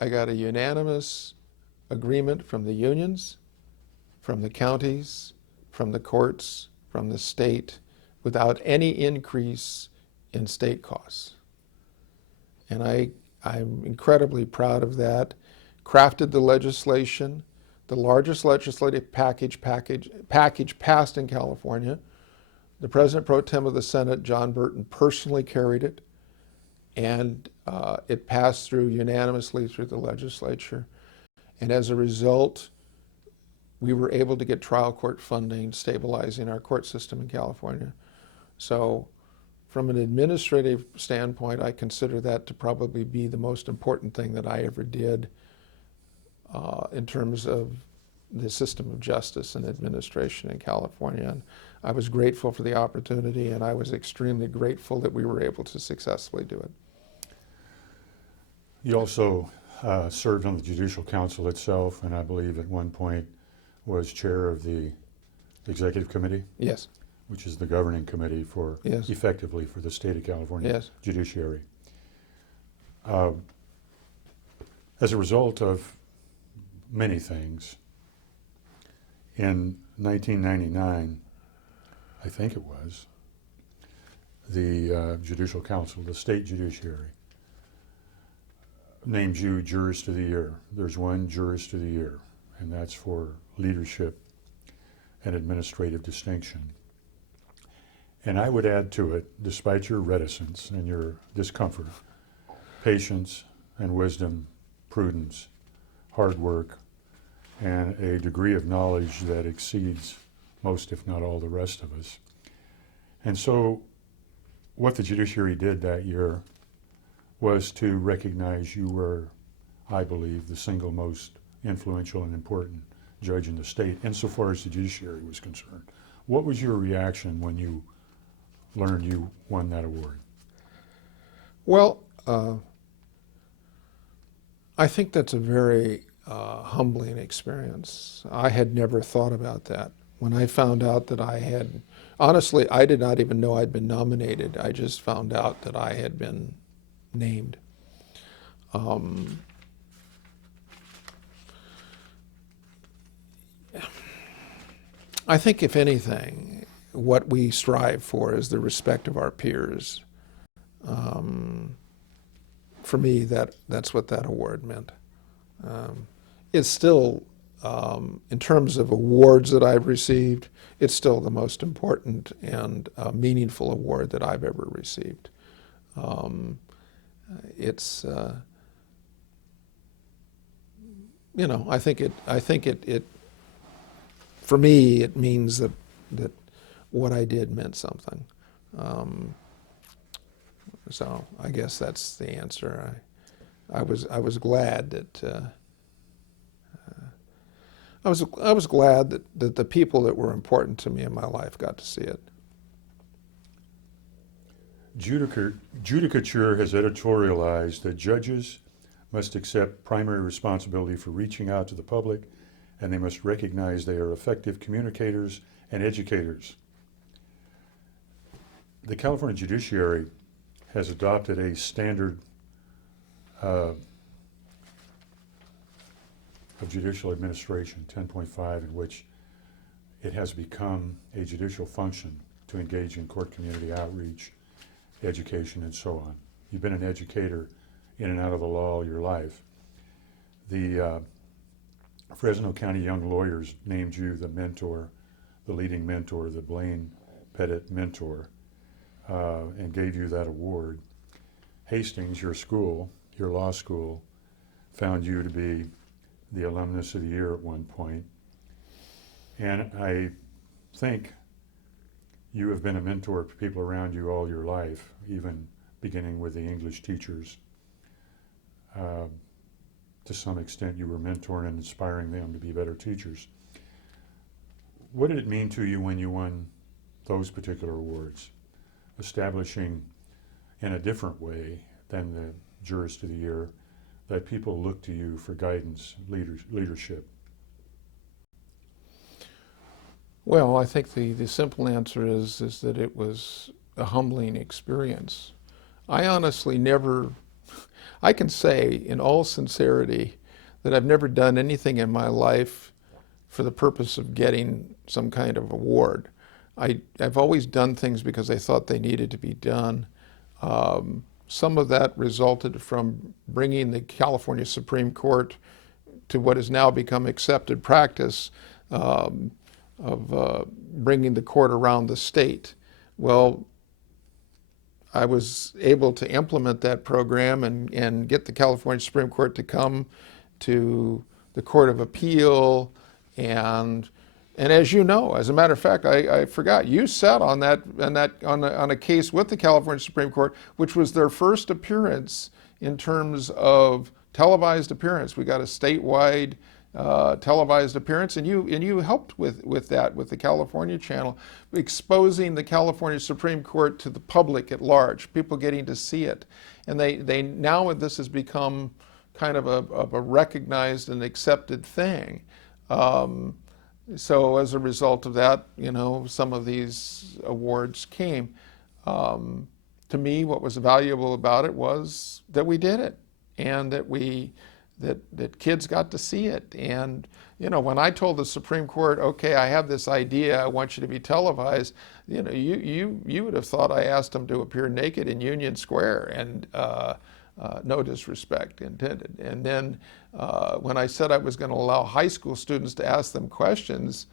I got a unanimous agreement from the unions, from the counties, from the courts, from the state, without any increase in state costs. And I'm incredibly proud of that. Crafted the legislation, the largest legislative package passed in California. The President Pro Tem of the Senate, John Burton, personally carried it, and it passed through unanimously through the legislature. And as a result, we were able to get trial court funding, stabilizing our court system in California. So from an administrative standpoint, I consider that to probably be the most important thing that I ever did in terms of the system of justice and administration in California. And I was grateful for the opportunity, and I was extremely grateful that we were able to successfully do it. You also served on the Judicial Council itself, and I believe at one point was chair of the Executive Committee? Yes. Which is the governing committee for, yes, effectively, for the state of California yes, judiciary. As a result of many things, in 1999, I think it was, the Judicial Council, the state judiciary, named you Jurist of the Year. There's one Jurist of the Year, and that's for leadership and administrative distinction. And I would add to it, despite your reticence and your discomfort, patience and wisdom, prudence, hard work, and a degree of knowledge that exceeds most, if not all, the rest of us. And so what the judiciary did that year was to recognize you were, I believe, the single most influential and important judge in the state insofar as the judiciary was concerned. What was your reaction when you learned you won that award? Well, I think that's a very humbling experience. I had never thought about that. When I found out that I had, honestly, I did not even know I'd been nominated. I just found out that I had been named. I think, if anything, what we strive for is the respect of our peers. For me, that's what that award meant. It's still, in terms of awards that I've received, it's still the most important and meaningful award that I've ever received. It's, you know, I think it, for me, it means that what I did meant something. So I guess that's the answer. I was glad that I was glad that the people that were important to me in my life got to see it. Judicature has editorialized that judges must accept primary responsibility for reaching out to the public, and they must recognize they are effective communicators and educators. The California judiciary has adopted a standard of judicial administration, 10.5, in which it has become a judicial function to engage in court community outreach, education, and so on. You've been an educator in and out of the law all your life. The Fresno County Young Lawyers named you the mentor, the leading mentor, the Blaine Pettit Mentor, and gave you that award. Hastings, your school, your law school, found you to be the alumnus of the year at one point. And I think you have been a mentor to people around you all your life, even beginning with the English teachers. To some extent, you were mentoring and inspiring them to be better teachers. What did it mean to you when you won those particular awards, establishing in a different way than the Jurist of the Year that people look to you for guidance, leadership? Well, I think the simple answer is that it was a humbling experience. I honestly never, I can say in all sincerity that I've never done anything in my life for the purpose of getting some kind of award. I've always done things because I thought they needed to be done. Some of that resulted from bringing the California Supreme Court to what has now become accepted practice of bringing the court around the state. Well, I was able to implement that program and get the California Supreme Court to come to the Court of Appeal, and as you know, as a matter of fact, I forgot, you sat on a case with the California Supreme Court, which was their first appearance in terms of televised appearance. We got a statewide televised appearance, and you helped with that with the California channel, exposing the California Supreme Court to the public at large, people getting to see it, and they now this has become kind of a recognized and accepted thing. So as a result of that, you know, some of these awards came. To me, what was valuable about it was that we did it, and that kids got to see it. And you know, when I told the Supreme Court, okay, I have this idea, I want you to be televised, you know, you would have thought I asked them to appear naked in Union Square, and no disrespect intended. And then when I said I was going to allow high school students to ask them questions,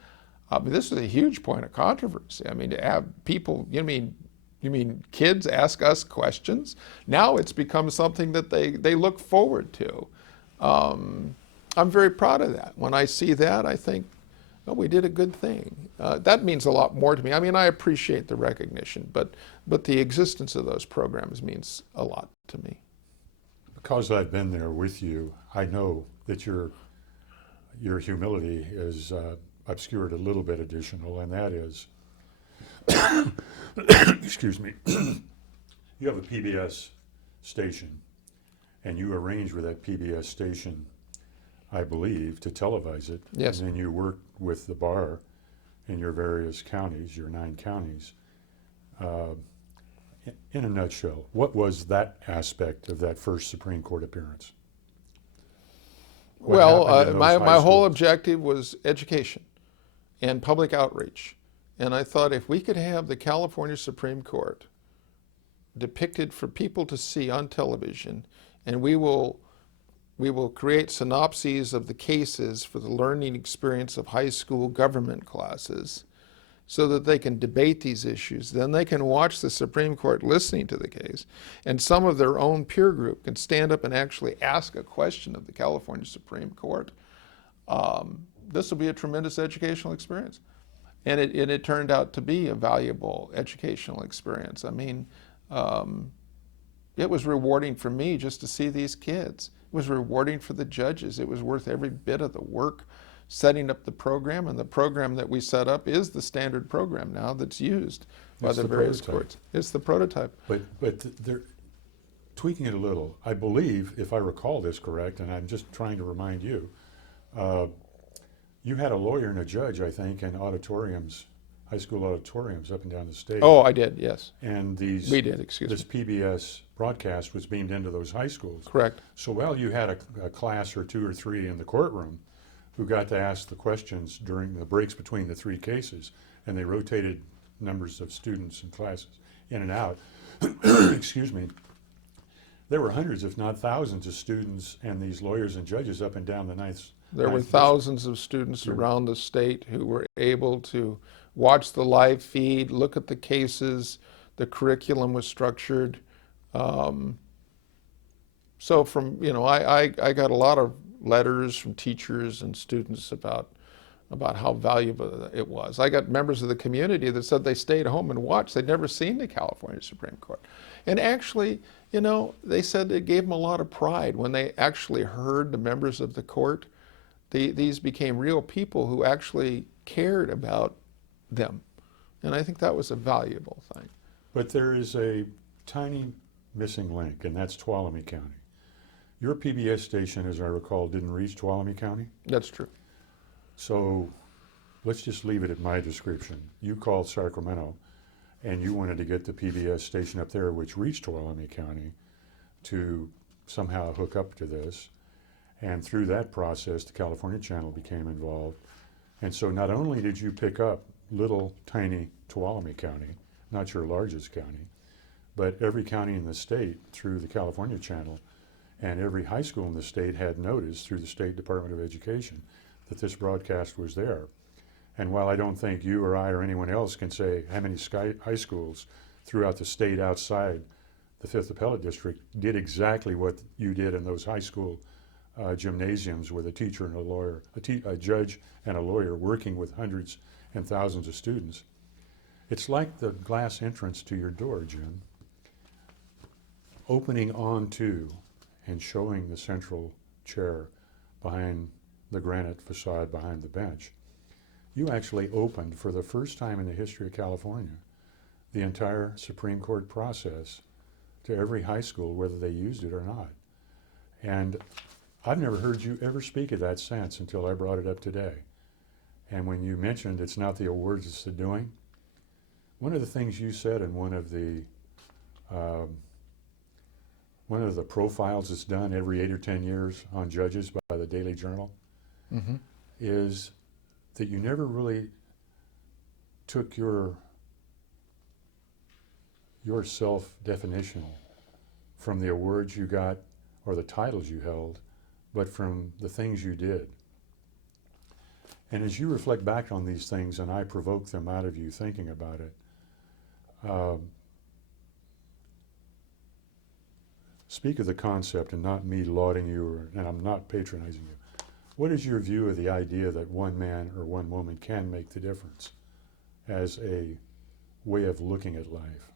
this was a huge point of controversy. I mean, to have people, you mean kids ask us questions? Now it's become something that they look forward to. I'm very proud of that. When I see that, I think, oh, we did a good thing. That means a lot more to me. I mean, I appreciate the recognition, but the existence of those programs means a lot to me. Because I've been there with you, I know that your humility is obscured a little bit additional, and that is, excuse me, you have a PBS station, and you arranged with that PBS station, I believe, to televise it. Yes. And then you worked with the bar in your various counties, your 9 counties. In a nutshell, what was that aspect of that first Supreme Court appearance? Well, my whole objective was education and public outreach. And I thought if we could have the California Supreme Court depicted for people to see on television, and we will create synopses of the cases for the learning experience of high school government classes so that they can debate these issues. Then they can watch the Supreme Court listening to the case, and some of their own peer group can stand up and actually ask a question of the California Supreme Court. This will be a tremendous educational experience. And it turned out to be a valuable educational experience. I mean, it was rewarding for me just to see these kids. It was rewarding for the judges. It was worth every bit of the work setting up the program, and the program that we set up is the standard program now that's used by It's the the various prototype. courts. It's the prototype. But they're tweaking it a little. I believe, if I recall this correct, and I'm just trying to remind you, you had a lawyer and a judge, I think, in auditoriums, high school auditoriums up and down the state. Oh, I did, yes. And We did, excuse this PBS broadcast was beamed into those high schools. Correct. So, well, you had a class or two or three in the courtroom who got to ask the questions during the breaks between the three cases, and they rotated numbers of students and classes in and out. Excuse me. There were hundreds, if not thousands, of students and these lawyers and judges up and down the ninth. There were ninth thousands of students around the state who were able to watch the live feed, look at the cases, the curriculum was structured. So from, I got a lot of letters from teachers and students about how valuable it was. I got members of the community that said they stayed home and watched. They'd never seen the California Supreme Court. And actually, they said it gave them a lot of pride when they actually heard the members of the court. These became real people who actually cared about them. And I think that was a valuable thing. But there is a tiny missing link, and that's Tuolumne County. Your PBS station, as I recall, didn't reach Tuolumne County. That's true. So let's just leave it at my description. You called Sacramento, and you wanted to get the PBS station up there, which reached Tuolumne County, to somehow hook up to this. And through that process, the California Channel became involved. And so not only did you pick up little tiny Tuolumne County, not your largest county, but every county in the state through the California Channel, and every high school in the state had notice through the State Department of Education that this broadcast was there. And while I don't think you or I or anyone else can say how many high schools throughout the state outside the 5th Appellate District did exactly what you did in those high school gymnasiums with a teacher and a lawyer, a judge and a lawyer working with hundreds and thousands of students. It's like the glass entrance to your door, Jim, opening onto and showing the central chair behind the granite facade behind the bench. You actually opened, for the first time in the history of California, the entire Supreme Court process to every high school, whether they used it or not. And I've never heard you ever speak of that since until I brought it up today. And when you mentioned it's not the awards, it's the doing, one of the things you said in one of the profiles that's done every 8 or 10 years on judges by the Daily Journal is that you never really took your self-definition from the awards you got or the titles you held, but from the things you did. And as you reflect back on these things, and I provoke them out of you thinking about it, speak of the concept and not me lauding you, and I'm not patronizing you. What is your view of the idea that one man or one woman can make the difference as a way of looking at life?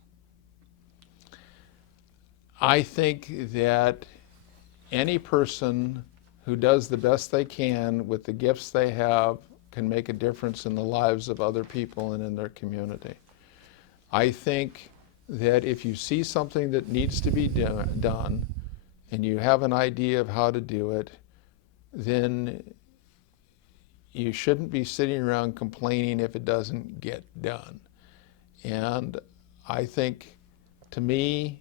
I think that any person who does the best they can with the gifts they have can make a difference in the lives of other people and in their community. I think that if you see something that needs to be done and you have an idea of how to do it, then you shouldn't be sitting around complaining if it doesn't get done. And I think, to me,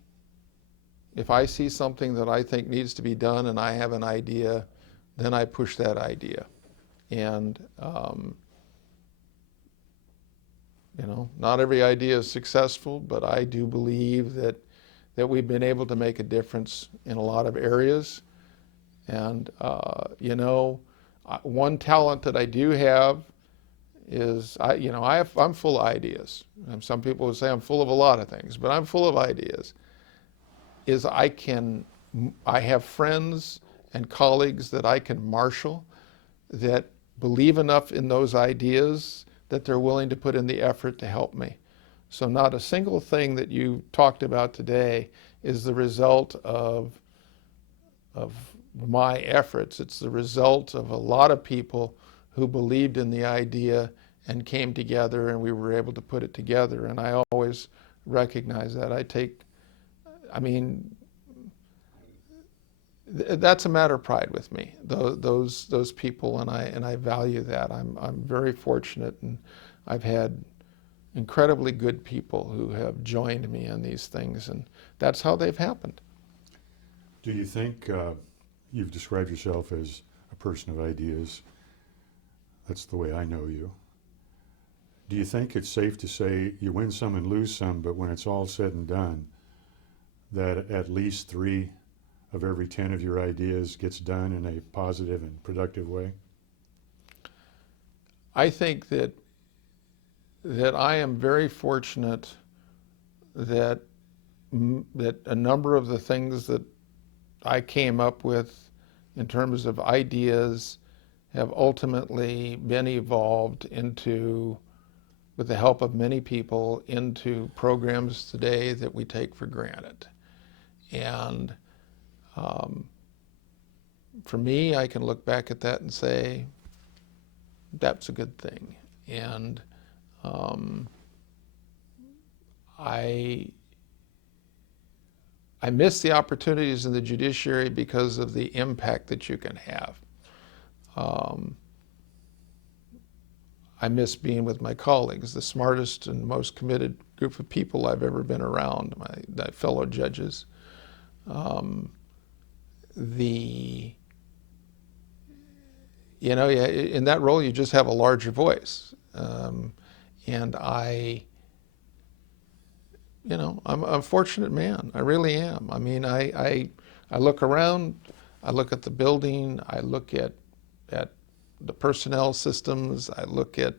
if I see something that I think needs to be done and I have an idea, then I push that idea. And not every idea is successful, but I do believe that we've been able to make a difference in a lot of areas. And one talent that I do have is I'm full of ideas. And some people would say I'm full of a lot of things, but I'm full of ideas. I have friends and colleagues that I can marshal that believe enough in those ideas that they're willing to put in the effort to help me. So not a single thing that you talked about today is the result of my efforts. It's the result of a lot of people who believed in the idea and came together, and we were able to put it together. And I always recognize that. That's a matter of pride with me, those people, and I value that. I'm very fortunate, and I've had incredibly good people who have joined me in these things, and that's how they've happened. Do you think you've described yourself as a person of ideas? That's the way I know you. Do you think it's safe to say you win some and lose some, but when it's all said and done, that at least 3 of every 10 of your ideas gets done in a positive and productive way? I think that I am very fortunate that a number of the things that I came up with in terms of ideas have ultimately been evolved into, with the help of many people, into programs today that we take for granted. And for me, I can look back at that and say, that's a good thing. And I miss the opportunities in the judiciary because of the impact that you can have. I miss being with my colleagues, the smartest and most committed group of people I've ever been around, my fellow judges. In that role, you just have a larger voice. And I'm a fortunate man. I really am. I mean, I look around, I look at the building, I look at the personnel systems, I look at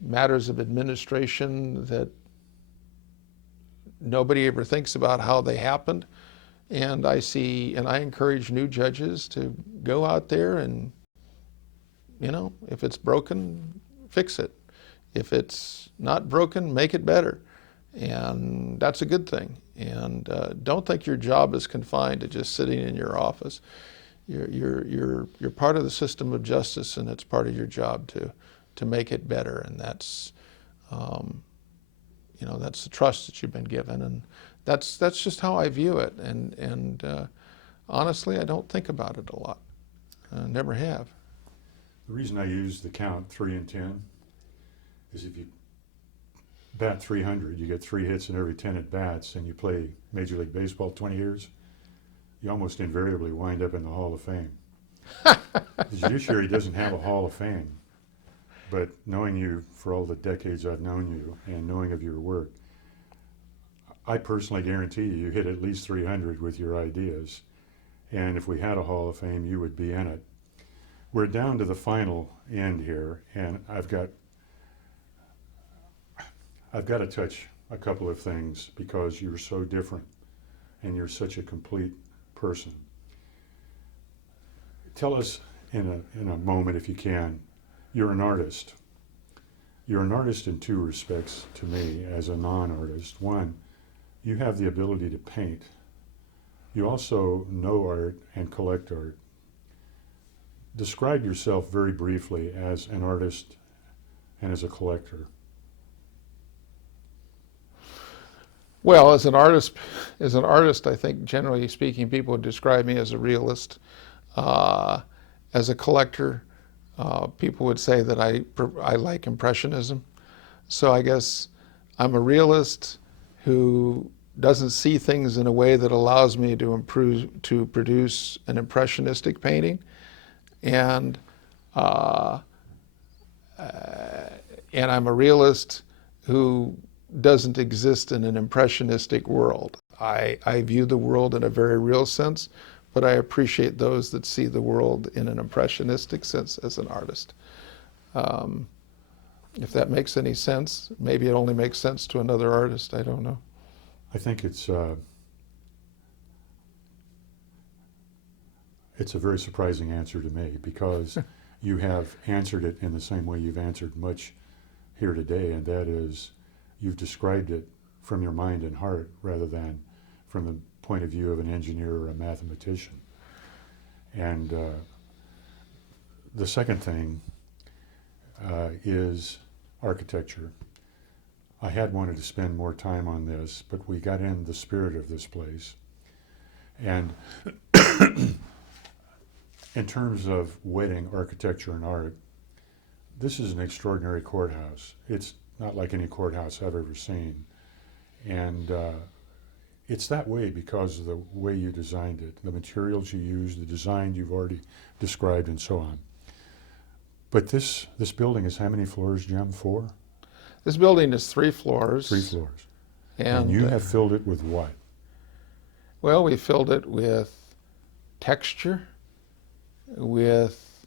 matters of administration that nobody ever thinks about how they happened. And I encourage new judges to go out there and, if it's broken, fix it. If it's not broken, make it better. And that's a good thing. And don't think your job is confined to just sitting in your office. You're part of the system of justice, and it's part of your job to make it better. And that's that's the trust that you've been given, and that's just how I view it. And honestly, I don't think about it a lot. I never have. The reason I use the count 3 and 10 is if you bat 300, you get 3 hits in every 10 at bats, and you play Major League Baseball 20 years, you almost invariably wind up in the Hall of Fame. The judiciary doesn't have a Hall of Fame, but knowing you for all the decades I've known you and knowing of your work, I personally guarantee you hit at least 300 with your ideas. And if we had a Hall of Fame, you would be in it. We're down to the final end here, and I've got to touch a couple of things because you're so different and you're such a complete person. Tell us in a moment, if you can, you're an artist. You're an artist in 2 respects to me as a non-artist. One, you have the ability to paint. You also know art and collect art. Describe yourself very briefly as an artist and as a collector. Well, as an artist, I think generally speaking, people would describe me as a realist. As a collector, people would say that I like impressionism. So I guess I'm a realist who doesn't see things in a way that allows me to produce an impressionistic painting, and I'm a realist who doesn't exist in an impressionistic world. I view the world in a very real sense, but I appreciate those that see the world in an impressionistic sense as an artist. If that makes any sense, maybe it only makes sense to another artist, I don't know. I think it's a very surprising answer to me because you have answered it in the same way you've answered much here today, and that is you've described it from your mind and heart rather than from the point of view of an engineer or a mathematician. And the second thing is architecture. I had wanted to spend more time on this, but we got in the spirit of this place. And in terms of wedding architecture and art, this is an extraordinary courthouse. It's not like any courthouse I've ever seen. And it's that way because of the way you designed it, the materials you used, the design you've already described, and so on. But this building is how many floors, Jim? 4? This building is 3 floors. 3 floors. And you have filled it with what? Well, we filled it with texture, with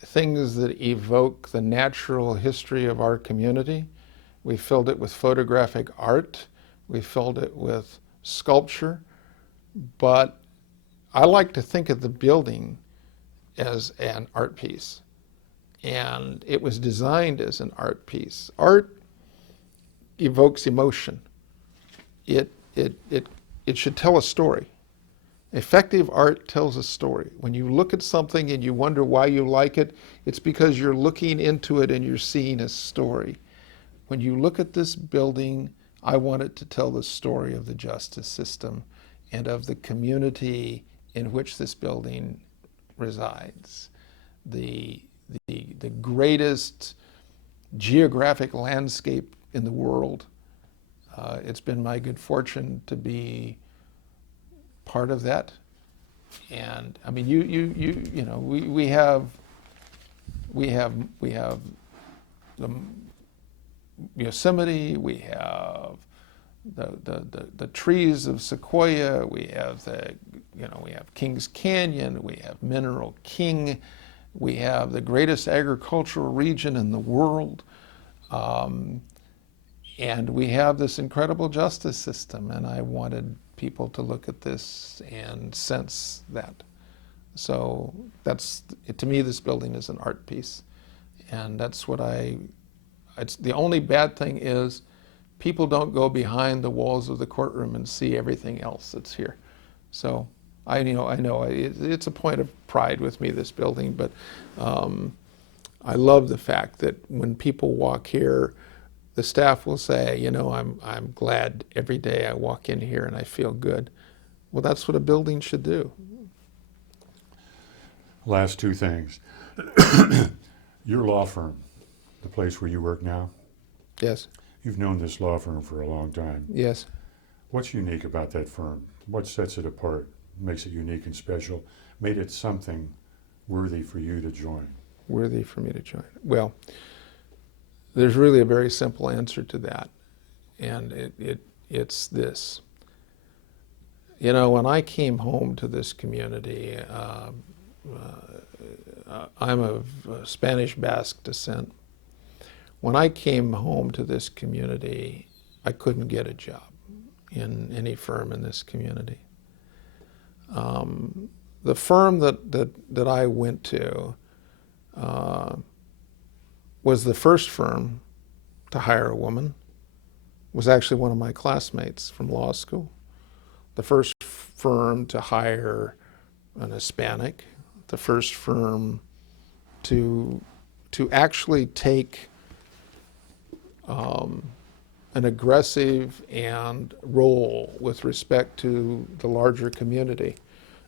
things that evoke the natural history of our community. We filled it with photographic art. We filled it with sculpture. But I like to think of the building as an art piece. And it was designed as an art piece. Art evokes emotion. It should tell a story. Effective art tells a story. When you look at something and you wonder why you like it, it's because you're looking into it and you're seeing a story. When you look at this building, I want it to tell the story of the justice system and of the community in which this building resides. The greatest geographic landscape in the world. It's been my good fortune to be part of that. And I mean, you know, we have the Yosemite, we have the trees of Sequoia, we have we have Kings Canyon, we have Mineral King, we have the greatest agricultural region in the world. And we have this incredible justice system, and I wanted people to look at this and sense that. So to me, this building is an art piece. And that's what it's the only bad thing is people don't go behind the walls of the courtroom and see everything else that's here. So I know it's a point of pride with me, this building, but I love the fact that when people walk here, the staff will say, I'm glad every day I walk in here and I feel good. Well, that's what a building should do. Last 2 things. Your law firm, the place where you work now, Yes. you've known this law firm for a long time. Yes. What's unique about that firm? What sets it apart, makes it unique and special, made it something worthy for you to join? Worthy for me to join. Well, there's really a very simple answer to that, and it's this. When I came home to this community, I'm of Spanish Basque descent. When I came home to this community, I couldn't get a job in any firm in this community. The firm that I went to was the first firm to hire a woman. Was actually one of my classmates from law school. The first firm to hire an Hispanic. The first firm to actually take an aggressive and role with respect to the larger community.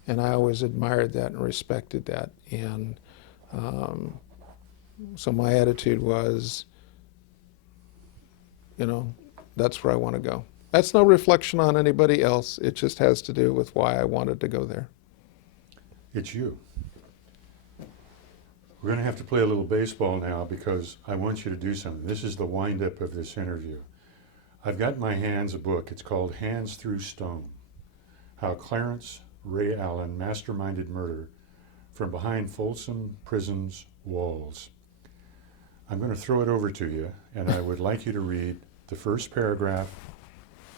And I always admired that and respected that. And so my attitude was, that's where I want to go. That's no reflection on anybody else. It just has to do with why I wanted to go there. It's you. We're going to have to play a little baseball now because I want you to do something. This is the wind-up of this interview. I've got in my hands a book. It's called Hands Through Stone, How Clarence Ray Allen Masterminded Murder from Behind Folsom Prison's Walls. I'm going to throw it over to you, and I would like you to read the first paragraph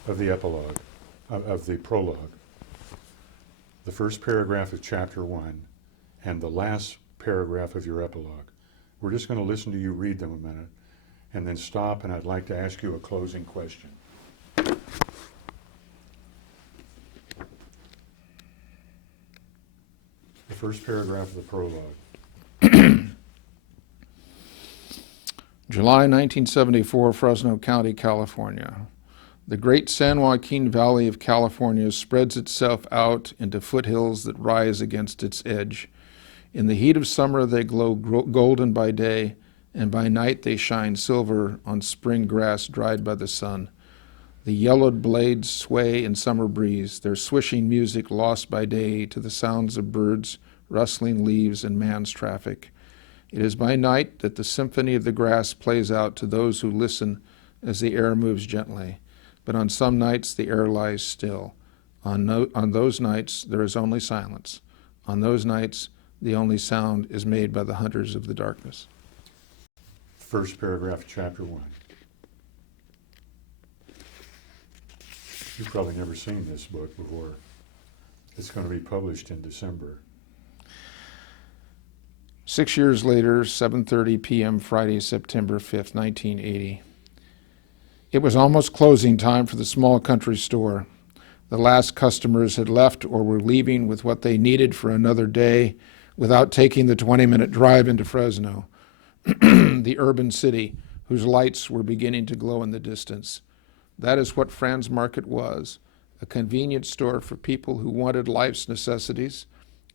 of the epilogue, of the prologue, the first paragraph of chapter 1, and the last paragraph of your epilogue. We're just going to listen to you read them a minute, and then stop, and I'd like to ask you a closing question. The first paragraph of the prologue. July 1974, Fresno County, California. The great San Joaquin Valley of California spreads itself out into foothills that rise against its edge. In the heat of summer, they glow golden by day, and by night they shine silver on spring grass dried by the sun. The yellowed blades sway in summer breeze, their swishing music lost by day to the sounds of birds, rustling leaves, and man's traffic. It is by night that the symphony of the grass plays out to those who listen as the air moves gently. But on some nights the air lies still. On those nights there is only silence. On those nights the only sound is made by the hunters of the darkness. First paragraph of chapter 1. You've probably never seen this book before. It's going to be published in December. 6 years later, 7:30 p.m. Friday, September 5th, 1980. It was almost closing time for the small country store. The last customers had left or were leaving with what they needed for another day without taking the 20-minute drive into Fresno, the urban city whose lights were beginning to glow in the distance. That is what Fran's Market was, a convenience store for people who wanted life's necessities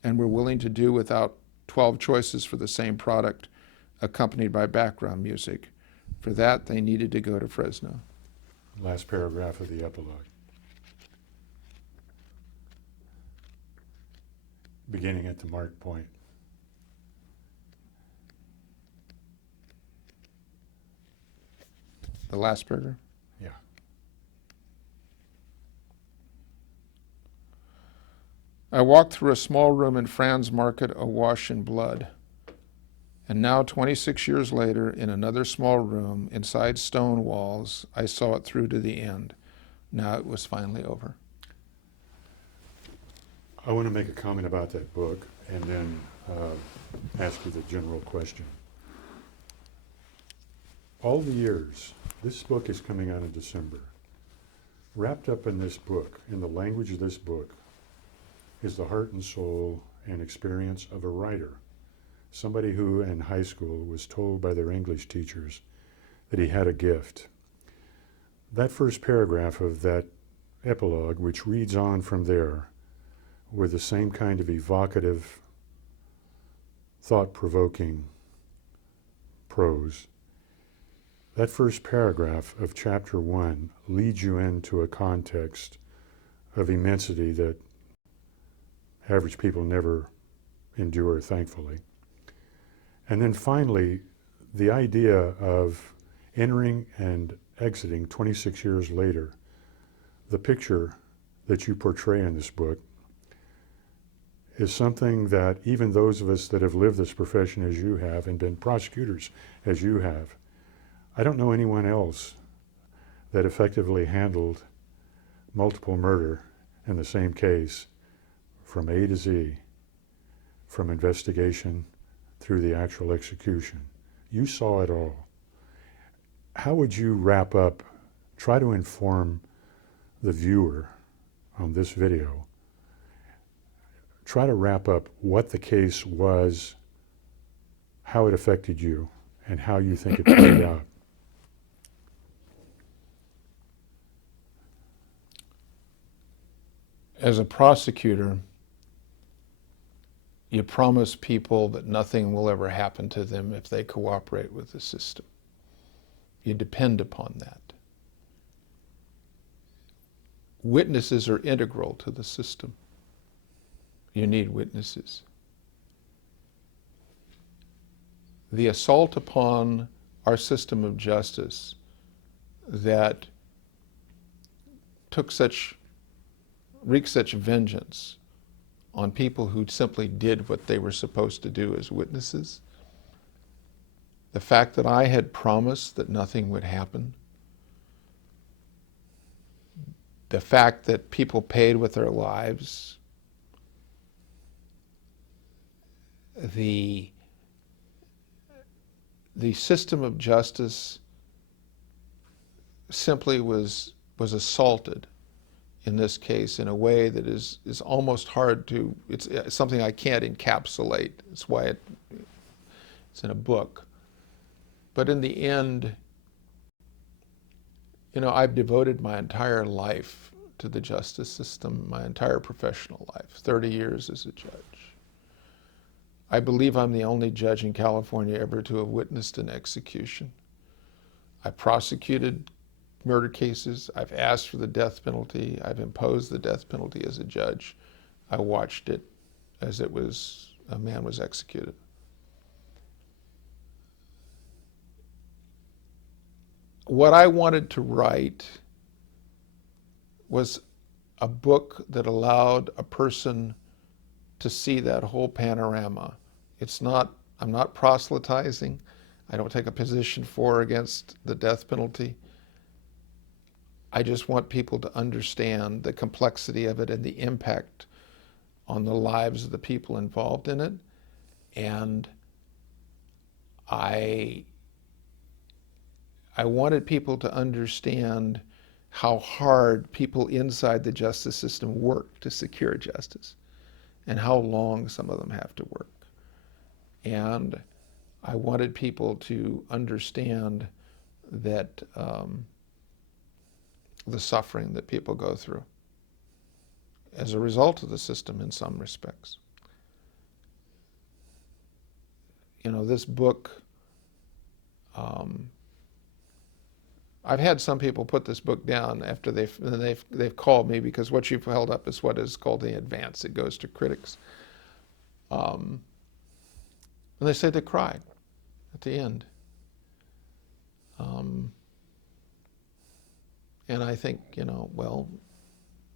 and were willing to do without 12 choices for the same product, accompanied by background music. For that, they needed to go to Fresno. Last paragraph of the epilogue. Beginning at the mark point. The last paragraph? Yeah. I walked through a small room in Fran's Market awash in blood. And now, 26 years later, in another small room, inside stone walls, I saw it through to the end. Now it was finally over. I want to make a comment about that book and then ask you the general question. All the years, this book is coming out in December. Wrapped up in this book, in the language of this book, is the heart and soul and experience of a writer. Somebody who in high school was told by their English teachers that he had a gift. That first paragraph of that epilogue, which reads on from there, with the same kind of evocative, thought-provoking prose, that first paragraph of chapter 1 leads you into a context of immensity that average people never endure, thankfully. And then finally, the idea of entering and exiting 26 years later, the picture that you portray in this book is something that even those of us that have lived this profession as you have and been prosecutors as you have, I don't know anyone else that effectively handled multiple murder in the same case from A to Z, from investigation through the actual execution. You saw it all. How would you wrap up, try to inform the viewer on this video, try to wrap up what the case was, how it affected you, and how you think it played out? As a prosecutor, you promise people that nothing will ever happen to them if they cooperate with the system. You depend upon that. Witnesses are integral to the system. You need witnesses. The assault upon our system of justice that wreaked such vengeance on people who simply did what they were supposed to do as witnesses. The fact that I had promised that nothing would happen. The fact that people paid with their lives. The system of justice simply was assaulted in this case in a way that is almost hard to, it's something I can't encapsulate. It's why it's in a book. But in the end, you know, I've devoted my entire life to the justice system, my entire professional life, 30 years as a judge. I believe I'm the only judge in California ever to have witnessed an execution. I prosecuted murder cases. I've asked for the death penalty. I've imposed the death penalty as a judge. I watched it as a man was executed. What I wanted to write was a book that allowed a person to see that whole panorama. I'm not proselytizing. I don't take a position for or against the death penalty. I just want people to understand the complexity of it and the impact on the lives of the people involved in it. And I wanted people to understand how hard people inside the justice system work to secure justice and how long some of them have to work. And I wanted people to understand that the suffering that people go through as a result of the system in some respects. You know, this book, I've had some people put this book down after they've called me, because what you've held up is what is called the advance. It goes to critics. And they say they cried at the end. And I think, you know, well,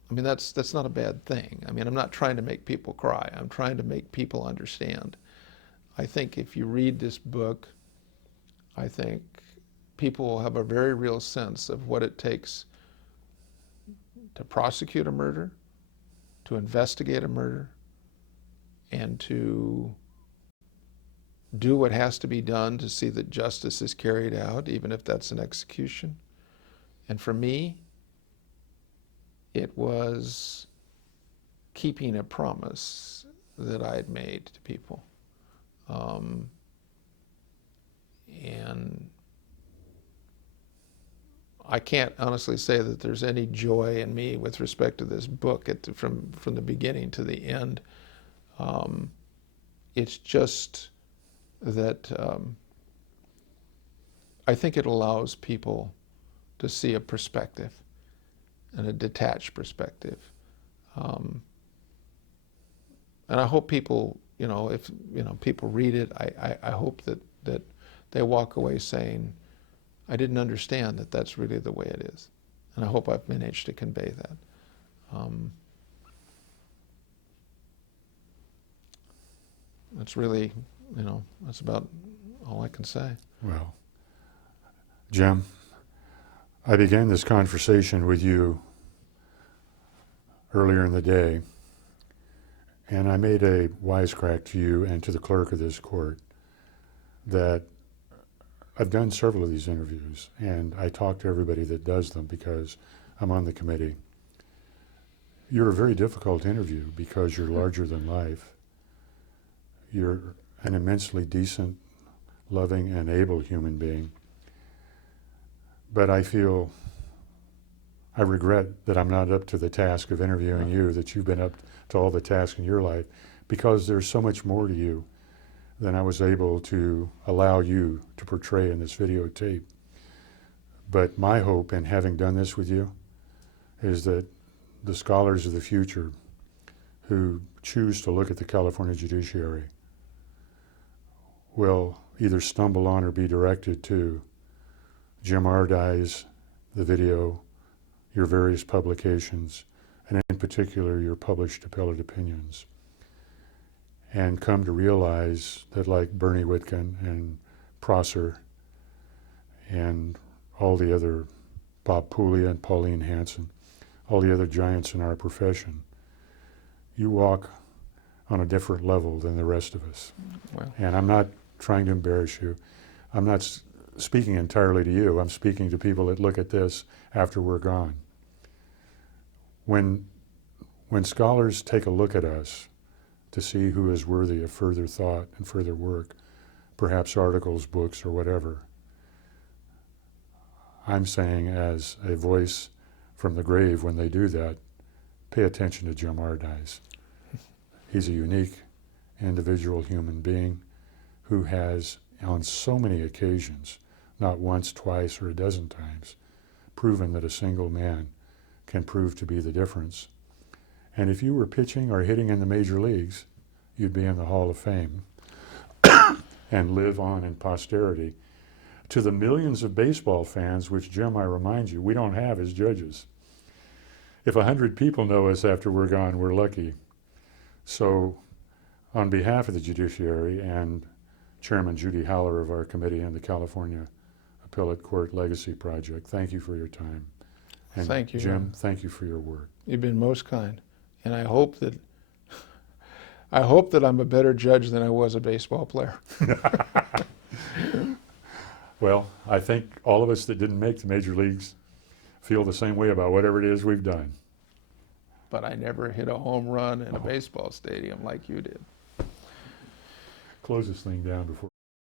I mean, that's not a bad thing. I mean, I'm not trying to make people cry. I'm trying to make people understand. I think if you read this book, I think people will have a very real sense of what it takes to prosecute a murder, to investigate a murder, and to do what has to be done to see that justice is carried out, even if that's an execution. And for me, it was keeping a promise that I had made to people. And I can't honestly say that there's any joy in me with respect to this book from the beginning to the end. It's just that I think it allows people to see a perspective and a detached perspective. And I hope people, you know, if people read it, I hope that they walk away saying, I didn't understand that that's really the way it is. And I hope I've managed to convey that. That's really, that's about all I can say. Well, Jim, I began this conversation with you earlier in the day, and I made a wisecrack to you and to the clerk of this court that I've done several of these interviews, and I talk to everybody that does them because I'm on the committee. You're a very difficult interview because you're larger than life. You're an immensely decent, loving, and able human being. But I regret that I'm not up to the task of interviewing you, that you've been up to all the tasks in your life, because there's so much more to you than I was able to allow you to portray in this videotape. But my hope in having done this with you is that the scholars of the future who choose to look at the California judiciary will either stumble on or be directed to Jim Ardaiz, the video, your various publications, and in particular your published appellate opinions, and come to realize that, like Bernie Whitkin and Prosser and all the other, Bob Puglia and Pauline Hanson, all the other giants in our profession, you walk on a different level than the rest of us. Well, And I'm not trying to embarrass you. I'm not speaking entirely to you. I'm speaking to people that look at this after we're gone. When scholars take a look at us to see who is worthy of further thought and further work, perhaps articles, books, or whatever, I'm saying as a voice from the grave when they do that, pay attention to Jim Ardaiz. He's a unique individual human being who has, on so many occasions, not once, twice, or a dozen times, proven that a single man can prove to be the difference. And if you were pitching or hitting in the major leagues, you'd be in the Hall of Fame and live on in posterity. To the millions of baseball fans, which, Jim, I remind you, we don't have as judges. If 100 people know us after we're gone, we're lucky. So on behalf of the judiciary and Chairman Judy Haller of our committee and the California Appellate Court Legacy Project, thank you for your time. And Thank you, Jim, thank you for your work. You've been most kind, and I hope that I'm a better judge than I was a baseball player. Well, I think all of us that didn't make the major leagues feel the same way about whatever it is we've done. But I never hit a home run in a baseball stadium like you did. Close this thing down before